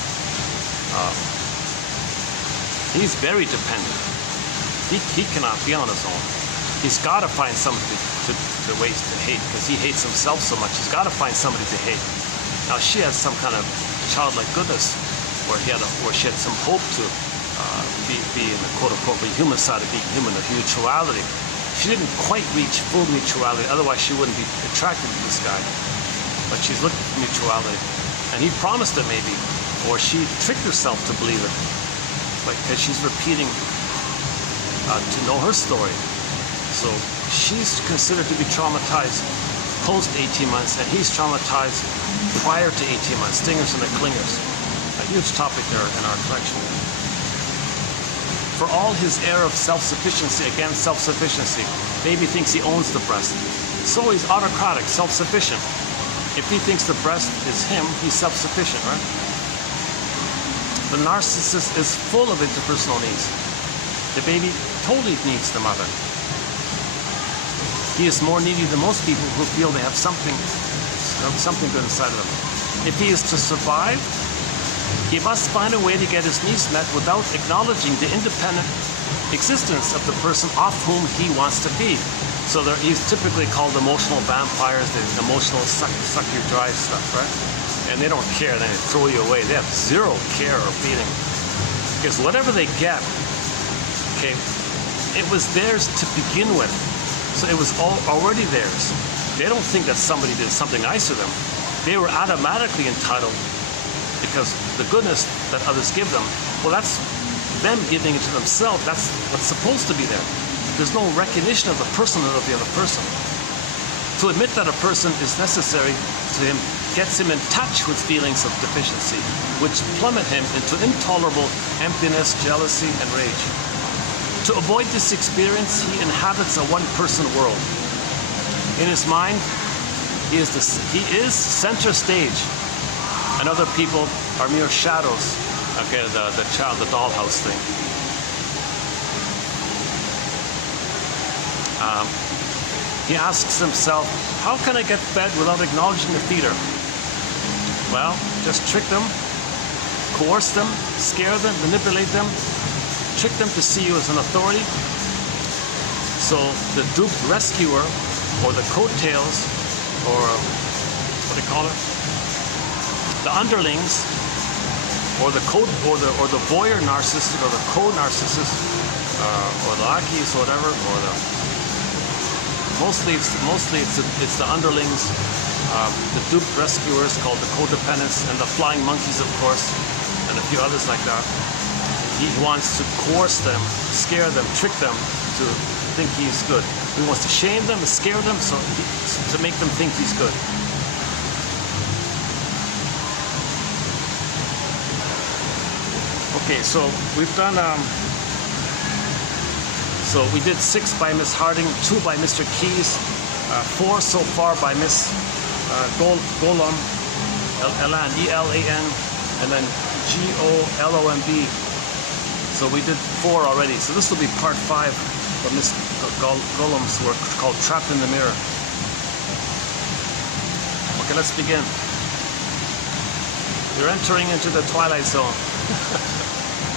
He's very dependent. He cannot be on his own. He's got to find somebody to waste and hate, because he hates himself so much. He's got to find somebody to hate. Now she has some kind of childlike goodness, where she had some hope to be in the quote-unquote the human side of being human, of mutuality. She didn't quite reach full mutuality, otherwise she wouldn't be attracted to this guy. But she's looking for mutuality. And he promised it maybe, or she tricked herself to believe it, because she's repeating to know her story. So she's considered to be traumatized post 18 months, and he's traumatized prior to 18 months, stingers and the clingers. A huge topic there in our collection. For all his air of self-sufficiency, again self-sufficiency, baby thinks he owns the breast. So he's autocratic, self-sufficient. If he thinks the breast is him, he's self-sufficient, right? The narcissist is full of interpersonal needs. The baby totally needs the mother. He is more needy than most people who feel they have something good inside of them. If he is to survive, he must find a way to get his needs met without acknowledging the independent existence of the person off whom he wants to feed. So he's typically called emotional vampires, the emotional suck your dry stuff, right? and they don't care, then they throw you away. They have zero care or feeling. Because whatever they get, okay, it was theirs to begin with. So it was already theirs. They don't think that somebody did something nice to them. They were automatically entitled because the goodness that others give them, well, that's them giving it to themselves. That's what's supposed to be there. There's no recognition of the personhood of the other person. To admit that a person is necessary to him gets him in touch with feelings of deficiency, which plummet him into intolerable emptiness, jealousy, and rage. To avoid this experience, he inhabits a one-person world. In his mind, he is center stage, and other people are mere shadows. Okay, the dollhouse thing. He asks himself, how can I get fed without acknowledging the feeder? Well, just trick them, coerce them, scare them, manipulate them, trick them to see you as an authority. So the duped rescuer, or the coattails, or what do you call it? The underlings, or the voyeur narcissist, or the co-narcissist, or the lackeys, or whatever, or the mostly it's the underlings, the duped rescuers called the codependents, and the flying monkeys, of course, and a few others like that. He wants to coerce them, scare them, trick them to think he's good. He wants to shame them and scare them to make them think he's good. Okay, so we've done, so we did 6 by Miss Harding, 2 by Mr. Keyes, 4 so far by Miss Golomb, Elan, E-L-A-N, and then G-O-L-O-M-B. So we did 4 already. So this will be part 5 of Miss Golomb's work called Trapped in the Mirror. Okay, let's begin. You're entering into the twilight zone.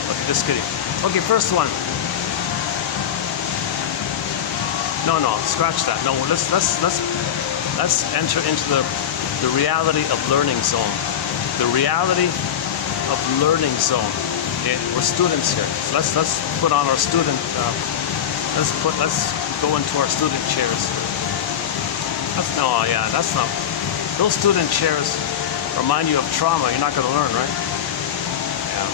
Okay, just kidding. Okay, first one. No, scratch that. No, let's enter into the reality of learning zone. The reality of learning zone. Okay, we're students here. So let's put on our student. Let's go into our student chairs. That's not. Those student chairs remind you of trauma. You're not going to learn, right? Yeah.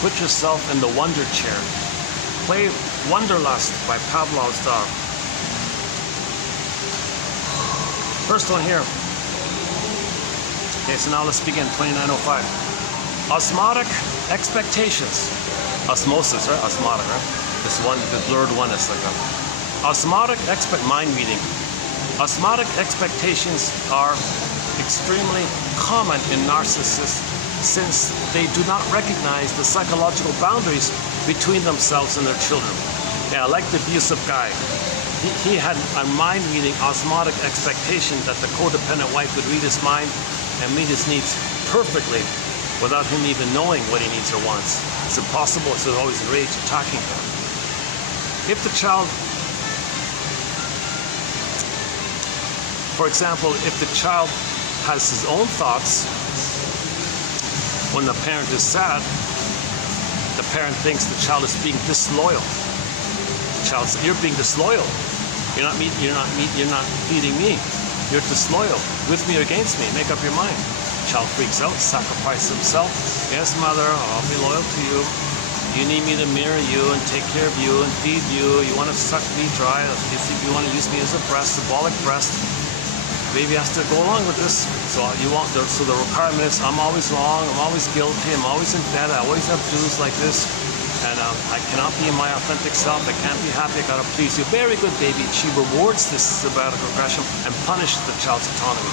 Put yourself in the wonder chair. Play Wanderlust by Pavlov's dog. First one here. Okay, so now let's begin. 2905. Osmotic expectations. Osmosis, right? Osmotic, right? This one, the blurred one is like a osmotic mind reading. Osmotic expectations are extremely common in narcissists since they do not recognize the psychological boundaries between themselves and their children. Yeah, like the abusive guy. He had a mind-reading osmotic expectation that the codependent wife would read his mind and meet his needs perfectly without him even knowing what he needs or wants. It's impossible, so they're always enraged attacking him. If the child, for example, if the child has his own thoughts, when the parent is sad, the parent thinks the child is being disloyal. The child says, "You're being disloyal. You're not feeding me. You're disloyal. With me or against me? Make up your mind." The child freaks out, sacrifices himself. "Yes, mother, I'll be loyal to you. You need me to mirror you and take care of you and feed you. You want to suck me dry. If you want to use me as a breast, symbolic breast. Baby has to go along with this. So the requirement is, I'm always wrong, I'm always guilty, I'm always in bed, I always have dues like this, and I cannot be my authentic self, I can't be happy, I gotta please you." Very good, baby. She rewards this symbiotic aggression and punishes the child's autonomy.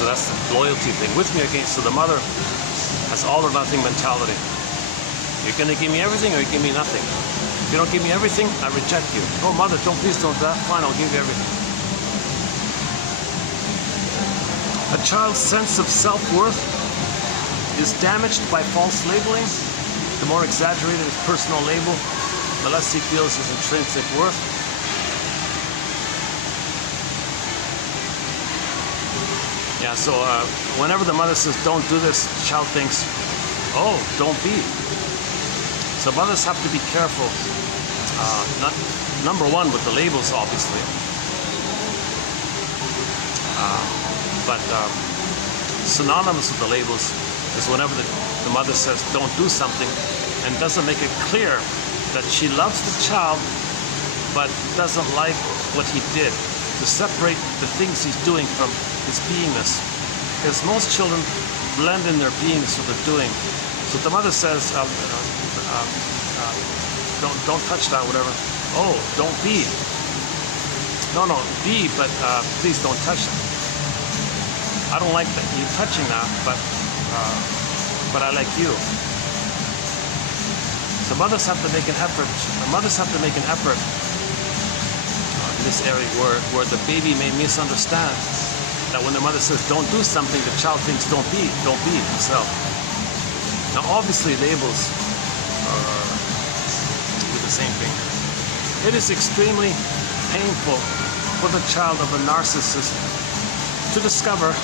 So that's the loyalty thing. With me against, so the mother has all or nothing mentality. You're gonna give me everything or you give me nothing. If you don't give me everything, I reject you. "Oh, mother, please don't do that. Fine, I'll give you everything." A child's sense of self-worth is damaged by false labeling. The more exaggerated his personal label, the less he feels his intrinsic worth. Yeah, so whenever the mother says, don't do this, the child thinks, oh, don't be. So mothers have to be careful, not number one with the labels, obviously, but synonymous with the labels is whenever the mother says, don't do something, and doesn't make it clear that she loves the child, but doesn't like what he did, to separate the things he's doing from his beingness. Because most children blend in their beingness with their doing. So if the mother says, don't touch that, whatever. Oh, don't be. No, be, but please don't touch it. I don't like that you touching that, but I like you. So mothers have to make an effort. Mothers have to make an effort in this area where the baby may misunderstand that when the mother says don't do something, the child thinks don't be himself. Now obviously labels do the same thing. It is extremely painful for the child of a narcissist to discover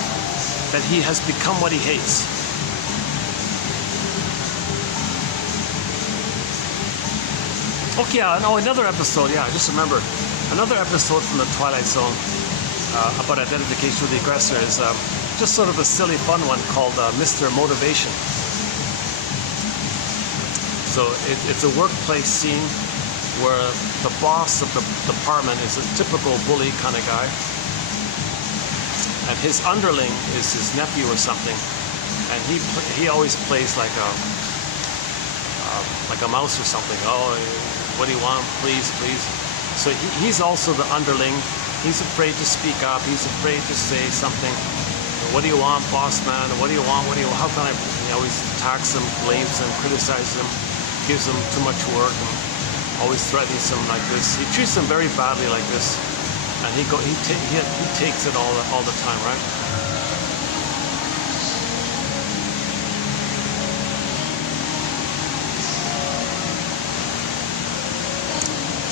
that he has become what he hates. Okay, another episode, I just remembered. Another episode from the Twilight Zone about identification with the aggressor is just sort of a silly, fun one called Mr. Motivation. So it's a workplace scene where the boss of the department is a typical bully kind of guy, and his underling is his nephew or something, and he always plays like a mouse or something. Oh, what do you want? Please. So he's also the underling. He's afraid to speak up. He's afraid to say something. What do you want, boss man? What do you want? How can I? He always attacks him, blames him, criticizes him, gives him too much work, and always threatens him like this. He treats him very badly like this, and he takes it all the time, right?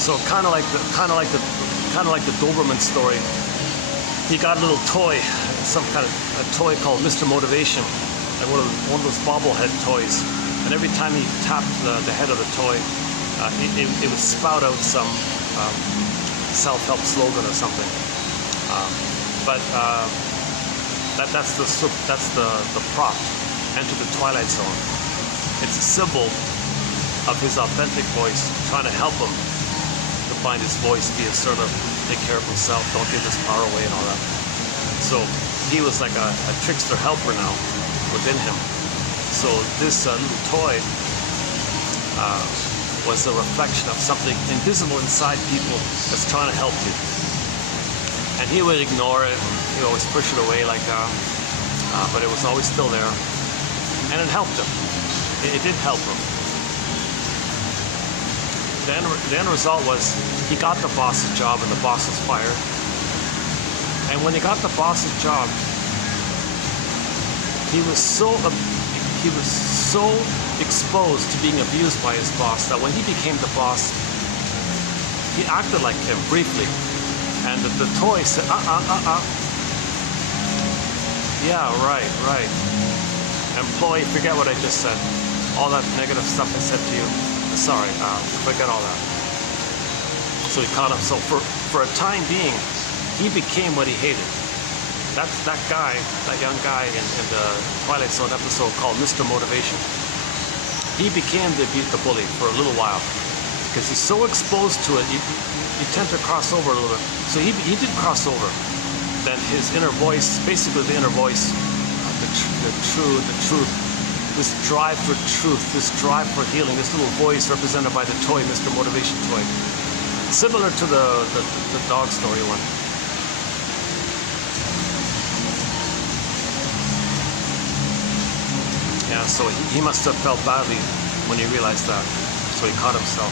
So kind of like the Doberman story. He got a little toy, some kind of a toy called Mr. Motivation, like one of those bobblehead toys. And every time he tapped the head of the toy, it would spout out some self-help slogan or something. That's the prop. Enter the Twilight Zone. It's a symbol of his authentic voice, trying to help him to find his voice, be assertive, take care of himself, don't give his power away and all that. So he was like a trickster helper now within him. So this little toy was a reflection of something invisible inside people that's trying to help you. And he would ignore it, he would always push it away like that, but it was always still there. And it helped him. It did help him. The end result was he got the boss's job and the boss was fired. And when he got the boss's job, he was so exposed to being abused by his boss that when he became the boss, he acted like him briefly. And the toy said, yeah, right. Employee, forget what I just said. All that negative stuff I said to you. Sorry, forget all that. So he caught him. So for a time being, he became what he hated. That young guy in the Twilight Zone episode called Mr. Motivation. He became the bully for a little while because he's so exposed to it. You tend to cross over a little bit. So he did cross over. Then his inner voice, basically the inner voice, the truth. This drive for truth, this drive for healing, this little voice represented by the toy, Mr. Motivation toy. Similar to the dog story one. Yeah, so he must have felt badly when he realized that. So he caught himself.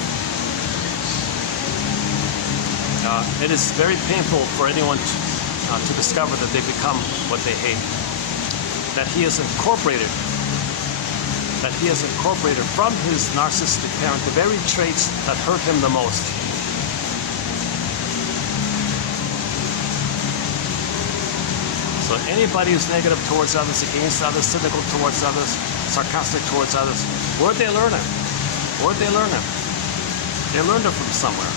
It is very painful for anyone to discover that they become what they hate. That he has incorporated from his narcissistic parent the very traits that hurt him the most. So So anybody who's negative towards others, against others, cynical towards others, sarcastic towards others, where'd they learn it? Where'd they learn it? They learned it from somewhere.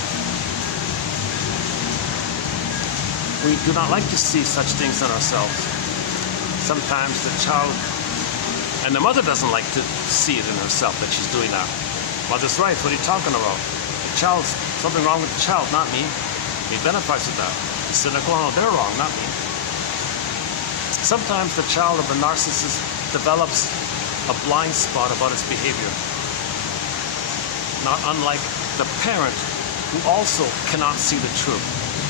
We do not like to see such things in ourselves. Sometimes the child, and the mother doesn't like to see it in herself that she's doing that. Mother's right, what are you talking about? The child's, something wrong with the child, not me. He identifies with that. He's cynical, no, they're wrong, not me. Sometimes the child of a narcissist develops a blind spot about his behavior. Not unlike the parent who also cannot see the truth.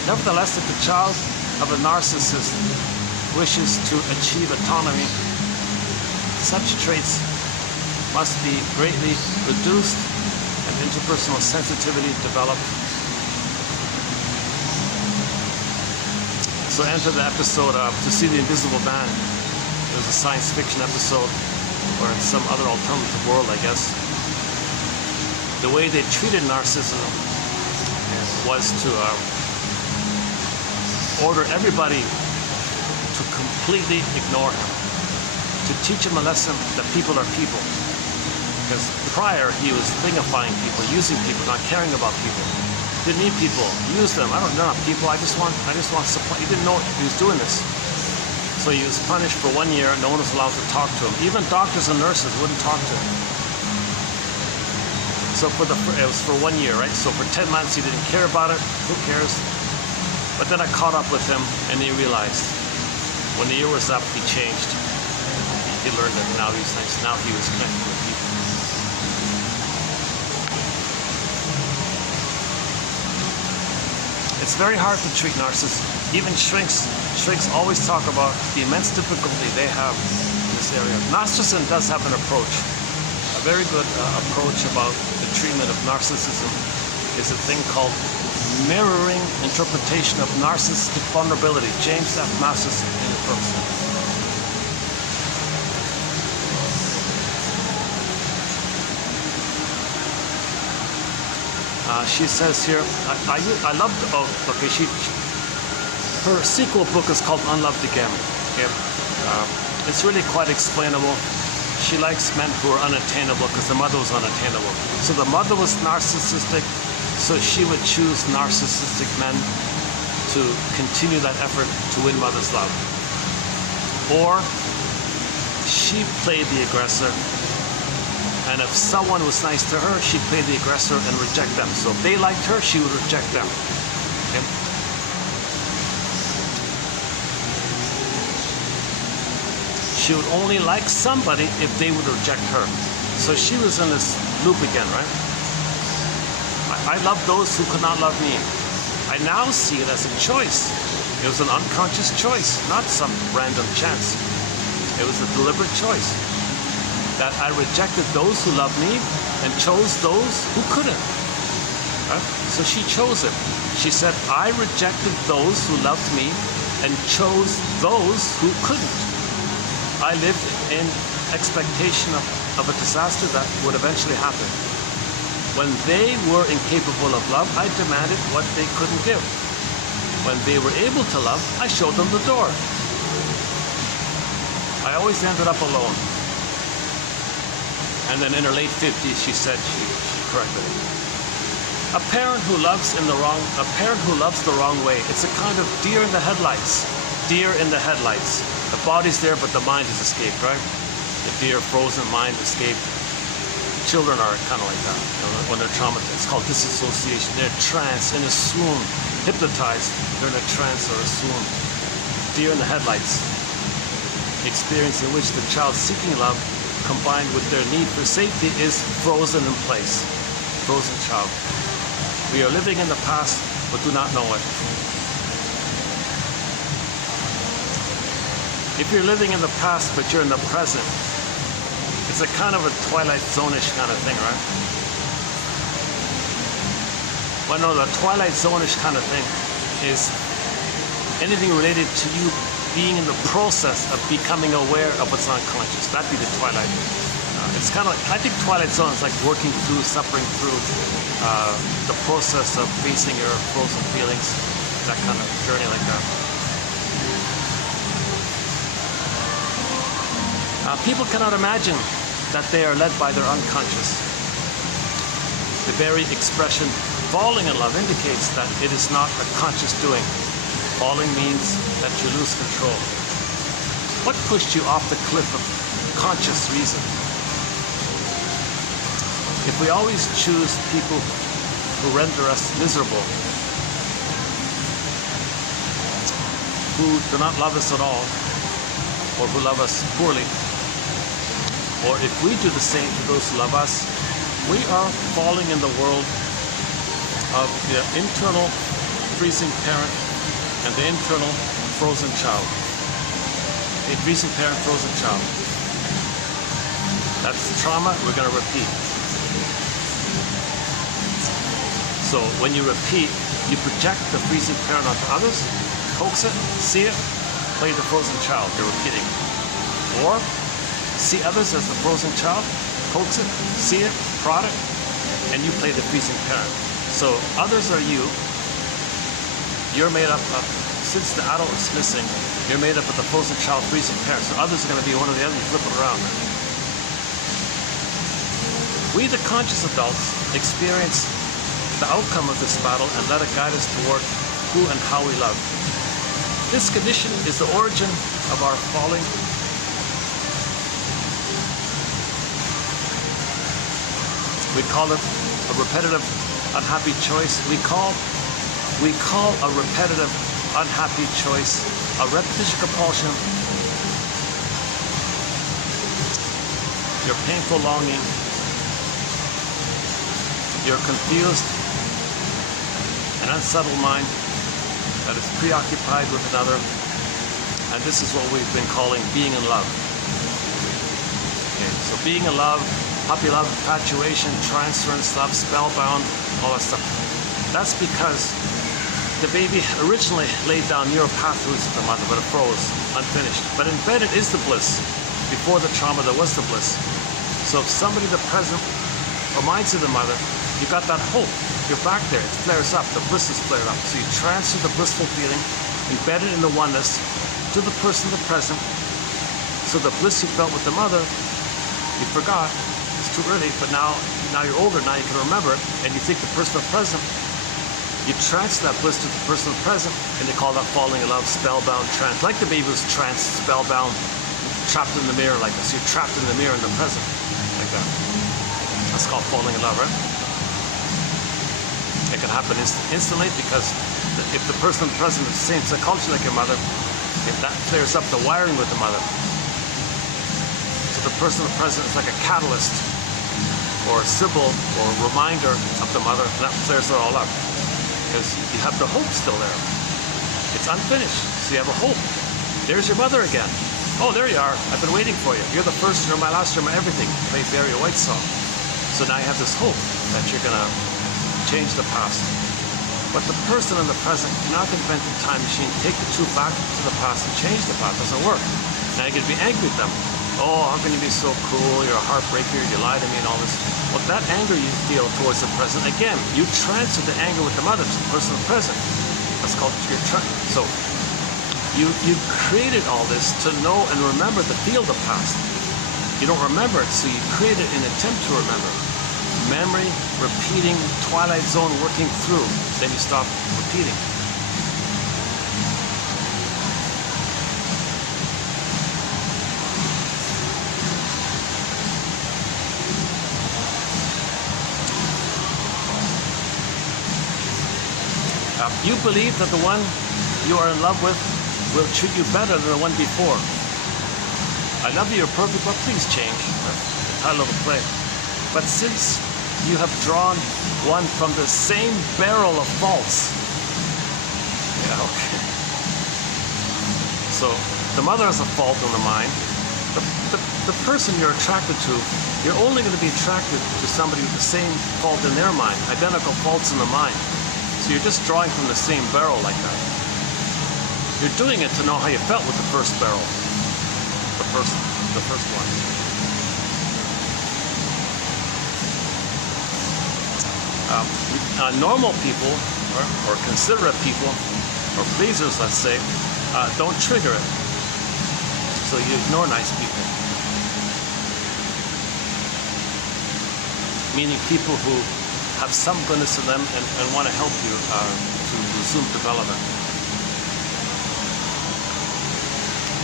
Nevertheless, if the child of a narcissist wishes to achieve autonomy, such traits must be greatly reduced and interpersonal sensitivity developed. So enter the episode of To See the Invisible Man. It was a science fiction episode, or in some other alternative world, I guess. The way they treated narcissism was to order everybody to completely ignore him, to teach him a lesson that people are people. Because prior he was thingifying people, using people, not caring about people. Didn't need people, use them. They're not people. I just want supply. He didn't know he was doing this. So he was punished for 1 year. No one was allowed to talk to him. Even doctors and nurses wouldn't talk to him. So it was for 1 year, right? So for 10 months he didn't care about it. Who cares? But then I caught up with him, and he realized when the year was up, he changed. He learned that now he's nice. Now he was connected with people. It's very hard to treat narcissists. Even shrinks always talk about the immense difficulty they have in this area. Narcissism does have an approach. A very good approach about the treatment of narcissism is a thing called mirroring interpretation of narcissistic vulnerability. James F. Masterson, interpersonal. She says here, I loved, her sequel book is called Unloved Again. Okay? It's really quite explainable. She likes men who are unattainable because the mother was unattainable. So the mother was narcissistic, so she would choose narcissistic men to continue that effort to win mother's love. Or she played the aggressor, and if someone was nice to her, she'd play the aggressor and reject them. So if they liked her, she would reject them. Okay? She would only like somebody if they would reject her. So she was in this loop again, right? I loved those who could not love me. I now see it as a choice. It was an unconscious choice, not some random chance. It was a deliberate choice. That I rejected those who loved me and chose those who couldn't. Right? So she chose it. She said, I rejected those who loved me and chose those who couldn't. I lived in expectation of a disaster that would eventually happen. When they were incapable of love, I demanded what they couldn't give. When they were able to love, I showed them the door. I always ended up alone. And then in her late 50s, she said she corrected it. A parent who loves the wrong way. It's a kind of deer in the headlights. Deer in the headlights. The body's there, but the mind has escaped, right? The deer, frozen, mind escaped. Children are kind of like that. When they're traumatized, it's called disassociation. They're in a trance, in a swoon, hypnotized. They're in a trance or a swoon. Deer in the headlights. The experience in which the child seeking love combined with their need for safety is frozen in place. Frozen child. We are living in the past, but do not know it. If you're living in the past, but you're in the present, it's a kind of a Twilight Zone-ish kind of thing, right? Well, no, the Twilight Zone-ish kind of thing is anything related to you being in the process of becoming aware of what's unconscious. That'd be the Twilight. It's kind of, I think Twilight Zone is like working through, suffering through the process of facing your frozen feelings, that kind of journey like that. People cannot imagine that they are led by their unconscious. The very expression falling in love indicates that it is not a conscious doing. Falling means that you lose control. What pushed you off the cliff of conscious reason? If we always choose people who render us miserable, who do not love us at all, or who love us poorly, or if we do the same to those who love us, we are falling in the world of the internal freezing parent and the internal frozen child. A freezing parent, frozen child. That's the trauma we're going to repeat. So when you repeat, you project the freezing parent onto others, coax it, see it, play the frozen child, you're repeating. Or see others as the frozen child, coax it, see it, prod it, and you play the freezing parent. So others are you. You're made up of, since the adult is missing, you're made up of the frozen child, freezing parent. So others are going to be one or the other, you flip it around. We, the conscious adults, experience the outcome of this battle and let it guide us toward who and how we love. This condition is the origin of our falling. We call it a repetitive unhappy choice. We call a repetitive unhappy choice a repetition compulsion. Your painful longing, your confused and unsettled mind that is preoccupied with another, and this is what we've been calling being in love. Okay, so being in love, puppy love, infatuation, transference love, spellbound, all that stuff. That's because the baby originally laid down neural pathways with the mother, but it froze, unfinished. But embedded is the bliss. Before the trauma, there was the bliss. So if somebody, the present, reminds you of the mother, you got that hope. You're back there. It flares up. The bliss is flared up. So you transfer the blissful feeling, embedded in the oneness, to the person, the present. So the bliss you felt with the mother, you forgot. It's too early, but now you're older. Now you can remember it, and you think the person, the present. You transfer that bliss to the person, the present, and they call that falling in love, spellbound, trance. Like the baby was tranced, spellbound, trapped in the mirror like this. You're trapped in the mirror in the present, like that. That's called falling in love, right? It can happen instantly because if the person in the present is the same psychology like your mother, if that clears up the wiring with the mother. So the person in the present is like a catalyst or a symbol or a reminder of the mother, and that clears it all up. Because you have the hope still there. It's unfinished, so you have a hope. There's your mother again. Oh, there you are. I've been waiting for you. You're the first, you're my last, you're my everything. Play Barry White song. So now you have this hope that you're going to change the past. But the person in the present cannot invent a time machine, take the two back to the past and change the past. It doesn't work. Now you can be angry with them. Oh, how can you be so cruel? You're a heartbreaker. You lie to me and all this. Well, that anger you feel towards the present, again, you transfer the anger with the mother to the person in the present. That's called your So you created all this to know and remember the feel the past. You don't remember it, so you create it in an attempt to remember. Memory, repeating, twilight zone, working through. Then you stop repeating. You believe that the one you are in love with will treat you better than the one before. I love you, you're perfect, but please change. That's the title of the play. But since you have drawn one from the same barrel of faults. Yeah, okay. So the mother has a fault in the mind. The person you're attracted to, you're only going to be attracted to somebody with the same fault in their mind, identical faults in the mind. So you're just drawing from the same barrel like that. You're doing it to know how you felt with the first barrel. The first one. Normal people, or considerate people, or pleasers, let's say, don't trigger it. So you ignore nice people. meaning people who have some goodness in them and want to help you to resume development.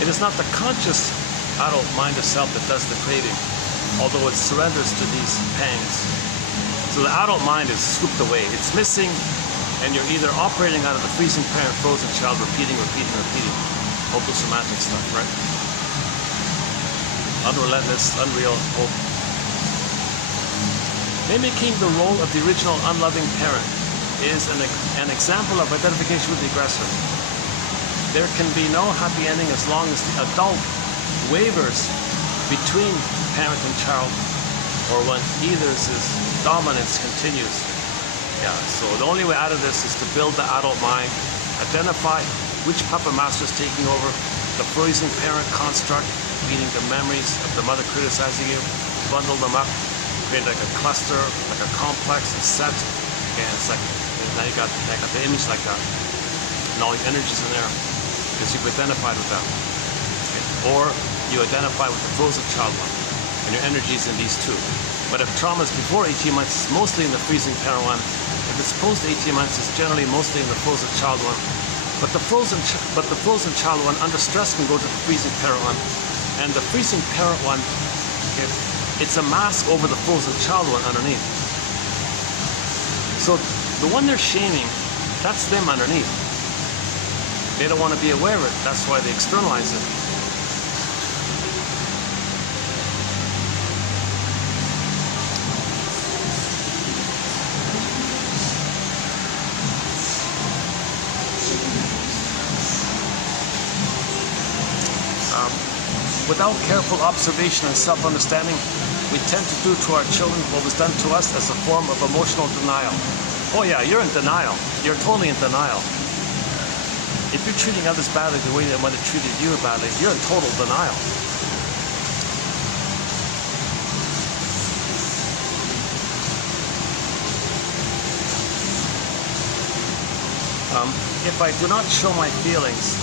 It is not the conscious adult mind of self that does the craving, although it surrenders to these pangs. So the adult mind is swooped away. It's missing, and you're either operating out of the freezing parent, frozen child, repeating. Hopeless romantic stuff, right? Unrelentless, unreal hope. Mimicking the role of the original unloving parent is an example of identification with the aggressor. There can be no happy ending as long as the adult wavers between parent and child, or when either's dominance continues. Yeah, so the only way out of this is to build the adult mind, identify which puppet master is taking over, the freezing parent construct, meaning the memories of the mother criticizing you, bundle them up, create like a cluster, like a complex, a set, and it's like, now you got the image like that, and all the energies in there, because you've identified with them. Okay. Or you identify with the frozen child one, and your energy is in these two. But if trauma is before 18 months, it's mostly in the freezing parent one. If it's post 18 months, it's generally mostly in the frozen child one. But the frozen child one under stress can go to the freezing parent one, and the freezing parent one, okay, it's a mask over the frozen child one underneath. So the one they're shaming, that's them underneath. They don't want to be aware of it. That's why they externalize it. Without careful observation and self-understanding, we tend to do to our children what was done to us as a form of emotional denial. Oh yeah, you're in denial. You're totally in denial. If you're treating others badly the way they might have treated you badly, you're in total denial. If I do not show my feelings,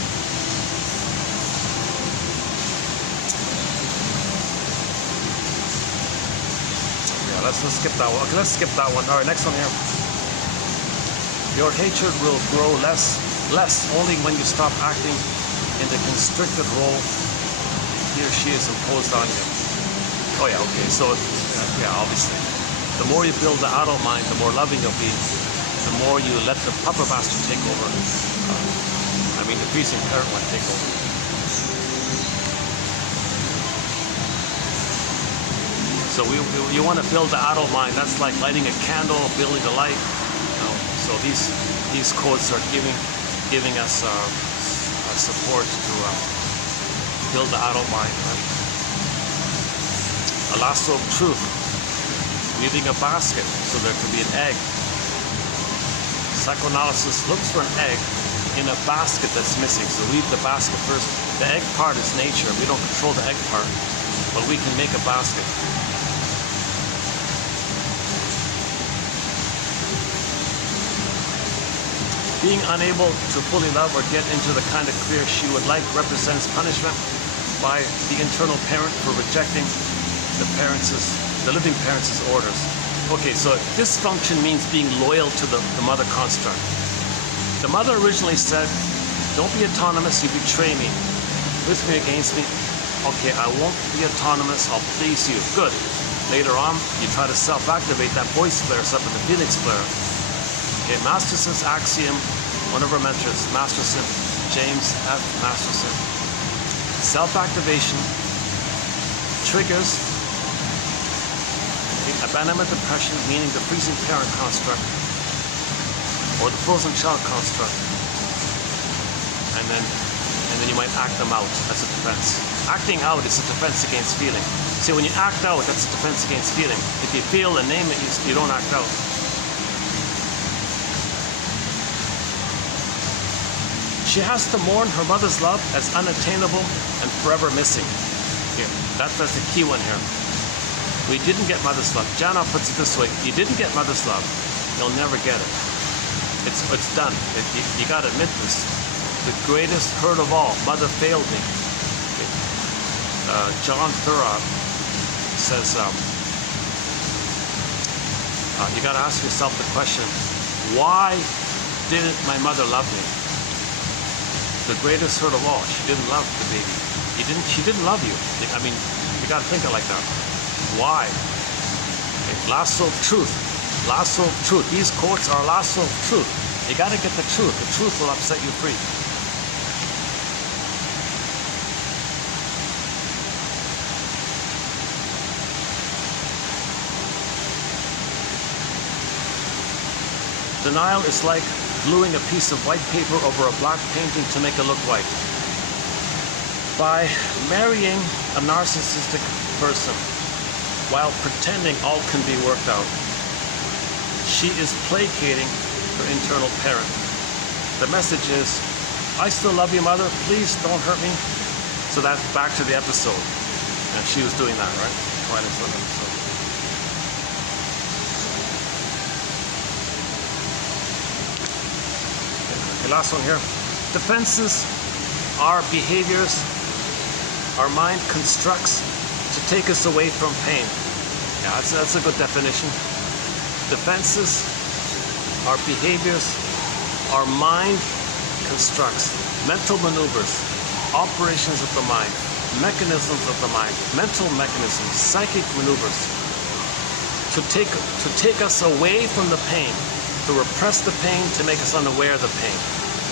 let's skip that one. Okay, let's skip that one. All right, next one here. Your hatred will grow less only when you stop acting in the constricted role he or she is imposed on you. Oh yeah, okay. So yeah, obviously, the more you build the adult mind, the more loving you'll be. The more you let the puppet master take over. The freezing parent one take over. So you want to build the adult mind. That's like lighting a candle, building a light. So these codes are giving us support to build the adult mind. Right? A lasso of truth, weaving a basket so there could be an egg. Psychoanalysis looks for an egg in a basket that's missing. So weave the basket first. The egg part is nature. We don't control the egg part, but we can make a basket. Being unable to fully love or get into the kind of career she would like represents punishment by the internal parent for rejecting the living parents' orders. Okay, so dysfunction means being loyal to the mother construct. The mother originally said, don't be autonomous, you betray me. With me, against me. Okay, I won't be autonomous, I'll please you. Good. Later on, you try to self-activate that voice flares up in the Phoenix flare. Okay, Masterson's axiom, one of our mentors, Masterson, James F. Masterson. Self-activation triggers abandonment depression, meaning the freezing parent construct, or the frozen child construct, and then you might act them out as a defense. Acting out is a defense against feeling. See, when you act out, that's a defense against feeling. If you feel and name it, you don't act out. She has to mourn her mother's love as unattainable and forever missing. Here, that's the key one here. We didn't get mother's love. Jana puts it this way: you didn't get mother's love, you'll never get it. It's done. You got to admit this. The greatest hurt of all, mother failed me. John Thurrott says, You got to ask yourself the question, why didn't my mother love me? The greatest hurt of all, she didn't love the baby. She didn't love you. I mean, you got to think of it like that. Why? Okay, lasso of truth. Lasso of truth. These quotes are lasso of truth. You got to get the truth. The truth will upset you free. Denial is like gluing a piece of white paper over a black painting to make it look white. By marrying a narcissistic person while pretending all can be worked out, she is placating her internal parent. The message is, I still love you, mother, please don't hurt me. So that's back to the episode. And she was doing that, right? Twilight Zone episode. Okay, last one here. Defenses are behaviors our mind constructs to take us away from pain. Yeah, that's a good definition. Defenses are behaviors our mind constructs, mental maneuvers, operations of the mind, mechanisms of the mind, mental mechanisms, psychic maneuvers to take us away from the pain, to repress the pain, to make us unaware of the pain,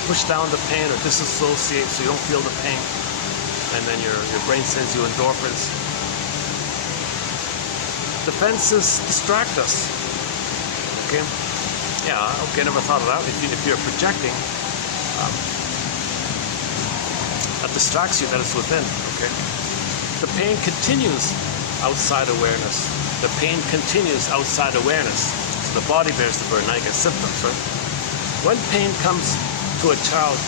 push down the pain or disassociate so you don't feel the pain. And then your brain sends you endorphins. Defenses distract us. Okay? Yeah, okay, never thought of that. If you're projecting, that distracts you, that is within. Okay? The pain continues outside awareness. The pain continues outside awareness. So the body bears the burden. I get symptoms, right? When pain comes to a child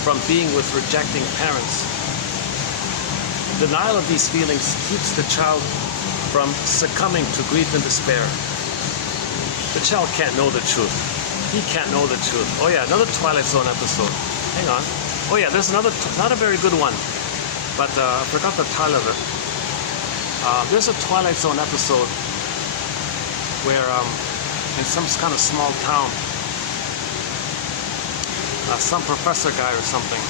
from being with rejecting parents, denial of these feelings keeps the child from succumbing to grief and despair. The child can't know the truth. He can't know the truth. Oh yeah, another Twilight Zone episode. Hang on. Oh yeah, there's another, not a very good one, but I forgot the title of it. There's a Twilight Zone episode where in some kind of small town, some professor guy or something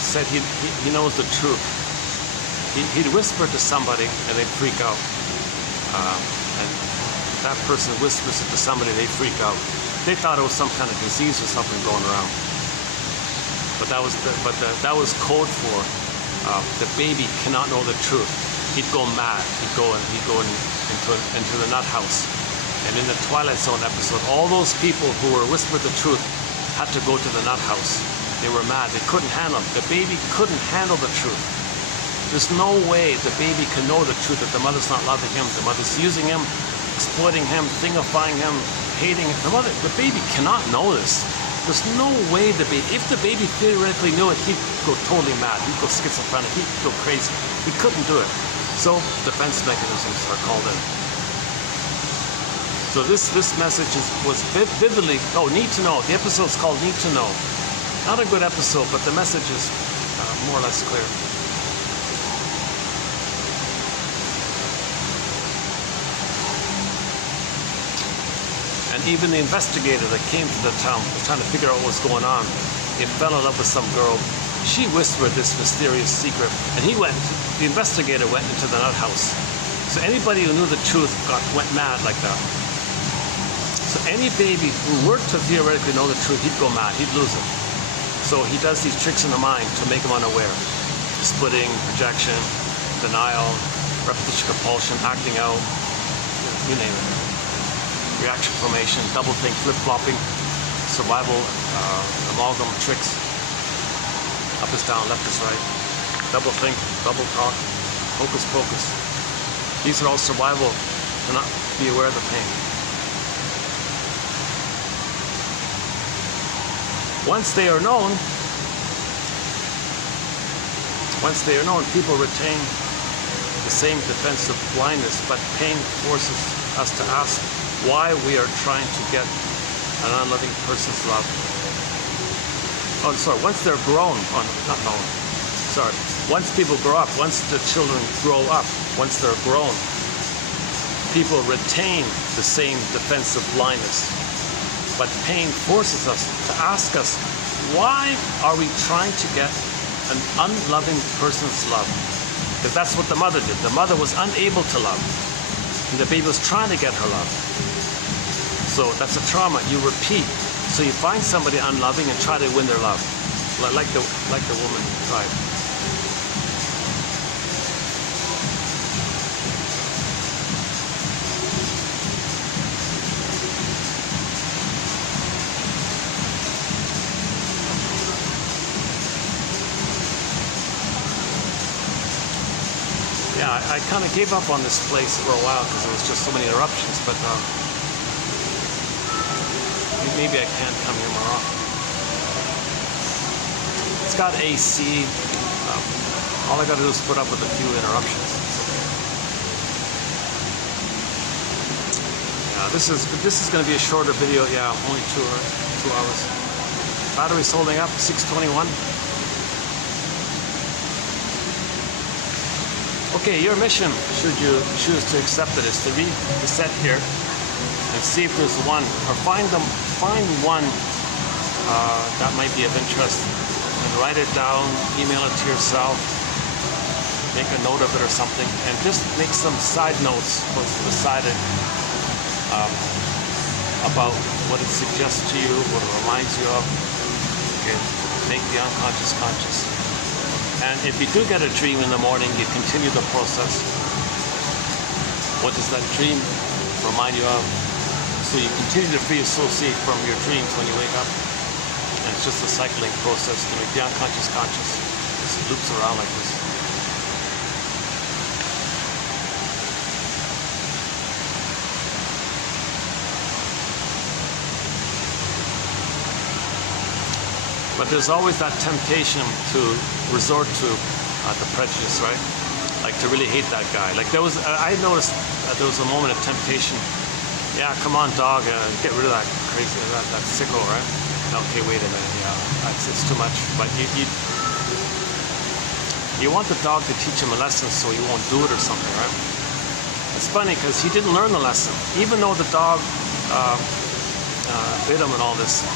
said he knows the truth. He'd whisper to somebody and they'd freak out. And that person whispers it to somebody, they freak out. They thought it was some kind of disease or something going around. But that was code for the baby cannot know the truth. He'd go mad. He'd go into the nut house. And in the Twilight Zone episode, all those people who were whispered the truth had to go to the nut house. They were mad. They couldn't handle it. The baby couldn't handle the truth. There's no way the baby can know the truth that the mother's not loving him. The mother's using him, exploiting him, thingifying him, hating him. The baby cannot know this. There's no way if the baby theoretically knew it, he'd go totally mad. He'd go schizophrenic. He'd go crazy. He couldn't do it. So defense mechanisms are called in. So this message was vividly, need to know. The episode's called Need to Know. Not a good episode, but the message is more or less clear. And even the investigator that came to the town was trying to figure out what was going on. He fell in love with some girl. She whispered this mysterious secret, and the investigator went into the nut house. So anybody who knew the truth went mad like that. So any baby who were to theoretically know the truth, he'd go mad, he'd lose it. So he does these tricks in the mind to make him unaware. Splitting, projection, denial, repetition compulsion, acting out, you name it. Reaction formation, double think, flip-flopping, survival, amalgam tricks, up is down, left is right, double think, double talk, hocus pocus. These are all survival to not be aware of the pain. Once they are known, people retain the same defensive blindness, but pain forces us to ask why we are trying to get an unloving person's love. Oh, sorry, once they're grown, once people grow up, once the children grow up, once they're grown, people retain the same defensive blindness. But pain forces us to ask us, why are we trying to get an unloving person's love? Because that's what the mother did. The mother was unable to love, and the baby was trying to get her love. So that's a trauma you repeat. So you find somebody unloving and try to win their love, like the woman tried. Yeah, I kind of gave up on this place for a while because there was just so many interruptions, but maybe I can't come here more often. It's got AC. All I got to do is put up with a few interruptions. Yeah, this is going to be a shorter video. Yeah, only 2 hours. Battery's holding up, 621. Okay, your mission, should you choose to accept it, is to read the set here and see if there's one, or find one that might be of interest, and write it down, email it to yourself, make a note of it or something, and just make some side notes close to the side about what it suggests to you, what it reminds you of. Okay, make the unconscious conscious. And if you do get a dream in the morning, you continue the process. What does that dream remind you of? So you continue to free associate from your dreams when you wake up. And it's just a cycling process to make the unconscious conscious. It loops around like this. But there's always that temptation to resort to the prejudice, right? Like to really hate that guy. Like there was, I noticed there was a moment of temptation. Yeah, come on, dog, get rid of that crazy, that sicko, right? Okay, wait a minute. Yeah, it's too much. But you want the dog to teach him a lesson, so he won't do it or something, right? It's funny because he didn't learn the lesson, even though the dog bit him and all this.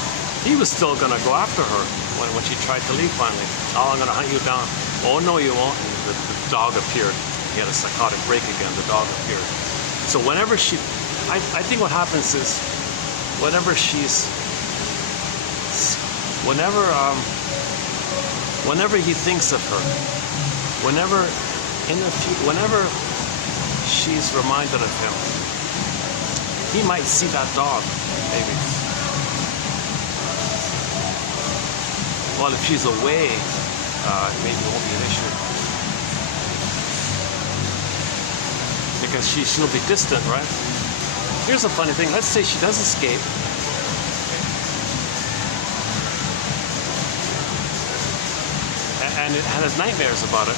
He was still going to go after her when she tried to leave finally. Oh, I'm going to hunt you down. Oh, no, you won't. And the dog appeared. He had a psychotic break again. The dog appeared. So whenever she... I think what happens is whenever she's... Whenever he thinks of her, whenever she's reminded of him, he might see that dog, maybe. Well, if she's away, maybe it won't be an issue. Because she'll be distant, right? Here's a funny thing. Let's say she does escape. And has nightmares about it.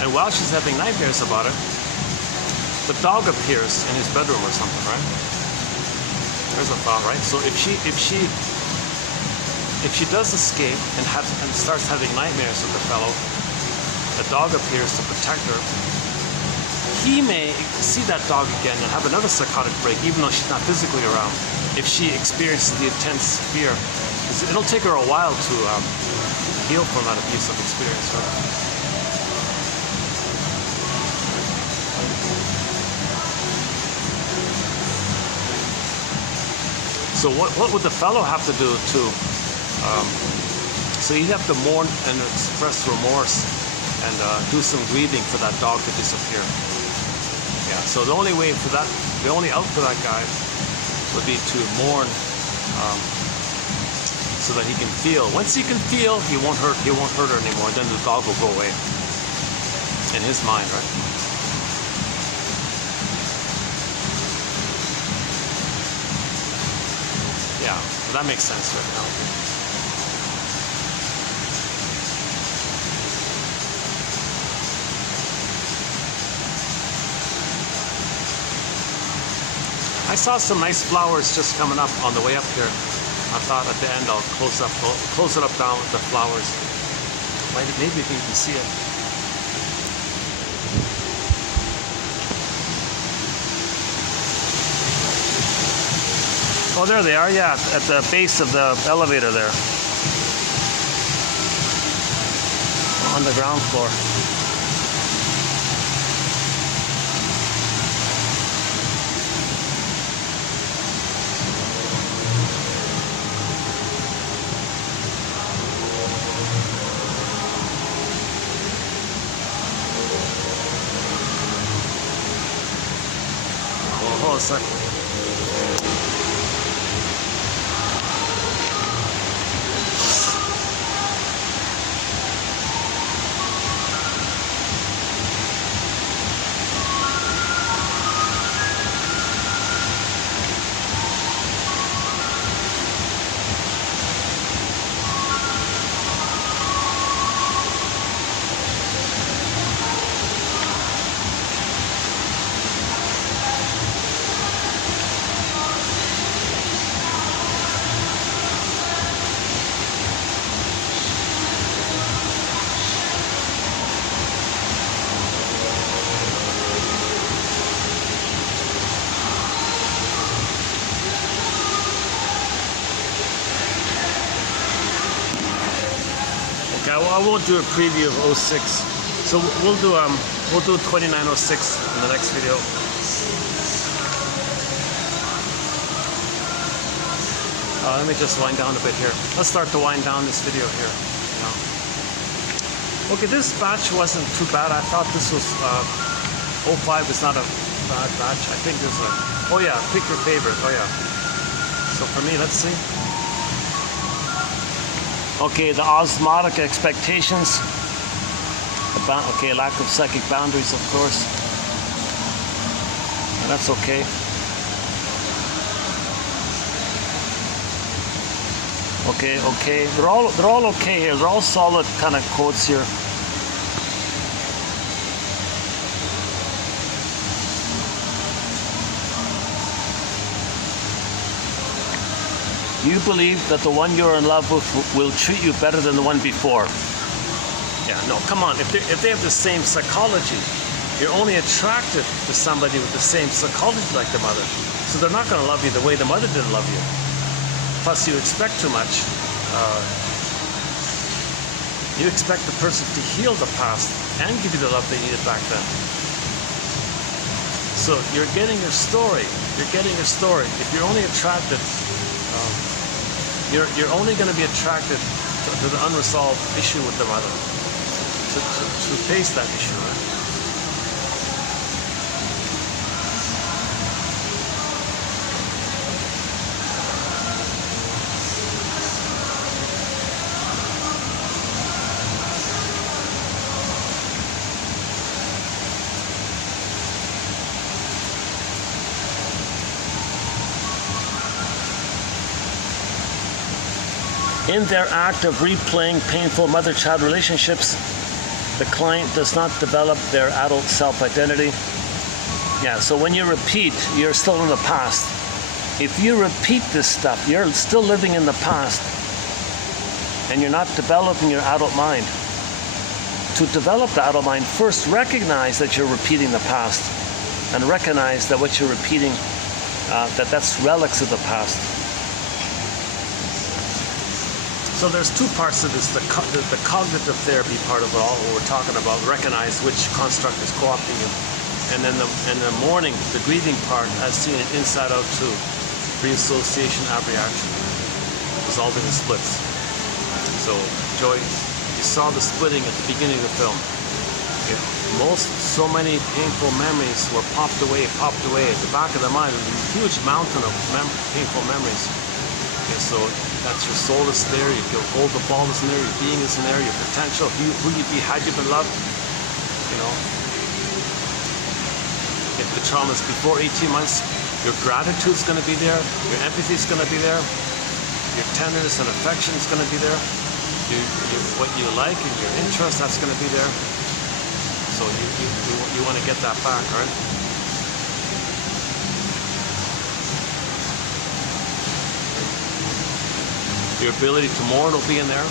And while she's having nightmares about it, the dog appears in his bedroom or something, right? There's a thought, right? So if she does escape and starts having nightmares with the fellow, the dog appears to protect her. He may see that dog again and have another psychotic break, even though she's not physically around, if she experiences the intense fear. It'll take her a while to heal from that abusive experience, right? So what would the fellow have to do to... so you'd have to mourn and express remorse and do some grieving for that dog to disappear. Yeah, so the only out for that guy would be to mourn so that he can feel. Once he can feel, he won't hurt her anymore. Then the dog will go away. In his mind, right? Yeah, that makes sense right now. I saw some nice flowers just coming up on the way up here. I thought at the end I'll close it up down with the flowers. Maybe you can see it. Oh, there they are, yeah, at the base of the elevator there. On the ground floor. Oh, hold a second. I won't do a preview of 06, so we'll do 2906 in the next video. Let me just wind down a bit here. Let's start to wind down this video here. Okay, this batch wasn't too bad. I thought this was 05 is not a bad batch. I think there's a, oh yeah, pick your favorite. Oh yeah. So for me, let's see. Okay, the osmotic expectations. Okay, lack of psychic boundaries, of course. And that's okay. Okay. They're all okay here. They're all solid kind of quotes here. You believe that the one you're in love with will treat you better than the one before. Yeah, no, come on. If they have the same psychology, you're only attracted to somebody with the same psychology like the mother. So they're not going to love you the way the mother didn't love you. Plus, you expect too much. You expect the person to heal the past and give you the love they needed back then. So you're getting your story. You're getting your story. If you're only attracted, you're only going to be attracted to the unresolved issue with the mother. To face that issue, right? In their act of replaying painful mother-child relationships, the client does not develop their adult self-identity. Yeah, so when you repeat, you're still in the past. If you repeat this stuff, you're still living in the past, and you're not developing your adult mind. To develop the adult mind, first recognize that you're repeating the past, and recognize that what you're repeating, that's relics of the past. So there's two parts of this, the cognitive therapy part of it all, where we're talking about recognize which construct is co-opting you. And then in the mourning, the grieving part, as seen in Inside Out 2, reassociation, abreaction, resolving the splits. So, Joy, you saw the splitting at the beginning of the film. So many painful memories were popped away at the back of the mind. There's a huge mountain of painful memories. Okay, so that's your soul is there, your hold the ball is in there, your being is in there, your potential, who you'd be had you been loved. You know, if the trauma is before 18 months, your gratitude is going to be there, your empathy is going to be there, your tenderness and affection is going to be there, what you like and your interest, that's going to be there. So you want to get that back, right? Your ability to mourn will be in there.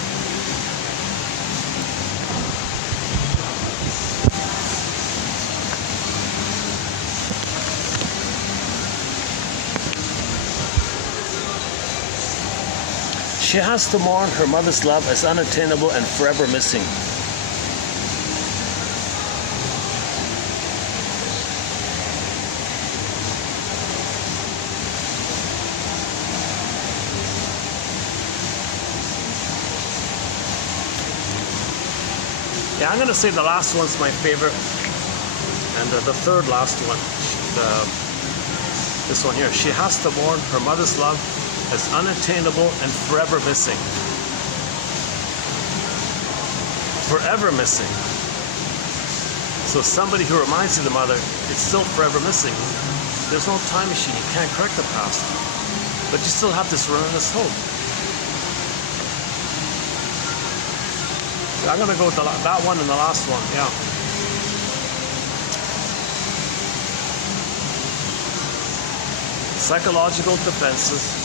She has to mourn her mother's love as unattainable and forever missing. Yeah, I'm going to say the last one's my favorite, and the third last one, this one here. She has to mourn her mother's love as unattainable and forever missing. Forever missing. So somebody who reminds you of the mother, it's still forever missing. There's no time machine, you can't correct the past, but you still have this relentless hope. I'm going to go with that one and the last one, yeah. Psychological defenses,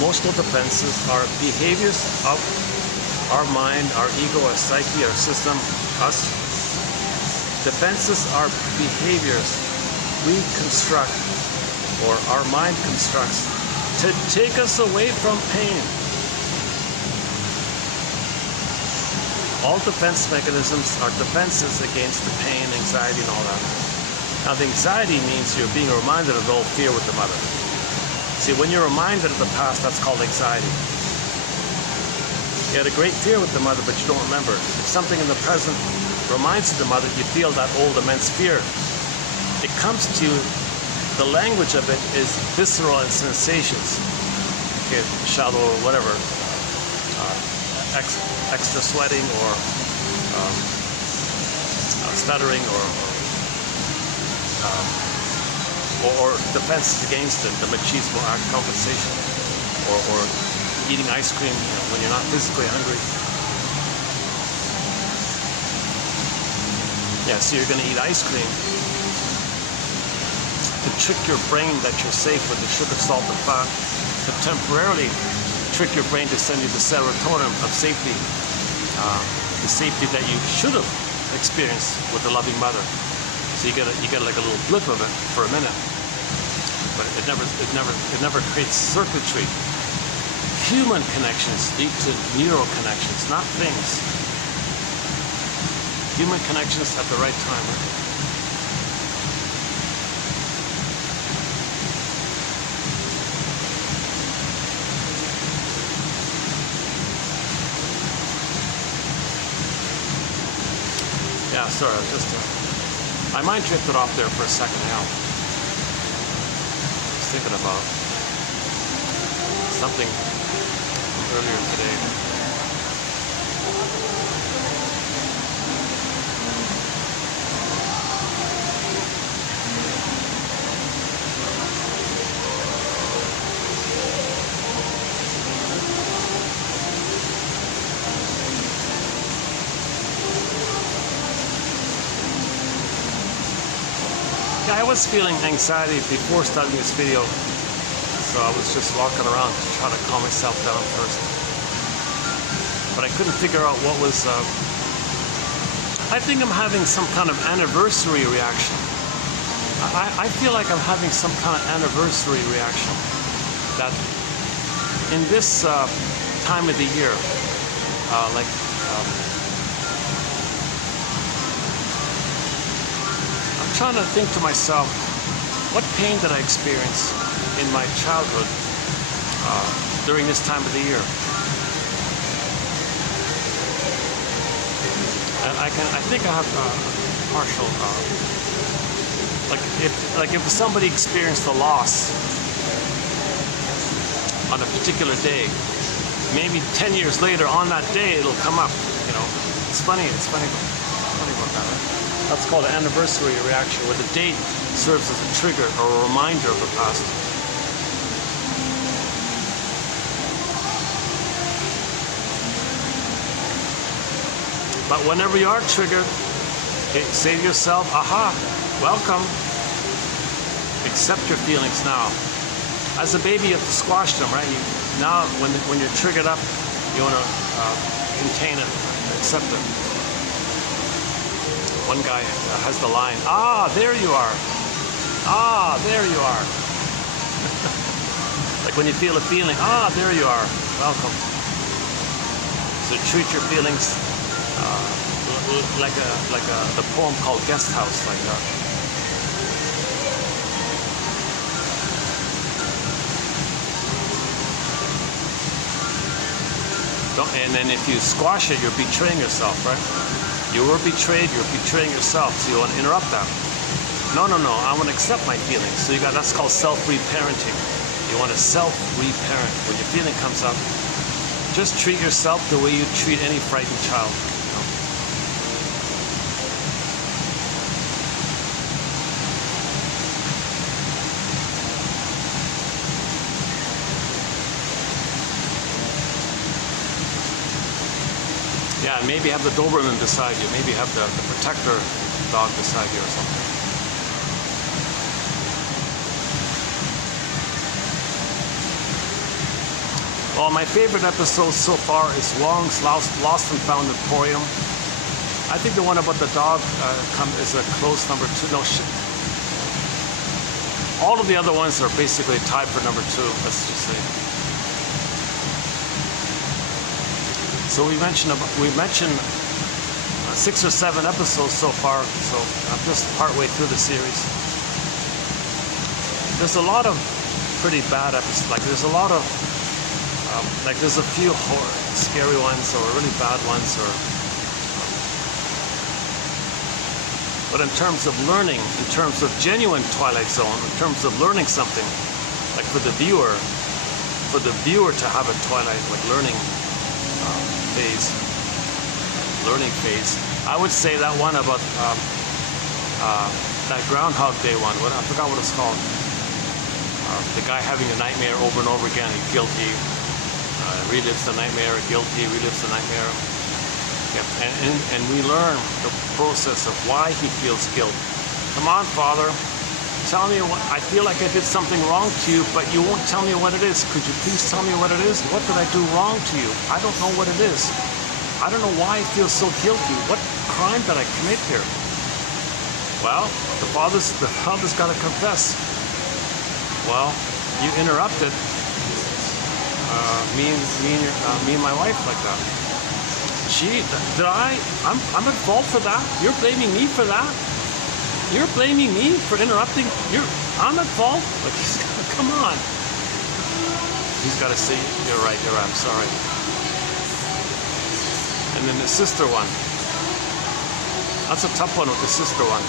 emotional defenses are behaviors of our mind, our ego, our psyche, our system, us. Defenses are behaviors we construct, or our mind constructs, to take us away from pain. All defense mechanisms are defenses against the pain, anxiety, and all that. Now, the anxiety means you're being reminded of the old fear with the mother. See, when you're reminded of the past, that's called anxiety. You had a great fear with the mother, but you don't remember. If something in the present reminds you of the mother, you feel that old immense fear. It comes to you, the language of it is visceral and sensations. Okay, shallow or whatever. Extra sweating or stuttering or defenses against it, the machismo act, compensation, or eating ice cream, when you're not physically hungry. Yeah, so you're going to eat ice cream to trick your brain that you're safe with the sugar, salt, and fat, to temporarily trick your brain to send you the serotonin of safety, the safety that you should have experienced with a loving mother. So you get like a little blip of it for a minute, but it never creates circuitry. Human connections lead to neural connections, not things. Human connections at the right time. Right? Yeah, sorry, I was just, my mind drifted off there for a second now. I was thinking about something from earlier today. Yeah, I was feeling anxiety before starting this video, so I was just walking around to try to calm myself down first. But I couldn't figure out what was, I think I'm having some kind of anniversary reaction. I feel like I'm having some kind of anniversary reaction. That in this time of the year, trying to think to myself, what pain did I experience in my childhood during this time of the year? And I think I have partial, like if somebody experienced a loss on a particular day, maybe 10 years later on that day it'll come up. It's funny about that, right? That's called an anniversary reaction, where the date serves as a trigger or a reminder of the past. But whenever you are triggered, say to yourself, aha, welcome. Accept your feelings now. As a baby, you have to squash them, right? Now, when you're triggered up, you want to contain it, accept it. One guy has the line, ah, there you are. Ah, there you are. Like when you feel a feeling, ah, there you are. Welcome. So treat your feelings like the poem called Guest House, like that. And then if you squash it, you're betraying yourself, right? You were betrayed, you're betraying yourself, so you want to interrupt that. No, I want to accept my feelings. So that's called self-reparenting. You want to self-reparent. When your feeling comes up, just treat yourself the way you treat any frightened child. Yeah, and maybe have the Doberman beside you. Maybe have the protector dog beside you or something. Well, my favorite episode so far is Wong's Lost and Found Emporium. I think the one about the dog is a close number 2. No, shit. All of the other ones are basically tied for number 2, let's just say. So we mentioned 6 or 7 episodes so far, so I'm just partway through the series. There's a lot of pretty bad episodes. Like there's a lot of there's a few scary ones or really bad ones, but in terms of learning, in terms of genuine Twilight Zone, in terms of learning something, like for the viewer to have a Twilight like learning phase, I would say that one about that Groundhog Day one. I forgot what it's called. The guy having a nightmare over and over again. He's guilty. Relives the nightmare. Guilty. Relives the nightmare. Yep. And we learn the process of why he feels guilt. Come on, Father. Tell me what I feel like I did something wrong to you, but you won't tell me what it is. Could you please tell me what it is? What did I do wrong to you? I don't know what it is. I don't know why I feel so guilty. What crime did I commit here? Well, the father's got to confess. Well, you interrupted me and my wife like that. I'm at fault for that. You're blaming me for that. You're blaming me for interrupting. I'm at fault. Like, come on. He's got to say, you're right. I'm sorry. And then the sister one. That's a tough one with the sister one,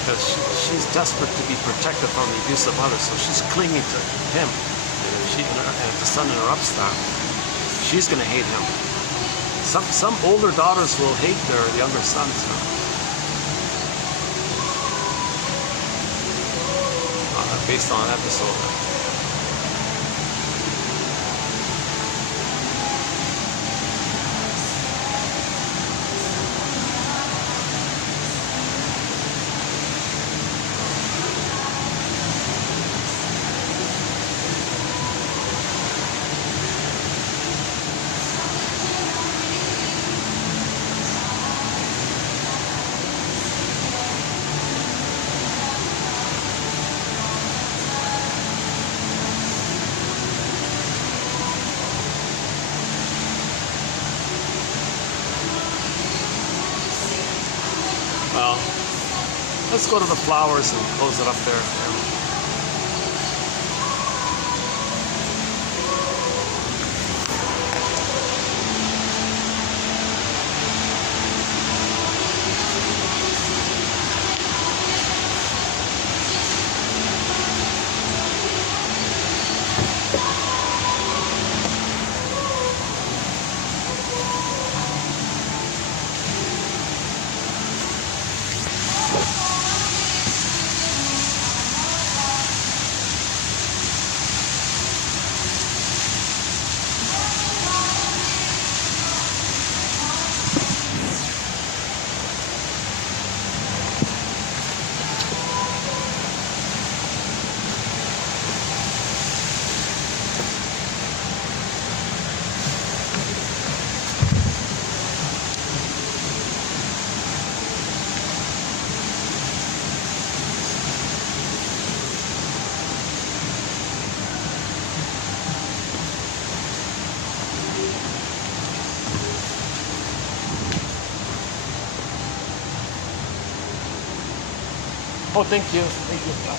because she's desperate to be protected from the abuse of others, so she's clinging to him. And if the son interrupts that, she's going to hate him. Some older daughters will hate their younger sons. Based on an episode. Well, let's go to the flowers and close it up there. Oh, thank you. Thank you. Bye.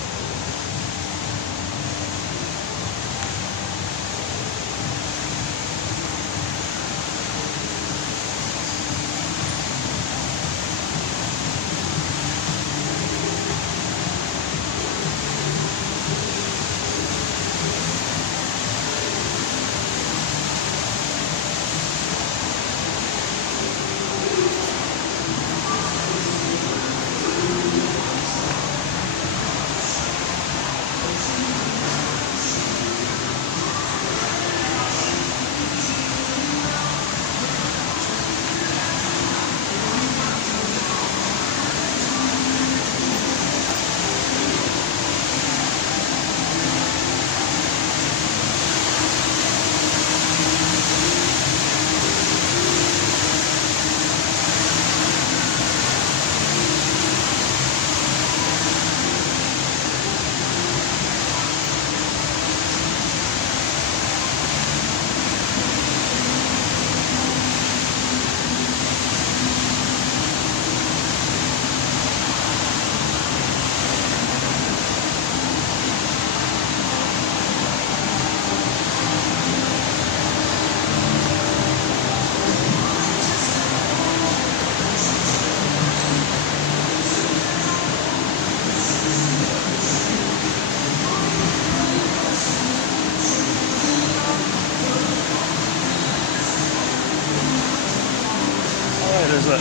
There's a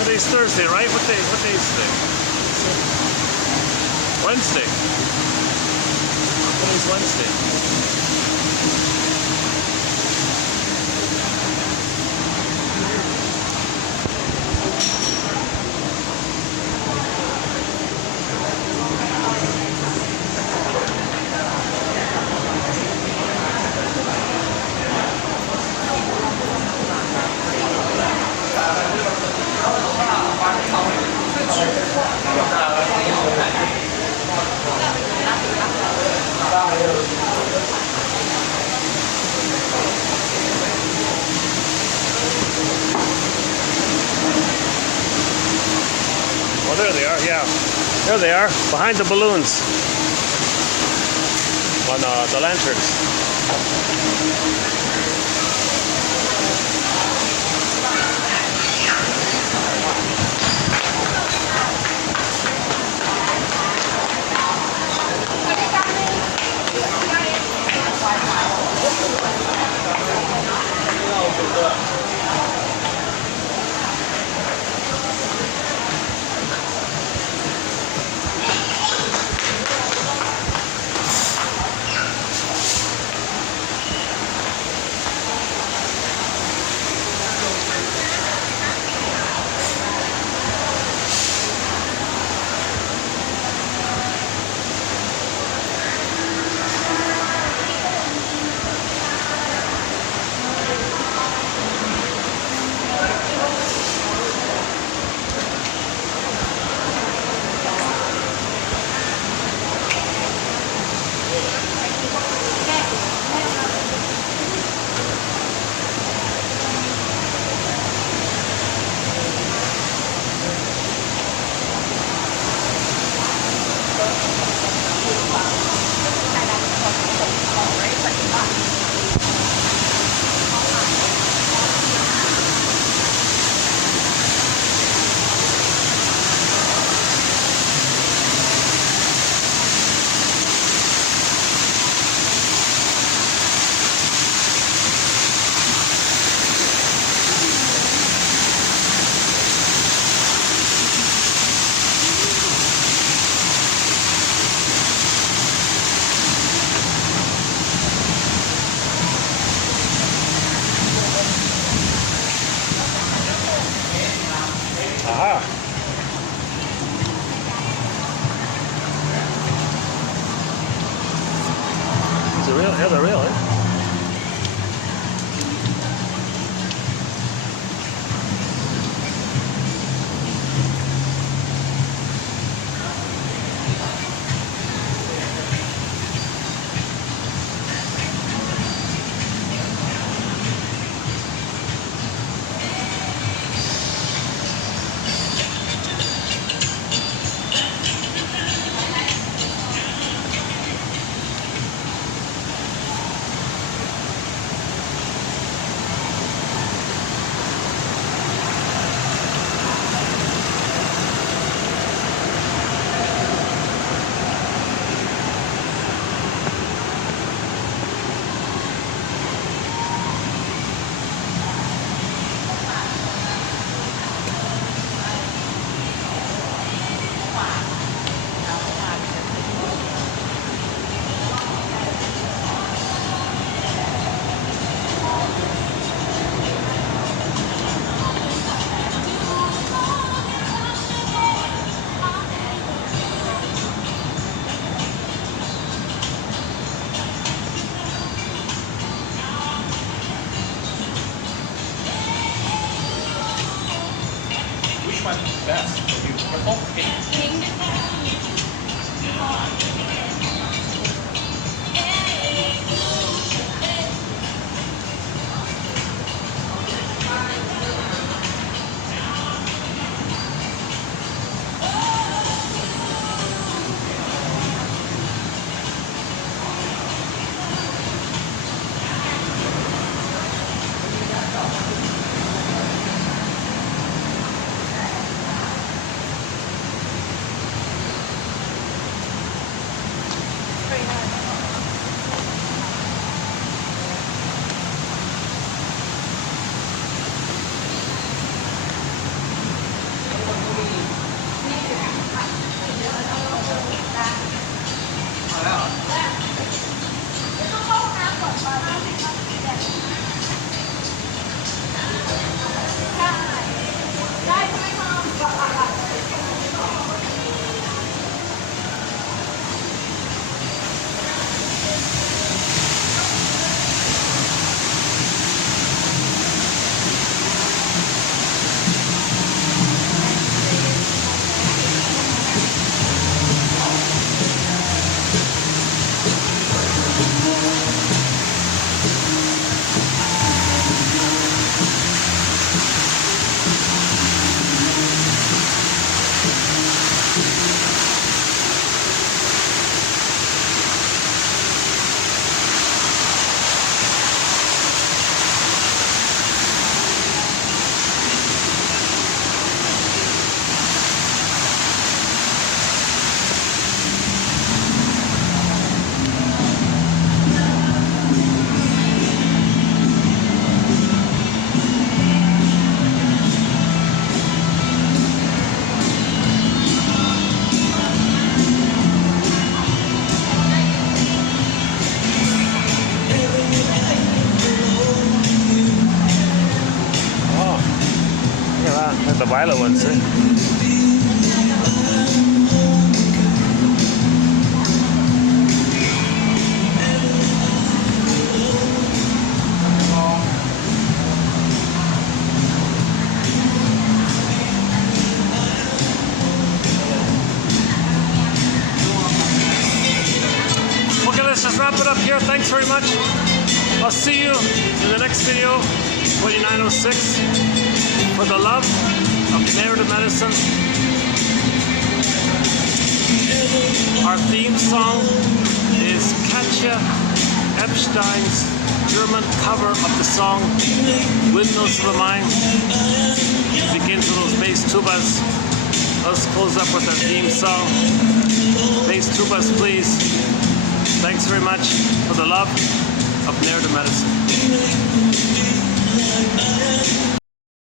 Today's Thursday, right? What day is today? Wednesday. Today's Wednesday. Oh, there they are, yeah. There they are, behind the balloons. On the lanterns. Yes. Be careful. Okay. The violet ones, eh? Okay, let's just wrap it up here. Thanks very much. I'll see you in the next video, 2906, for the love of narrative medicine. Our theme song is Katja Epstein's German cover of the song Windmills of the Mind. It begins with those bass tubas. Let's close up with our theme song. Bass tubas, please. Thanks very much for the love of narrative medicine.